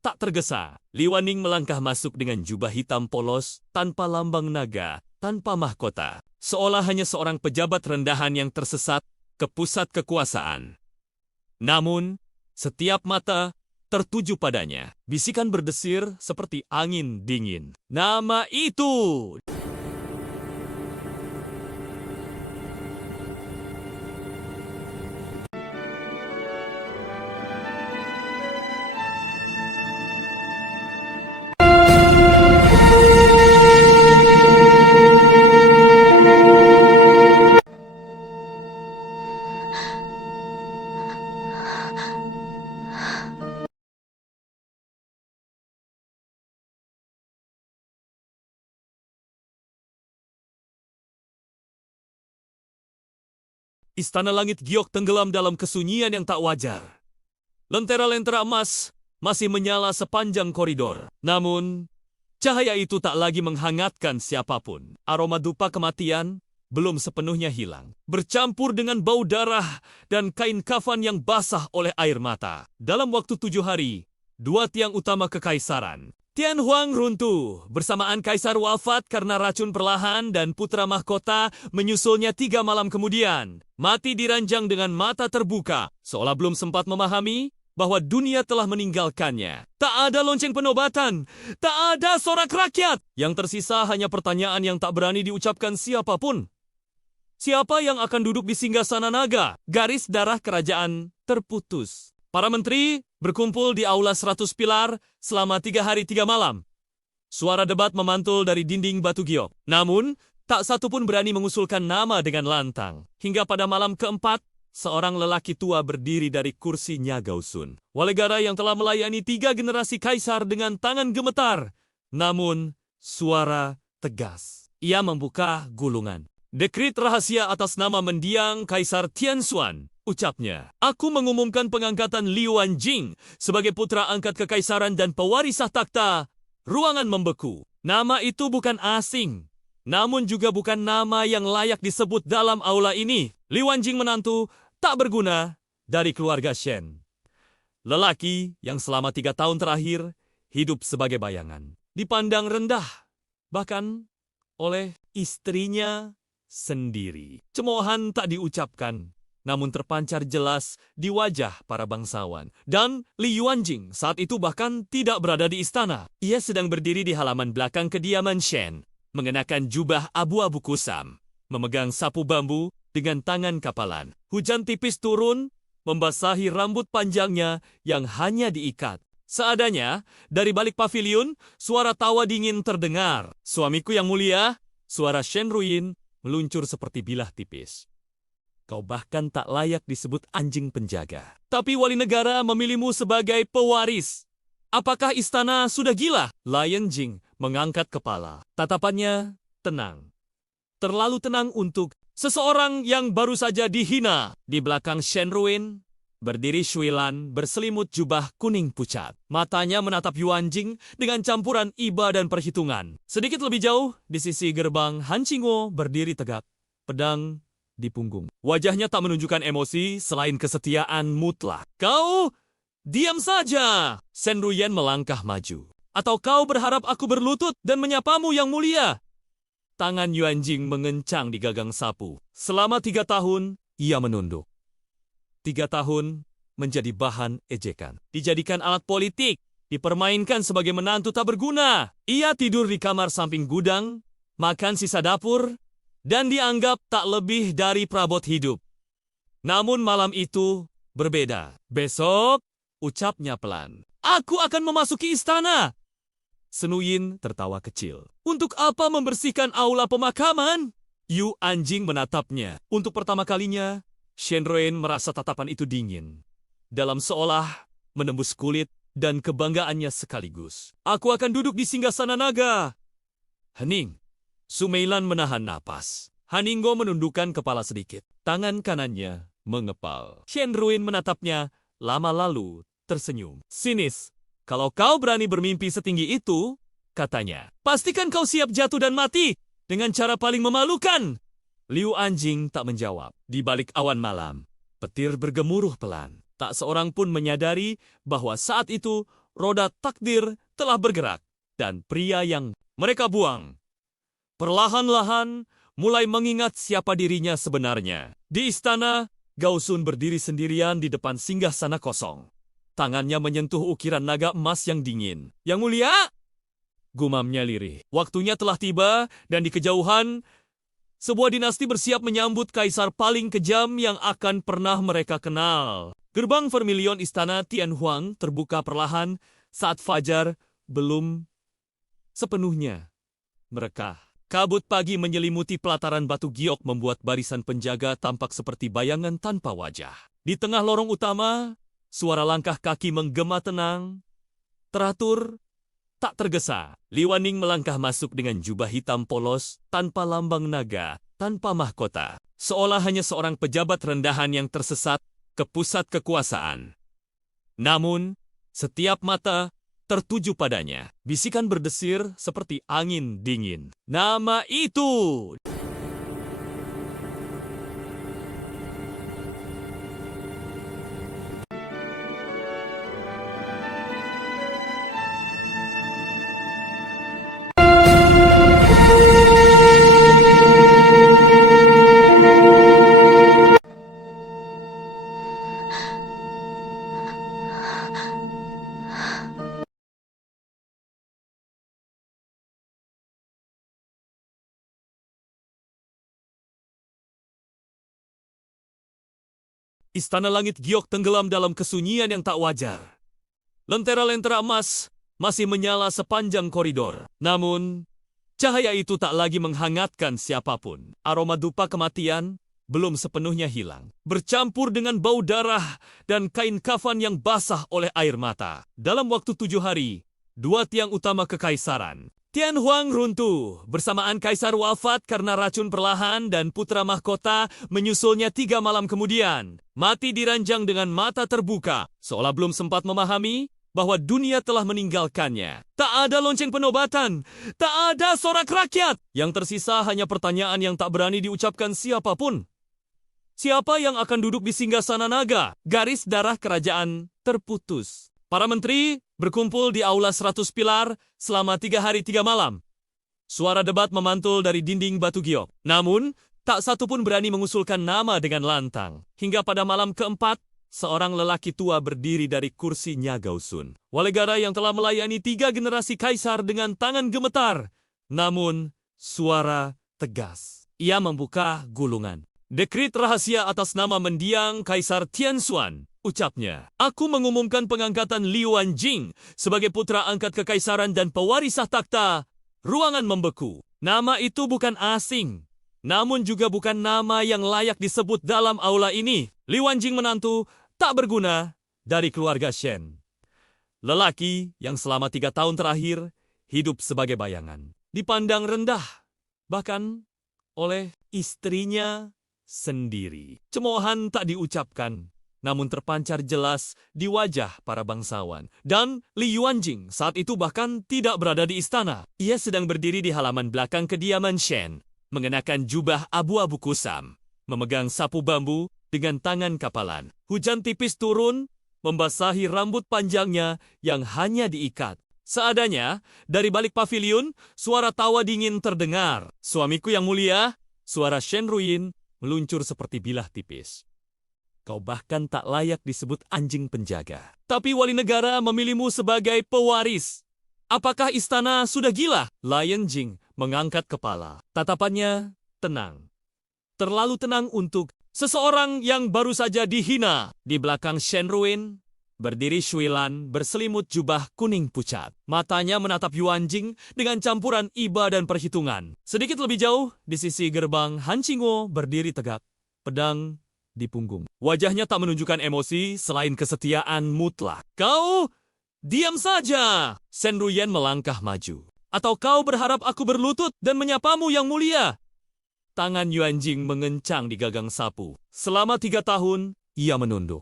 tak tergesa. Li Waning melangkah masuk dengan jubah hitam polos, tanpa lambang naga, tanpa mahkota. Seolah hanya seorang pejabat rendahan yang tersesat ke pusat kekuasaan. Namun, setiap mata tertuju padanya. Bisikan berdesir seperti angin dingin. Nama itu! Istana Langit Giok tenggelam dalam kesunyian yang tak wajar. Lentera-lentera emas masih menyala sepanjang koridor. Namun, cahaya itu tak lagi menghangatkan siapapun. Aroma dupa kematian belum sepenuhnya hilang. Bercampur dengan bau darah dan kain kafan yang basah oleh air mata. Dalam waktu 7 hari, 2 tiang utama kekaisaran, Tian Huang runtuh, bersamaan kaisar wafat karena racun perlahan dan putra mahkota menyusulnya 3 malam kemudian. Mati diranjang dengan mata terbuka, seolah belum sempat memahami bahwa dunia telah meninggalkannya. Tak ada lonceng penobatan, tak ada sorak rakyat. Yang tersisa hanya pertanyaan yang tak berani diucapkan siapapun. Siapa yang akan duduk di singgasana naga? Garis darah kerajaan terputus. Para menteri berkumpul di aula 100 pilar selama 3 hari 3 malam. Suara debat memantul dari dinding batu giok. Namun, tak satu pun berani mengusulkan nama dengan lantang. Hingga pada malam keempat, seorang lelaki tua berdiri dari kursinya Gausun. Walegara yang telah melayani 3 generasi kaisar dengan tangan gemetar. Namun, suara tegas. Ia membuka gulungan. Dekrit rahasia atas nama mendiang Kaisar Tianxuan, ucapnya. Aku mengumumkan pengangkatan Liu Anjing sebagai putra angkat kekaisaran dan pewaris takhta. Ruangan membeku. Nama itu bukan asing, namun juga bukan nama yang layak disebut dalam aula ini. Liu Anjing menantu tak berguna dari keluarga Shen. Lelaki yang selama 3 tahun terakhir hidup sebagai bayangan. Dipandang rendah, bahkan oleh istrinya sendiri. Cemoohan tak diucapkan, namun terpancar jelas di wajah para bangsawan. Dan Li Yuanjing saat itu bahkan tidak berada di istana. Ia sedang berdiri di halaman belakang kediaman Shen, mengenakan jubah abu-abu kusam, memegang sapu bambu dengan tangan kapalan. Hujan tipis turun, membasahi rambut panjangnya yang hanya diikat. Seadanya, dari balik paviliun, suara tawa dingin terdengar. Suamiku yang mulia, suara Shen Ruyin meluncur seperti bilah tipis. Kau bahkan tak layak disebut anjing penjaga. Tapi wali negara memilihmu sebagai pewaris. Apakah istana sudah gila? Lion Jing mengangkat kepala. Tatapannya tenang. Terlalu tenang untuk seseorang yang baru saja dihina. Di belakang Shen Ruin, berdiri Shui Lan berselimut jubah kuning pucat. Matanya menatap Yuan Jing dengan campuran iba dan perhitungan. Sedikit lebih jauh, di sisi gerbang, Han Qingguo berdiri tegak, pedang di punggung. Wajahnya tak menunjukkan emosi selain kesetiaan mutlak. Kau diam saja! Shen Ruyen melangkah maju. Atau kau berharap aku berlutut dan menyapamu yang mulia? Tangan Yuan Jing mengencang di gagang sapu. Selama 3 tahun, ia menunduk. 3 tahun menjadi bahan ejekan. Dijadikan alat politik, dipermainkan sebagai menantu tak berguna. Ia tidur di kamar samping gudang, makan sisa dapur, dan dianggap tak lebih dari perabot hidup. Namun malam itu berbeda. Besok, ucapnya pelan, aku akan memasuki istana. Senuyin tertawa kecil. Untuk apa membersihkan aula pemakaman? Yu Anjing menatapnya. Untuk pertama kalinya, Shen Ruin merasa tatapan itu dingin, dalam seolah menembus kulit dan kebanggaannya sekaligus. Aku akan duduk di singgasana naga. Hening. Sumeilan menahan napas. Haninggo menundukkan kepala sedikit. Tangan kanannya mengepal. Shen Ruin menatapnya, lama lalu tersenyum. Sinis, kalau kau berani bermimpi setinggi itu, katanya, pastikan kau siap jatuh dan mati dengan cara paling memalukan. Liu Anjing tak menjawab. Di balik awan malam, petir bergemuruh pelan. Tak seorang pun menyadari bahwa saat itu roda takdir telah bergerak dan pria yang mereka buang perlahan-lahan mulai mengingat siapa dirinya sebenarnya. Di istana, Gausun berdiri sendirian di depan singgasana kosong. Tangannya menyentuh ukiran naga emas yang dingin. Yang mulia, gumamnya lirih. Waktunya telah tiba dan di kejauhan, sebuah dinasti bersiap menyambut kaisar paling kejam yang akan pernah mereka kenal. Gerbang vermilion istana Tianhuang terbuka perlahan saat fajar belum sepenuhnya merekah. Kabut pagi menyelimuti pelataran batu giok membuat barisan penjaga tampak seperti bayangan tanpa wajah. Di tengah lorong utama, suara langkah kaki menggema tenang, teratur, tak tergesa. Li Waning melangkah masuk dengan jubah hitam polos tanpa lambang naga tanpa mahkota, seolah hanya seorang pejabat rendahan yang tersesat ke pusat kekuasaan. Namun, setiap mata tertuju padanya. Bisikan berdesir seperti angin dingin. Nama itu! Istana langit giok tenggelam dalam kesunyian yang tak wajar. Lentera-lentera emas masih menyala sepanjang koridor. Namun, cahaya itu tak lagi menghangatkan siapapun. Aroma dupa kematian belum sepenuhnya hilang. Bercampur dengan bau darah dan kain kafan yang basah oleh air mata. Dalam waktu 7 hari, 2 tiang utama kekaisaran, Tian Huang runtuh, bersamaan kaisar wafat karena racun perlahan dan putra mahkota menyusulnya 3 malam kemudian. Mati diranjang dengan mata terbuka, seolah belum sempat memahami bahwa dunia telah meninggalkannya. Tak ada lonceng penobatan, tak ada sorak rakyat. Yang tersisa hanya pertanyaan yang tak berani diucapkan siapapun. Siapa yang akan duduk di singgasana naga? Garis darah kerajaan terputus. Para menteri berkumpul di aula 100 pilar selama 3 hari 3 malam. Suara debat memantul dari dinding batu giok. Namun, tak satu pun berani mengusulkan nama dengan lantang. Hingga pada malam keempat, seorang lelaki tua berdiri dari kursinya Gausun. Walegara yang telah melayani 3 generasi kaisar dengan tangan gemetar. Namun, suara tegas. Ia membuka gulungan. Dekrit rahasia atas nama mendiang Kaisar Tianxuan, ucapnya. Aku mengumumkan pengangkatan Liu Anjing sebagai putra angkat kekaisaran dan pewaris takhta. Ruangan membeku. Nama itu bukan asing, namun juga bukan nama yang layak disebut dalam aula ini. Liu Anjing menantu tak berguna dari keluarga Shen. Lelaki yang selama 3 tahun terakhir hidup sebagai bayangan. Dipandang rendah, bahkan oleh istrinya sendiri. Cemoohan tak diucapkan, namun terpancar jelas di wajah para bangsawan. Dan Li Yuanjing saat itu bahkan tidak berada di istana. Ia sedang berdiri di halaman belakang kediaman Shen, mengenakan jubah abu-abu kusam, memegang sapu bambu dengan tangan kapalan. Hujan tipis turun, membasahi rambut panjangnya yang hanya diikat. Seadanya, dari balik paviliun, suara tawa dingin terdengar. Suamiku yang mulia, suara Shen Ruyin meluncur seperti bilah tipis. Kau bahkan tak layak disebut anjing penjaga. Tapi wali negara memilihmu sebagai pewaris. Apakah istana sudah gila? Lion Jing mengangkat kepala. Tatapannya tenang. Terlalu tenang untuk seseorang yang baru saja dihina. Di belakang Shen Ruin, berdiri Shui Lan berselimut jubah kuning pucat. Matanya menatap Yuan Jing dengan campuran iba dan perhitungan. Sedikit lebih jauh, di sisi gerbang, Han Qingguo berdiri tegak, pedang di punggung. Wajahnya tak menunjukkan emosi selain kesetiaan mutlak. Kau diam saja! Shen Ruyen melangkah maju. Atau kau berharap aku berlutut dan menyapamu yang mulia? Tangan Yuan Jing mengencang di gagang sapu. Selama 3 tahun, ia menunduk.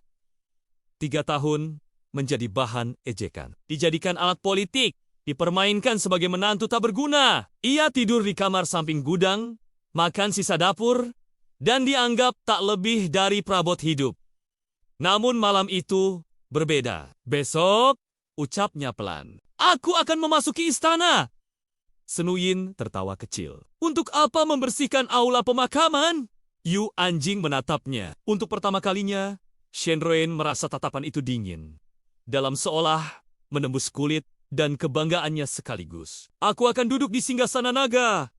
3 tahun menjadi bahan ejekan. Dijadikan alat politik, dipermainkan sebagai menantu tak berguna. Ia tidur di kamar samping gudang, makan sisa dapur, dan dianggap tak lebih dari perabot hidup. Namun malam itu berbeda. Besok, ucapnya pelan, aku akan memasuki istana. Senuyin tertawa kecil. Untuk apa membersihkan aula pemakaman? Yu Anjing menatapnya. Untuk pertama kalinya, Shen Ruin merasa tatapan itu dingin, dalam seolah menembus kulit dan kebanggaannya sekaligus. Aku akan duduk di singgasana naga.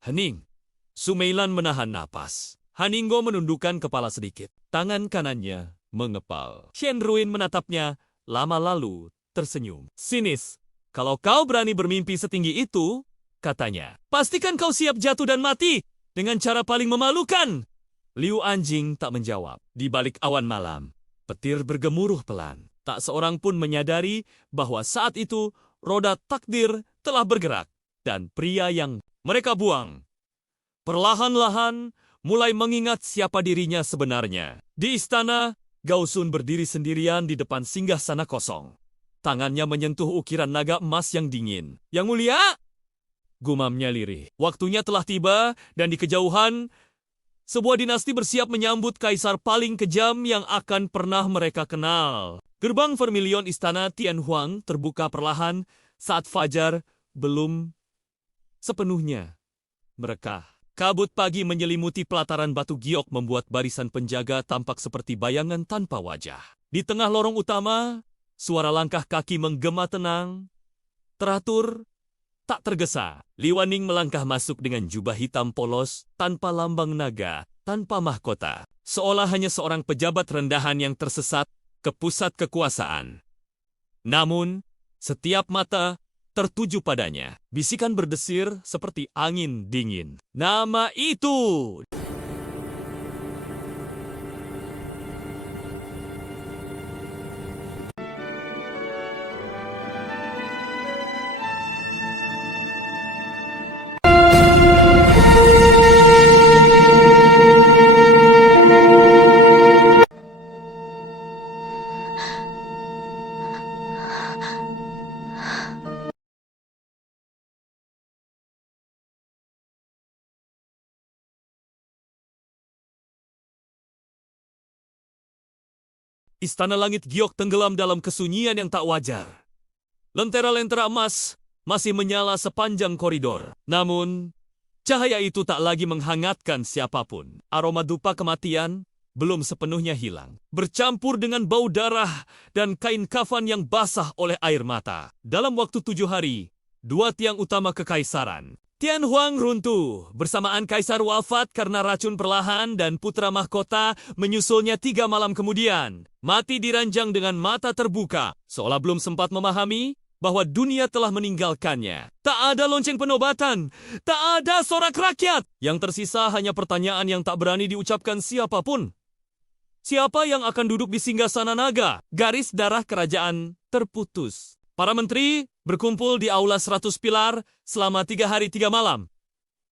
Hening. Sumeilan menahan napas. Haninggo menundukkan kepala sedikit. Tangan kanannya mengepal. Shen Ruin menatapnya, lama lalu tersenyum. Sinis, kalau kau berani bermimpi setinggi itu, katanya, pastikan kau siap jatuh dan mati dengan cara paling memalukan. Liu Anjing tak menjawab. Di balik awan malam, petir bergemuruh pelan. Tak seorang pun menyadari bahwa saat itu roda takdir telah bergerak dan pria yang mereka buang Perlahan-lahan, mulai mengingat siapa dirinya sebenarnya. Di istana, Gausun berdiri sendirian di depan singgasana kosong. Tangannya menyentuh ukiran naga emas yang dingin. Yang mulia, gumamnya lirih. Waktunya telah tiba, dan di kejauhan, sebuah dinasti bersiap menyambut kaisar paling kejam yang akan pernah mereka kenal. Gerbang vermilion istana Tianhuang terbuka perlahan saat fajar belum sepenuhnya merekah. Kabut pagi menyelimuti pelataran batu giok membuat barisan penjaga tampak seperti bayangan tanpa wajah. Di tengah lorong utama, suara langkah kaki menggema tenang, teratur, tak tergesa. Li Waning melangkah masuk dengan jubah hitam polos, tanpa lambang naga, tanpa mahkota. Seolah hanya seorang pejabat rendahan yang tersesat ke pusat kekuasaan. Namun, setiap mata tertuju padanya. Bisikan berdesir seperti angin dingin. Nama itu! Istana langit giok tenggelam dalam kesunyian yang tak wajar. Lentera-lentera emas masih menyala sepanjang koridor. Namun, cahaya itu tak lagi menghangatkan siapapun. Aroma dupa kematian belum sepenuhnya hilang. Bercampur dengan bau darah dan kain kafan yang basah oleh air mata. Dalam waktu 7 hari, 2 tiang utama kekaisaran, Tianhuang runtuh, bersamaan kaisar wafat karena racun perlahan dan putra mahkota menyusulnya 3 malam kemudian. Mati diranjang dengan mata terbuka, seolah belum sempat memahami bahwa dunia telah meninggalkannya. Tak ada lonceng penobatan, tak ada sorak rakyat. Yang tersisa hanya pertanyaan yang tak berani diucapkan siapapun. Siapa yang akan duduk di singgasana naga? Garis darah kerajaan terputus. Para menteri berkumpul di aula 100 pilar selama 3 hari 3 malam.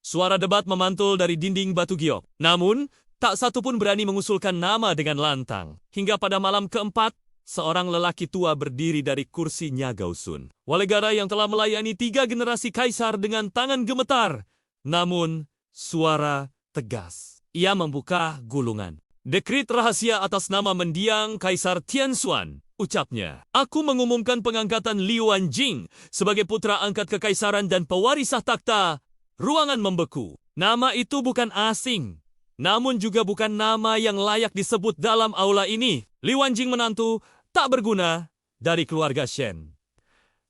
Suara debat memantul dari dinding batu giok. Namun, tak satu pun berani mengusulkan nama dengan lantang. Hingga pada malam keempat, seorang lelaki tua berdiri dari kursinya Gausun. Walegara yang telah melayani 3 generasi kaisar dengan tangan gemetar. Namun, suara tegas. Ia membuka gulungan. Dekrit rahasia atas nama mendiang Kaisar Tianxuan. Ucapnya, aku mengumumkan pengangkatan Liu Wanjing sebagai putra angkat kekaisaran dan pewaris takhta. Ruangan membeku. Nama itu bukan asing, namun juga bukan nama yang layak disebut dalam aula ini. Liu Wanjing menantu tak berguna dari keluarga Shen.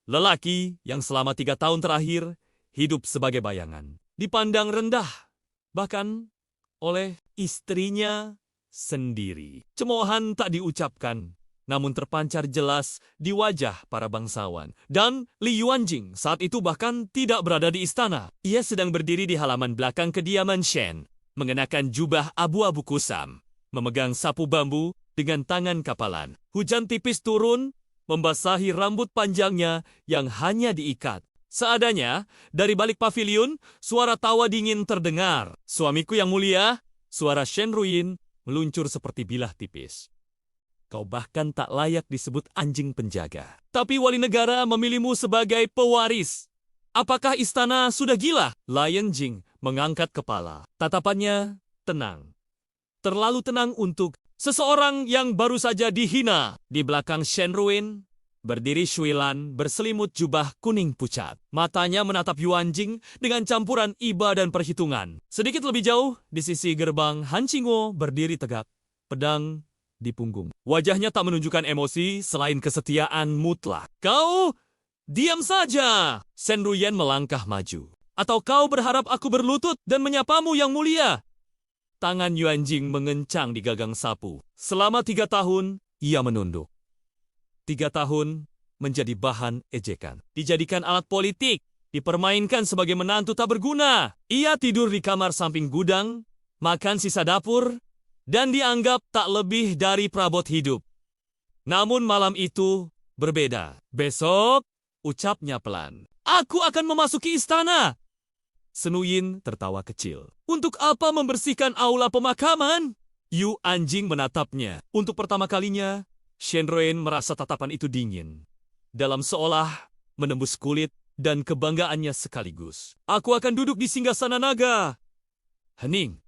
Lelaki yang selama 3 tahun terakhir hidup sebagai bayangan. Dipandang rendah, bahkan oleh istrinya sendiri. Cemoohan tak diucapkan, namun terpancar jelas di wajah para bangsawan. Dan Li Yuanjing saat itu bahkan tidak berada di istana. Ia sedang berdiri di halaman belakang kediaman Shen, mengenakan jubah abu-abu kusam, memegang sapu bambu dengan tangan kapalan. Hujan tipis turun, membasahi rambut panjangnya yang hanya diikat. Seadanya, dari balik paviliun, suara tawa dingin terdengar. Suamiku yang mulia, suara Shen Ruyin meluncur seperti bilah tipis. Kau bahkan tak layak disebut anjing penjaga. Tapi wali negara memilihmu sebagai pewaris. Apakah istana sudah gila? Lion Jing mengangkat kepala. Tatapannya tenang. Terlalu tenang untuk seseorang yang baru saja dihina. Di belakang Shen Ruin, berdiri Shui Lan berselimut jubah kuning pucat. Matanya menatap Yuan Jing dengan campuran iba dan perhitungan. Sedikit lebih jauh, di sisi gerbang Han Qingguo berdiri tegak, pedang di punggung. Wajahnya tak menunjukkan emosi selain kesetiaan mutlak. Kau diam saja! Shen Ruyen melangkah maju. Atau kau berharap aku berlutut dan menyapamu yang mulia? Tangan Yuan Jing mengencang di gagang sapu. Selama 3 tahun, ia menunduk. 3 tahun menjadi bahan ejekan. Dijadikan alat politik, dipermainkan sebagai menantu tak berguna. Ia tidur di kamar samping gudang, makan sisa dapur, dan dianggap tak lebih dari perabot hidup. Namun malam itu berbeda. Besok, ucapnya pelan, aku akan memasuki istana. Senuyin tertawa kecil. Untuk apa membersihkan aula pemakaman? Yu Anjing menatapnya. Untuk pertama kalinya, Shenruin merasa tatapan itu dingin. Dalam seolah menembus kulit dan kebanggaannya sekaligus. Aku akan duduk di singgasana naga. Hening.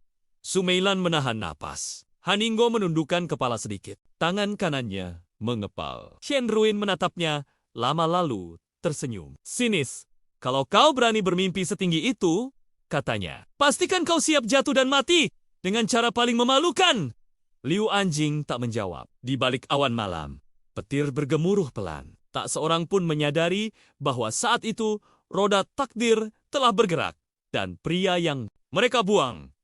Sumeilan menahan napas. Haninggo menundukkan kepala sedikit. Tangan kanannya mengepal. Shenruin menatapnya, lama lalu tersenyum. Sinis. Kalau kau berani bermimpi setinggi itu, katanya, pastikan kau siap jatuh dan mati dengan cara paling memalukan. Liu Anjing tak menjawab. Di balik awan malam, petir bergemuruh pelan. Tak seorang pun menyadari bahwa saat itu roda takdir telah bergerak dan pria yang mereka buang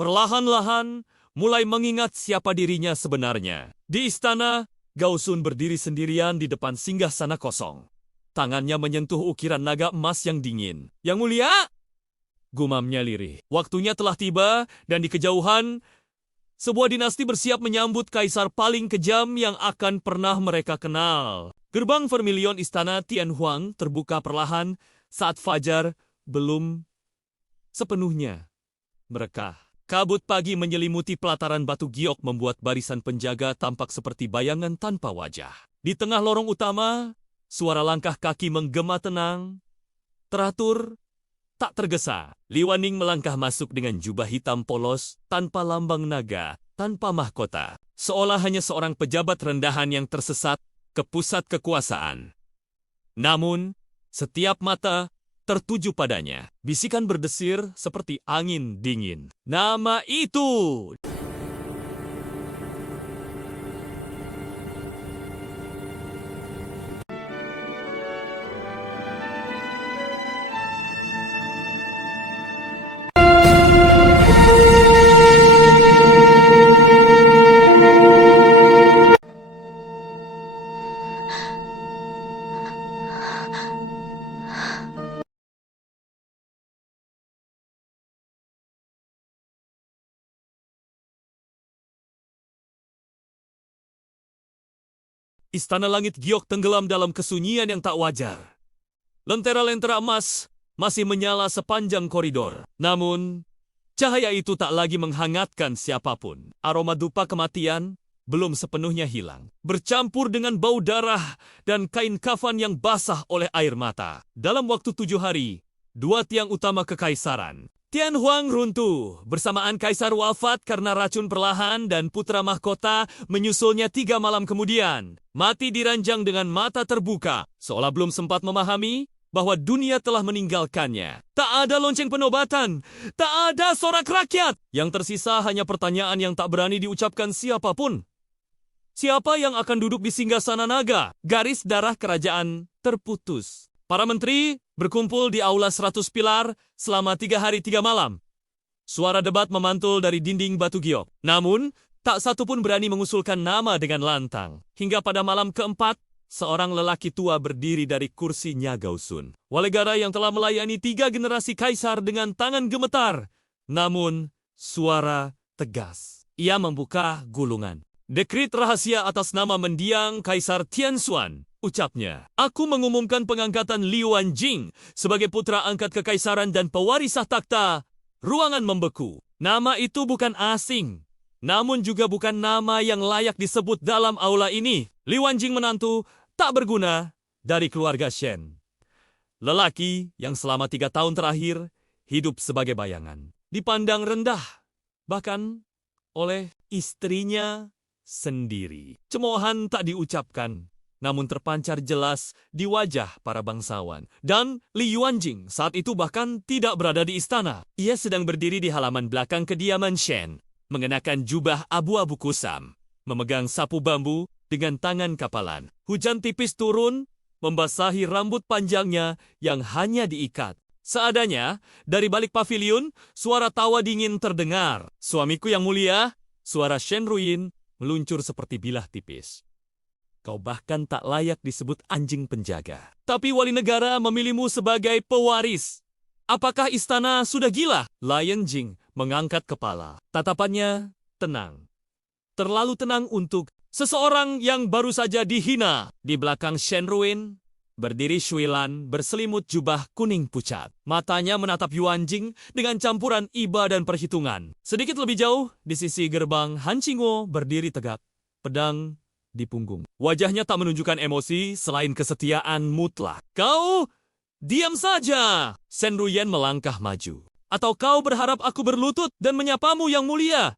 perlahan-lahan mulai mengingat siapa dirinya sebenarnya. Di istana, Gao Sun berdiri sendirian di depan singgasana kosong. Tangannya menyentuh ukiran naga emas yang dingin. Yang mulia, gumamnya lirih. Waktunya telah tiba dan di kejauhan, sebuah dinasti bersiap menyambut kaisar paling kejam yang akan pernah mereka kenal. Gerbang vermilion istana Tianhuang terbuka perlahan saat fajar belum sepenuhnya merekah. Kabut pagi menyelimuti pelataran batu giok membuat barisan penjaga tampak seperti bayangan tanpa wajah. Di tengah lorong utama, suara langkah kaki menggema tenang, teratur, tak tergesa. Li Waning melangkah masuk dengan jubah hitam polos, tanpa lambang naga, tanpa mahkota. Seolah hanya seorang pejabat rendahan yang tersesat ke pusat kekuasaan. Namun, setiap mata tertuju padanya. Bisikan berdesir seperti angin dingin. Nama itu! Istana langit giok tenggelam dalam kesunyian yang tak wajar. Lentera-lentera emas masih menyala sepanjang koridor. Namun, cahaya itu tak lagi menghangatkan siapapun. Aroma dupa kematian belum sepenuhnya hilang. Bercampur dengan bau darah dan kain kafan yang basah oleh air mata. Dalam waktu 7 hari, 2 tiang utama kekaisaran Tianhuang runtuh, bersamaan kaisar wafat karena racun perlahan dan putra mahkota menyusulnya 3 malam kemudian. Mati diranjang dengan mata terbuka, seolah belum sempat memahami bahwa dunia telah meninggalkannya. Tak ada lonceng penobatan, tak ada sorak rakyat. Yang tersisa hanya pertanyaan yang tak berani diucapkan siapapun. Siapa yang akan duduk di singgasana naga? Garis darah kerajaan terputus. Para menteri berkumpul di aula 100 pilar selama 3 hari 3 malam. Suara debat memantul dari dinding batu giok. Namun, tak satu pun berani mengusulkan nama dengan lantang. Hingga pada malam keempat, seorang lelaki tua berdiri dari kursinya Gao Sun. Walegara yang telah melayani 3 generasi kaisar dengan tangan gemetar. Namun, suara tegas. Ia membuka gulungan. Dekrit rahasia atas nama mendiang Kaisar Tianxuan, ucapnya. Aku mengumumkan pengangkatan Liu Anjing sebagai putra angkat kekaisaran dan pewaris takhta. Ruangan membeku. Nama itu bukan asing, namun juga bukan nama yang layak disebut dalam aula ini. Liu Anjing menantu tak berguna dari keluarga Shen. Lelaki yang selama 3 tahun terakhir hidup sebagai bayangan. Dipandang rendah, bahkan oleh istrinya sendiri. Cemoohan tak diucapkan, namun terpancar jelas di wajah para bangsawan. Dan Li Yuanjing saat itu bahkan tidak berada di istana. Ia sedang berdiri di halaman belakang kediaman Shen, mengenakan jubah abu-abu kusam, memegang sapu bambu dengan tangan kapalan. Hujan tipis turun, membasahi rambut panjangnya yang hanya diikat. Seadanya, dari balik paviliun, suara tawa dingin terdengar. Suamiku yang mulia, suara Shenruin meluncur seperti bilah tipis. Kau bahkan tak layak disebut anjing penjaga. Tapi wali negara memilihmu sebagai pewaris. Apakah istana sudah gila? Lion Jing mengangkat kepala. Tatapannya tenang. Terlalu tenang untuk seseorang yang baru saja dihina. Di belakang Shenruin Berdiri Shuilan berselimut jubah kuning pucat. Matanya menatap Yuanjing dengan campuran iba dan perhitungan. Sedikit lebih jauh, di sisi gerbang, Han Qingguo berdiri tegak, pedang di punggung. Wajahnya tak menunjukkan emosi selain kesetiaan mutlak. Kau, diam saja! Shen Ruyen melangkah maju. Atau kau berharap aku berlutut dan menyapamu yang mulia?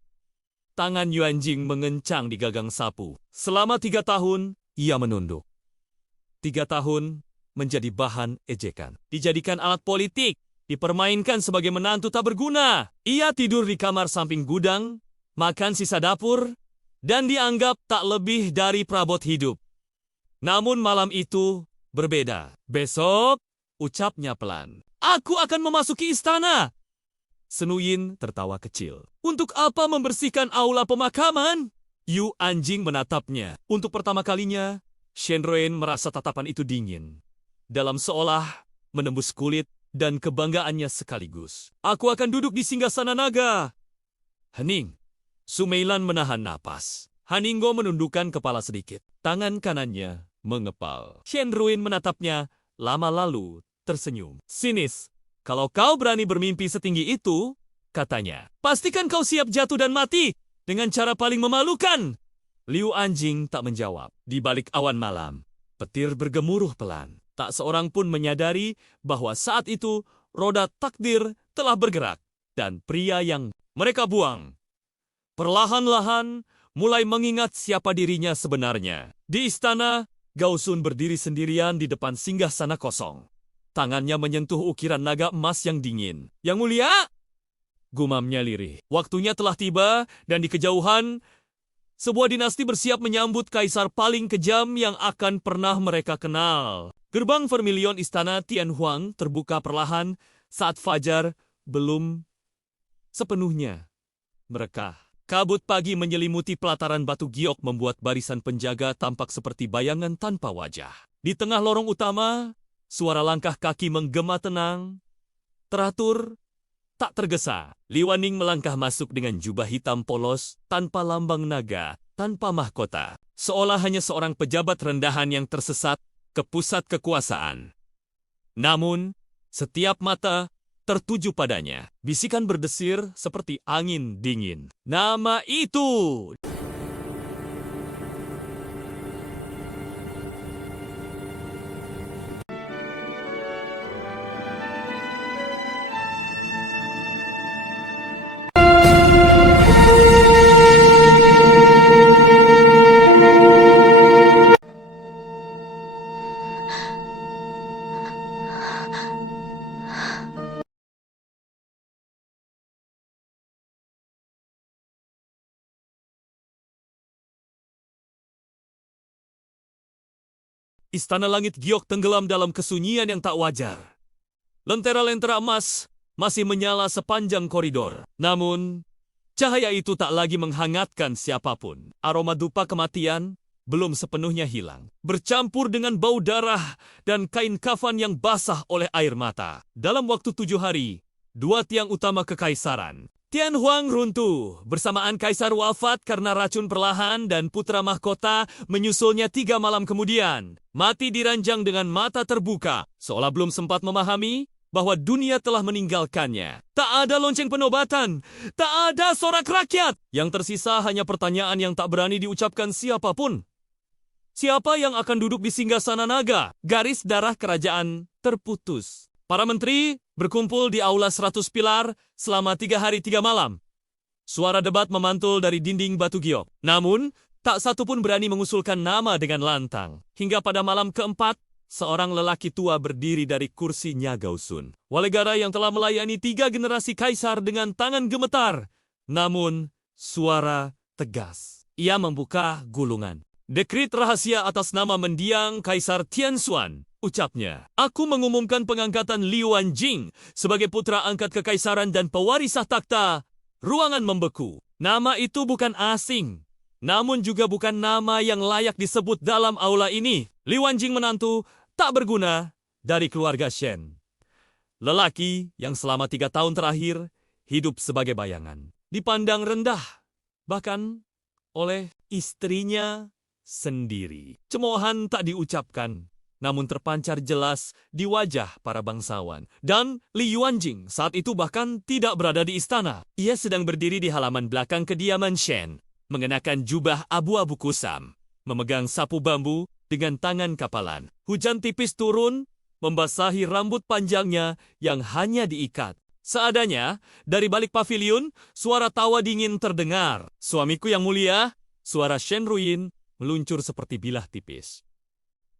Tangan Yuanjing mengencang di gagang sapu. Selama 3 tahun, ia menunduk. 3 tahun menjadi bahan ejekan. Dijadikan alat politik, dipermainkan sebagai menantu tak berguna. Ia tidur di kamar samping gudang, makan sisa dapur, dan dianggap tak lebih dari perabot hidup. Namun malam itu berbeda. Besok, ucapnya pelan, aku akan memasuki istana. Senuyin tertawa kecil. Untuk apa membersihkan aula pemakaman? Yu Anjing menatapnya. Untuk pertama kalinya, Shen Ruyen merasa tatapan itu dingin. Dalam seolah menembus kulit dan kebanggaannya sekaligus. Aku akan duduk di singgasana naga. Hening. Sumeilan menahan napas. Haninggo menundukkan kepala sedikit. Tangan kanannya mengepal. Shen Ruyen menatapnya, lama lalu tersenyum. Sinis. Kalau kau berani bermimpi setinggi itu, katanya, pastikan kau siap jatuh dan mati dengan cara paling memalukan. Liu Anjing tak menjawab. Di balik awan malam, petir bergemuruh pelan. Tak seorang pun menyadari bahwa saat itu roda takdir telah bergerak dan pria yang mereka buang perlahan-lahan mulai mengingat siapa dirinya sebenarnya. Di istana, Gao Sun berdiri sendirian di depan singgasana kosong. Tangannya menyentuh ukiran naga emas yang dingin. Yang mulia, gumamnya lirih. Waktunya telah tiba dan di kejauhan, sebuah dinasti bersiap menyambut kaisar paling kejam yang akan pernah mereka kenal. Gerbang vermilion istana Tianhuang terbuka perlahan saat fajar belum sepenuhnya merekah. Kabut pagi menyelimuti pelataran batu giok membuat barisan penjaga tampak seperti bayangan tanpa wajah. Di tengah lorong utama, suara langkah kaki menggema tenang, teratur, tak tergesa. Li Waning melangkah masuk dengan jubah hitam polos, tanpa lambang naga, tanpa mahkota. Seolah hanya seorang pejabat rendahan yang tersesat ke pusat kekuasaan. Namun, setiap mata tertuju padanya. Bisikan berdesir seperti angin dingin. Nama itu! Istana langit giok tenggelam dalam kesunyian yang tak wajar. Lentera-lentera emas masih menyala sepanjang koridor. Namun, cahaya itu tak lagi menghangatkan siapapun. Aroma dupa kematian belum sepenuhnya hilang. Bercampur dengan bau darah dan kain kafan yang basah oleh air mata. Dalam waktu 7 hari, 2 tiang utama kekaisaran, Tianhuang runtuh, bersamaan kaisar wafat karena racun perlahan dan putra mahkota menyusulnya 3 malam kemudian. Mati diranjang dengan mata terbuka, seolah belum sempat memahami bahwa dunia telah meninggalkannya. Tak ada lonceng penobatan, tak ada sorak rakyat. Yang tersisa hanya pertanyaan yang tak berani diucapkan siapapun. Siapa yang akan duduk di singgasana naga? Garis darah kerajaan terputus. Para menteri berkumpul di aula 100 pilar selama 3 hari 3 malam. Suara debat memantul dari dinding batu giok. Namun, tak satu pun berani mengusulkan nama dengan lantang. Hingga pada malam keempat, seorang lelaki tua berdiri dari kursinya Gao Sun. Walegara yang telah melayani 3 generasi kaisar dengan tangan gemetar. Namun, suara tegas. Ia membuka gulungan. Dekrit rahasia atas nama mendiang Kaisar Tianxuan, ucapnya. Aku mengumumkan pengangkatan Li Wanjing sebagai putra angkat kekaisaran dan pewaris takhta. Ruangan membeku. Nama itu bukan asing, namun juga bukan nama yang layak disebut dalam aula ini. Li Wanjing menantu tak berguna dari keluarga Shen. Lelaki yang selama 3 tahun terakhir hidup sebagai bayangan. Dipandang rendah, bahkan oleh istrinya sendiri. Cemoohan tak diucapkan, namun terpancar jelas di wajah para bangsawan. Dan Li Yuanjing saat itu bahkan tidak berada di istana. Ia sedang berdiri di halaman belakang kediaman Shen, mengenakan jubah abu-abu kusam, memegang sapu bambu dengan tangan kapalan. Hujan tipis turun, membasahi rambut panjangnya yang hanya diikat. Seadanya, dari balik paviliun, suara tawa dingin terdengar. Suamiku yang mulia, suara Shen Ruyin meluncur seperti bilah tipis.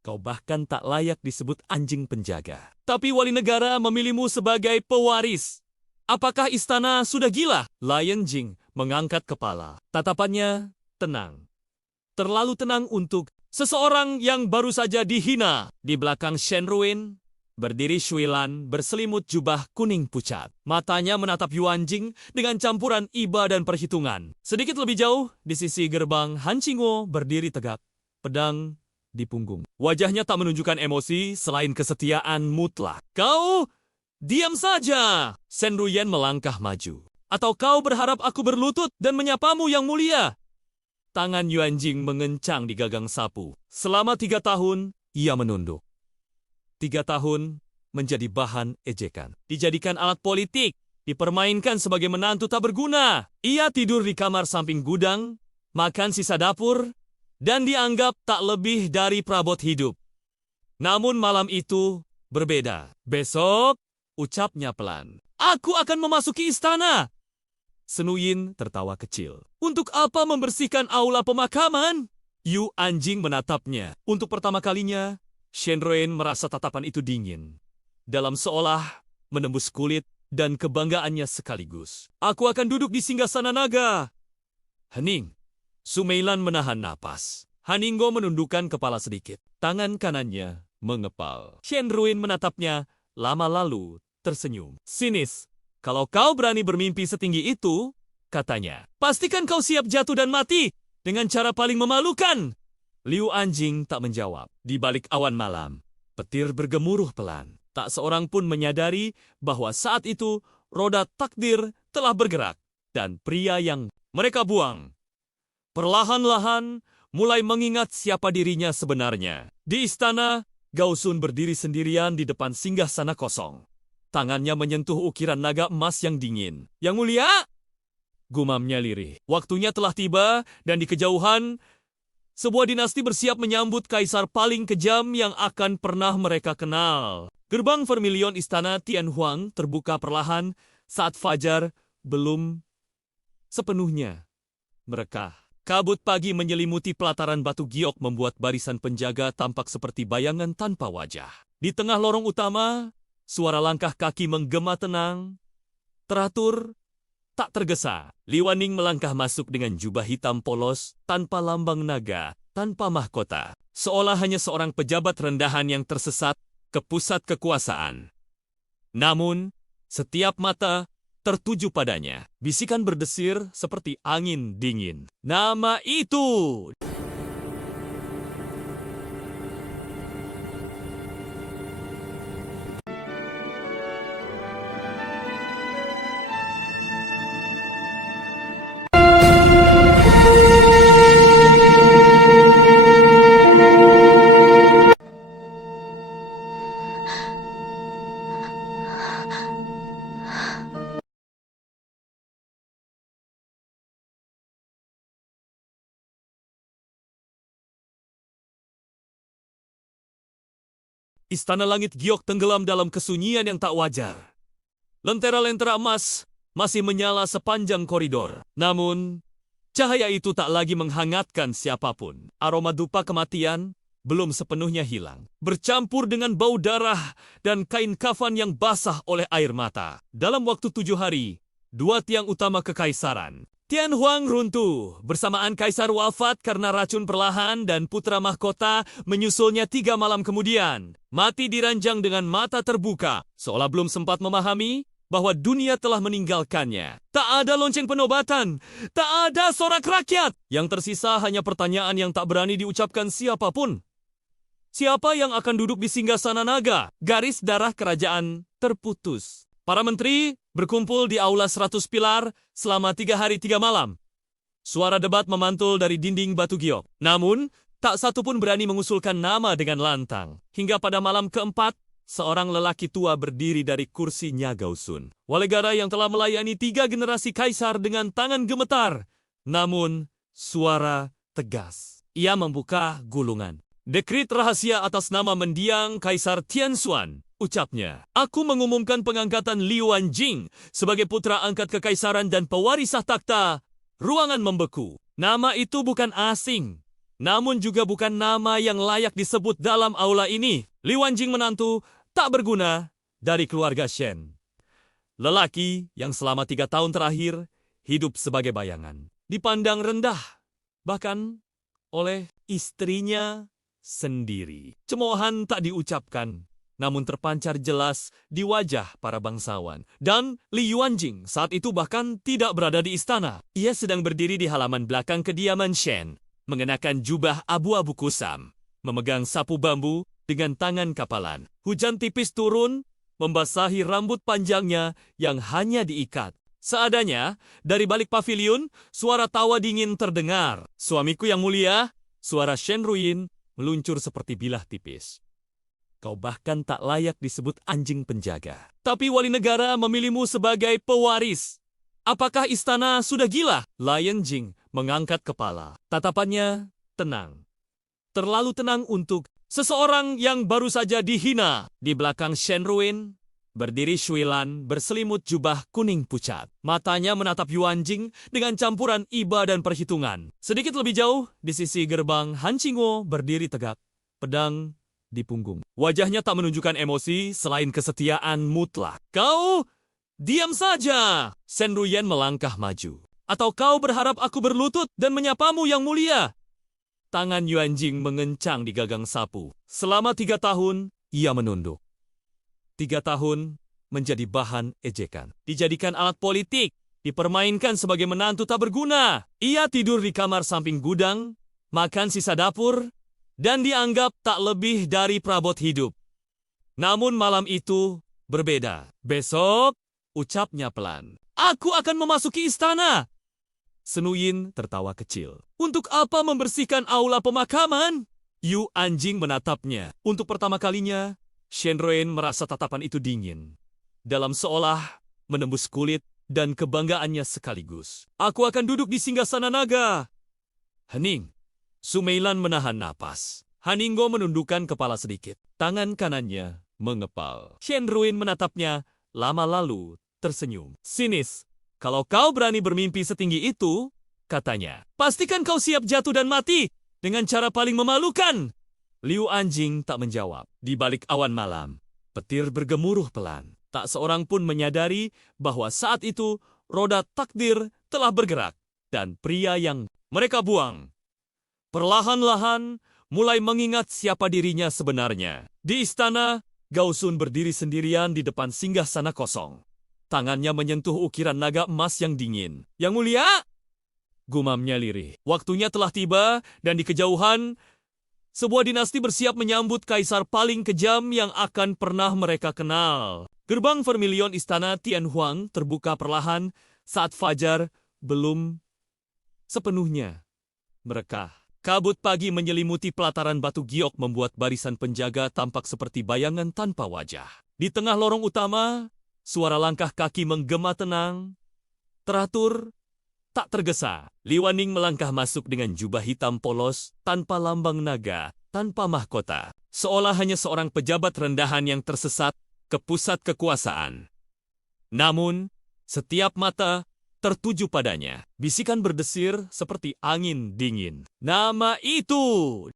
Kau bahkan tak layak disebut anjing penjaga. Tapi wali negara memilihmu sebagai pewaris. Apakah istana sudah gila? Lion Jing mengangkat kepala. Tatapannya tenang. Terlalu tenang untuk seseorang yang baru saja dihina. Di belakang Shen Ruyin, berdiri Shui Lan berselimut jubah kuning pucat. Matanya menatap Yuanjing dengan campuran iba dan perhitungan. Sedikit lebih jauh, di sisi gerbang, Han Qingguo berdiri tegak, pedang di punggung. Wajahnya tak menunjukkan emosi selain kesetiaan mutlak. Kau diam saja! Shen Ruyin melangkah maju. Atau kau berharap aku berlutut dan menyapamu yang mulia? Tangan Yuanjing mengencang di gagang sapu. Selama 3 tahun, ia menunduk. 3 tahun menjadi bahan ejekan. Dijadikan alat politik, dipermainkan sebagai menantu tak berguna. Ia tidur di kamar samping gudang, makan sisa dapur, dan dianggap tak lebih dari perabot hidup. Namun malam itu berbeda. Besok, ucapnya pelan, aku akan memasuki istana. Senuyin tertawa kecil. Untuk apa membersihkan aula pemakaman? Yu Anjing menatapnya. Untuk pertama kalinya, Shen Ruyin merasa tatapan itu dingin, dalam seolah menembus kulit dan kebanggaannya sekaligus. Aku akan duduk di singgasana naga. Hening. Su Meilan menahan napas. Han Ningguo menundukkan kepala sedikit. Tangan kanannya mengepal. Shen Ruyin menatapnya, lama lalu tersenyum. Sinis, kalau kau berani bermimpi setinggi itu, katanya, pastikan kau siap jatuh dan mati dengan cara paling memalukan. Liu Anjing tak menjawab. Di balik awan malam, petir bergemuruh pelan. Tak seorang pun menyadari bahwa saat itu roda takdir telah bergerak dan pria yang mereka buang perlahan-lahan mulai mengingat siapa dirinya sebenarnya. Di istana, Gao Sun berdiri sendirian di depan singgasana kosong. Tangannya menyentuh ukiran naga emas yang dingin. Yang mulia, gumamnya lirih. Waktunya telah tiba dan di kejauhan, sebuah dinasti bersiap menyambut kaisar paling kejam yang akan pernah mereka kenal. Gerbang vermilion istana Tianhuang terbuka perlahan saat fajar belum sepenuhnya merekah. Kabut pagi menyelimuti pelataran batu giok membuat barisan penjaga tampak seperti bayangan tanpa wajah. Di tengah lorong utama, suara langkah kaki menggema tenang, teratur, tak tergesa. Li Waning melangkah masuk dengan jubah hitam polos, tanpa lambang naga, tanpa mahkota. Seolah hanya seorang pejabat rendahan yang tersesat ke pusat kekuasaan. Namun, setiap mata tertuju padanya. Bisikan berdesir seperti angin dingin. Nama itu! Istana langit giok tenggelam dalam kesunyian yang tak wajar. Lentera-lentera emas masih menyala sepanjang koridor. Namun, cahaya itu tak lagi menghangatkan siapapun. Aroma dupa kematian belum sepenuhnya hilang. Bercampur dengan bau darah dan kain kafan yang basah oleh air mata. Dalam waktu 7 hari, 2 tiang utama kekaisaran, Tianhuang runtuh, bersamaan kaisar wafat karena racun perlahan dan putra mahkota menyusulnya 3 malam kemudian. Mati diranjang dengan mata terbuka, seolah belum sempat memahami bahwa dunia telah meninggalkannya. Tak ada lonceng penobatan, tak ada sorak rakyat. Yang tersisa hanya pertanyaan yang tak berani diucapkan siapapun. Siapa yang akan duduk di singgasana naga? Garis darah kerajaan terputus. Para menteri berkumpul di aula 100 pilar selama 3 hari 3 malam. Suara debat memantul dari dinding batu giok. Namun, Tak satu pun berani mengusulkan nama dengan lantang. Hingga pada malam keempat, seorang lelaki tua berdiri dari kursinya Gausun. Walegara yang telah melayani 3 generasi kaisar dengan tangan gemetar. Namun, suara tegas. Ia membuka gulungan. Dekrit rahasia atas nama mendiang Kaisar Tianxuan. Ucapnya, aku mengumumkan pengangkatan Liu Anjing sebagai putra angkat kekaisaran dan pewaris takhta. Ruangan membeku. Nama itu bukan asing. Namun juga bukan nama yang layak disebut dalam aula ini. Liu Anjing menantu tak berguna dari keluarga Shen. Lelaki yang selama 3 tahun terakhir hidup sebagai bayangan. Dipandang rendah, bahkan oleh istrinya sendiri. Cemoohan tak diucapkan, namun terpancar jelas di wajah para bangsawan. Dan Liu Anjing saat itu bahkan tidak berada di istana. Ia sedang berdiri di halaman belakang kediaman Shen. Mengenakan jubah abu-abu kusam, memegang sapu bambu dengan tangan kapalan. Hujan tipis turun, membasahi rambut panjangnya yang hanya diikat. Seadanya, dari balik paviliun, suara tawa dingin terdengar. Suamiku yang mulia, suara Shen Ruyin meluncur seperti bilah tipis. Kau bahkan tak layak disebut anjing penjaga. Tapi wali negara memilihmu sebagai pewaris. Apakah istana sudah gila? Lion Jing mengangkat kepala. Tatapannya tenang. Terlalu tenang untuk seseorang yang baru saja dihina. Di belakang Shen Ruin, berdiri Shui Lan berselimut jubah kuning pucat. Matanya menatap Yuan Jing dengan campuran iba dan perhitungan. Sedikit lebih jauh, di sisi gerbang, Han Qingwo berdiri tegak, pedang di punggung. Wajahnya tak menunjukkan emosi selain kesetiaan mutlak. Kau diam saja! Shen Ruyen melangkah maju. Atau kau berharap aku berlutut dan menyapamu yang mulia? Tangan Yuan Jing mengencang di gagang sapu. Selama 3 tahun, ia menunduk. 3 tahun menjadi bahan ejekan. Dijadikan alat politik, dipermainkan sebagai menantu tak berguna. Ia tidur di kamar samping gudang, makan sisa dapur, dan dianggap tak lebih dari perabot hidup. Namun malam itu berbeda. Besok, ucapnya pelan, aku akan memasuki istana. Senuyin tertawa kecil. Untuk apa membersihkan aula pemakaman? Yu Anjing menatapnya. Untuk pertama kalinya, Shen Ruin merasa tatapan itu dingin. Dalam seolah menembus kulit dan kebanggaannya sekaligus. Aku akan duduk di singgasana naga. Hening. Sumeilan menahan napas. Haninggo menundukkan kepala sedikit. Tangan kanannya mengepal. Shen Ruin menatapnya lama lalu tersenyum. Sinis, kalau kau berani bermimpi setinggi itu, katanya, pastikan kau siap jatuh dan mati dengan cara paling memalukan. Liu Anjing tak menjawab. Di balik awan malam, petir bergemuruh pelan. Tak seorang pun menyadari bahwa saat itu roda takdir telah bergerak dan pria yang mereka buang perlahan-lahan mulai mengingat siapa dirinya sebenarnya. Di istana, Gausun berdiri sendirian di depan singgasana kosong. Tangannya menyentuh ukiran naga emas yang dingin. Yang mulia, gumamnya lirih. Waktunya telah tiba dan di kejauhan, sebuah dinasti bersiap menyambut kaisar paling kejam yang akan pernah mereka kenal. Gerbang vermilion istana Tianhuang terbuka perlahan saat fajar belum sepenuhnya merekah. Kabut pagi menyelimuti pelataran batu giok membuat barisan penjaga tampak seperti bayangan tanpa wajah. Di tengah lorong utama, suara langkah kaki menggema tenang, teratur, tak tergesa. Li Waning melangkah masuk dengan jubah hitam polos, tanpa lambang naga, tanpa mahkota. Seolah hanya seorang pejabat rendahan yang tersesat ke pusat kekuasaan. Namun, setiap mata tertuju padanya. Bisikan berdesir seperti angin dingin. Nama itu!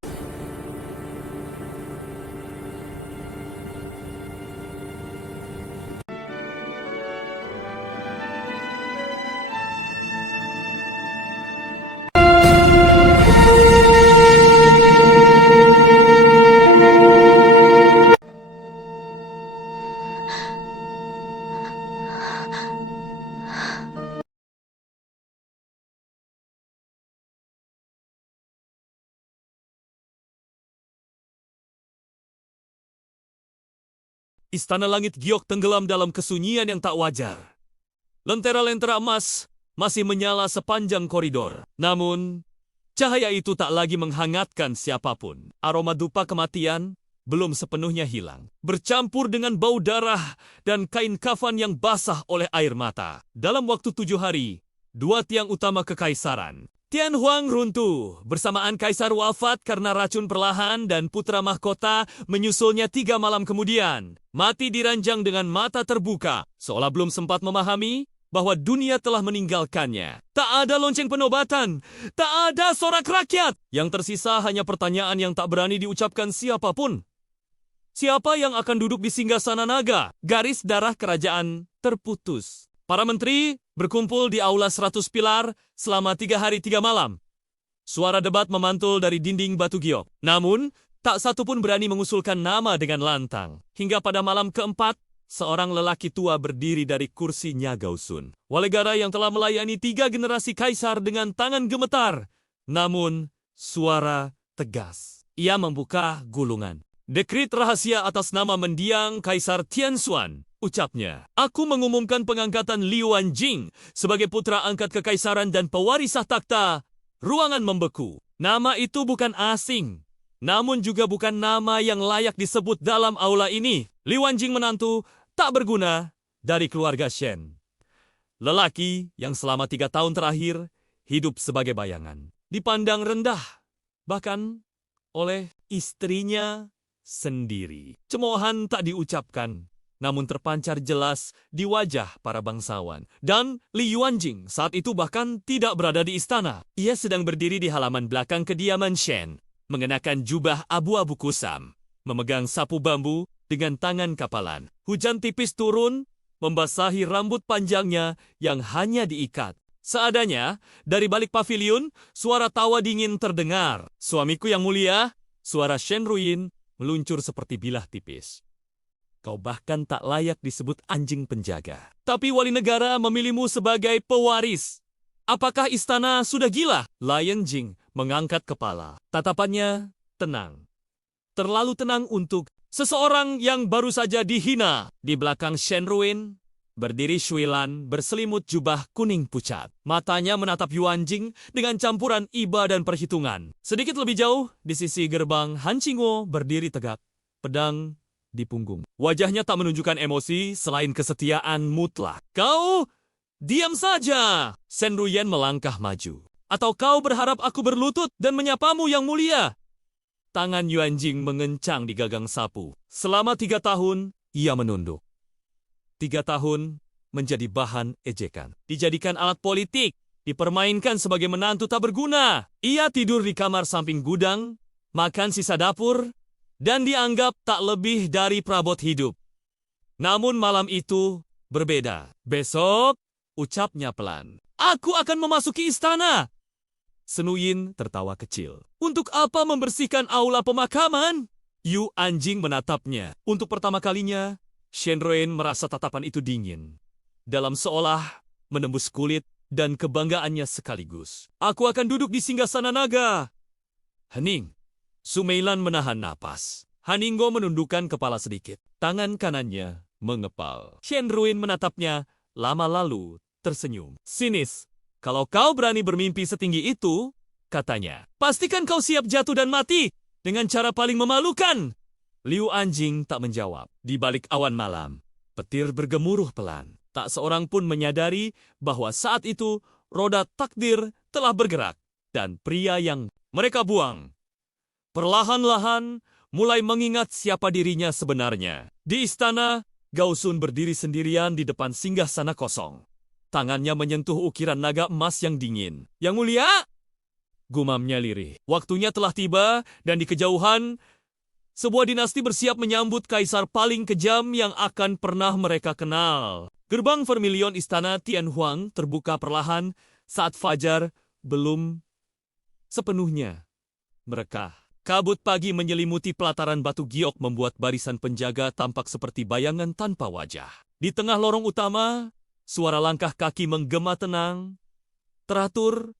Istana langit giok tenggelam dalam kesunyian yang tak wajar. Lentera-lentera emas masih menyala sepanjang koridor. Namun, cahaya itu tak lagi menghangatkan siapapun. Aroma dupa kematian belum sepenuhnya hilang, bercampur dengan bau darah dan kain kafan yang basah oleh air mata. Dalam waktu 7 hari, 2 tiang utama kekaisaran, Tianhuang runtuh, bersamaan kaisar wafat karena racun perlahan dan putra mahkota menyusulnya 3 malam kemudian. Mati diranjang dengan mata terbuka, seolah belum sempat memahami bahwa dunia telah meninggalkannya. Tak ada lonceng penobatan, tak ada sorak rakyat. Yang tersisa hanya pertanyaan yang tak berani diucapkan siapapun. Siapa yang akan duduk di singgasana naga? Garis darah kerajaan terputus. Para menteri berkumpul di aula 100 pilar selama 3 hari 3 malam. Suara debat memantul dari dinding batu giok. Namun, tak satu pun berani mengusulkan nama dengan lantang. Hingga pada malam keempat, seorang lelaki tua berdiri dari kursinya Gausun. Walegara yang telah melayani 3 generasi kaisar dengan tangan gemetar. Namun, suara tegas. Ia membuka gulungan. Dekrit rahasia atas nama mendiang Kaisar Tianxuan, ucapnya. Aku mengumumkan pengangkatan Liu Anjing sebagai putra angkat kekaisaran dan pewarisah takhta. Ruangan membeku. Nama itu bukan asing, namun juga bukan nama yang layak disebut dalam aula ini. Liu Anjing menantu tak berguna dari keluarga Shen. Lelaki yang selama 3 tahun terakhir hidup sebagai bayangan. Dipandang rendah, bahkan oleh istrinya sendiri. Cemoohan tak diucapkan, namun terpancar jelas di wajah para bangsawan. Dan Li Yuanjing saat itu bahkan tidak berada di istana. Ia sedang berdiri di halaman belakang kediaman Shen, mengenakan jubah abu-abu kusam, memegang sapu bambu dengan tangan kapalan. Hujan tipis turun, membasahi rambut panjangnya yang hanya diikat. Seadanya, dari balik paviliun, suara tawa dingin terdengar. Suamiku yang mulia, suara Shen Ruyin meluncur seperti bilah tipis. Kau bahkan tak layak disebut anjing penjaga. Tapi wali negara memilihmu sebagai pewaris. Apakah istana sudah gila? Lion Jing mengangkat kepala. Tatapannya tenang. Terlalu tenang untuk seseorang yang baru saja dihina. Di belakang Shen Ruin, berdiri Shuilan berselimut jubah kuning pucat. Matanya menatap Yuan Jing dengan campuran iba dan perhitungan. Sedikit lebih jauh, di sisi gerbang, Han Qingguo berdiri tegak, pedang di punggung. Wajahnya tak menunjukkan emosi selain kesetiaan mutlak. Kau diam saja! Shen Ruyen melangkah maju. Atau kau berharap aku berlutut dan menyapamu yang mulia? Tangan Yuan Jing mengencang di gagang sapu. Selama 3 tahun, ia menunduk. 3 tahun menjadi bahan ejekan. Dijadikan alat politik, dipermainkan sebagai menantu tak berguna. Ia tidur di kamar samping gudang, makan sisa dapur, dan dianggap tak lebih dari perabot hidup. Namun malam itu berbeda. Besok, ucapnya pelan, aku akan memasuki istana. Senuyin tertawa kecil. Untuk apa membersihkan aula pemakaman? Yu Anjing menatapnya. Untuk pertama kalinya, Shen Ruin merasa tatapan itu dingin, dalam seolah menembus kulit dan kebanggaannya sekaligus. Aku akan duduk di singgasana naga. Hening. Sumeilan menahan napas. Haninggo menundukkan kepala sedikit. Tangan kanannya mengepal. Shen Ruin menatapnya, lama lalu tersenyum. Sinis, kalau kau berani bermimpi setinggi itu, katanya, pastikan kau siap jatuh dan mati dengan cara paling memalukan. Liu Anjing tak menjawab. Di balik awan malam, petir bergemuruh pelan. Tak seorang pun menyadari bahwa saat itu roda takdir telah bergerak. Dan pria yang mereka buang perlahan-lahan mulai mengingat siapa dirinya sebenarnya. Di istana, Gausun berdiri sendirian di depan singgasana kosong. Tangannya menyentuh ukiran naga emas yang dingin. Yang mulia, gumamnya lirih. Waktunya telah tiba dan di kejauhan, sebuah dinasti bersiap menyambut kaisar paling kejam yang akan pernah mereka kenal. Gerbang vermilion istana Tianhuang terbuka perlahan saat fajar belum sepenuhnya merekah. Kabut pagi menyelimuti pelataran batu giok membuat barisan penjaga tampak seperti bayangan tanpa wajah. Di tengah lorong utama, suara langkah kaki menggema tenang, teratur,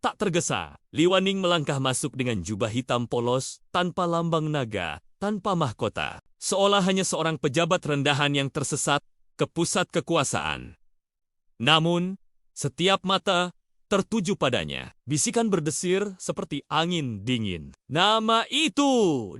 tak tergesa. Li Waning melangkah masuk dengan jubah hitam polos, tanpa lambang naga, tanpa mahkota. Seolah hanya seorang pejabat rendahan yang tersesat ke pusat kekuasaan. Namun, setiap mata tertuju padanya. Bisikan berdesir seperti angin dingin. Nama itu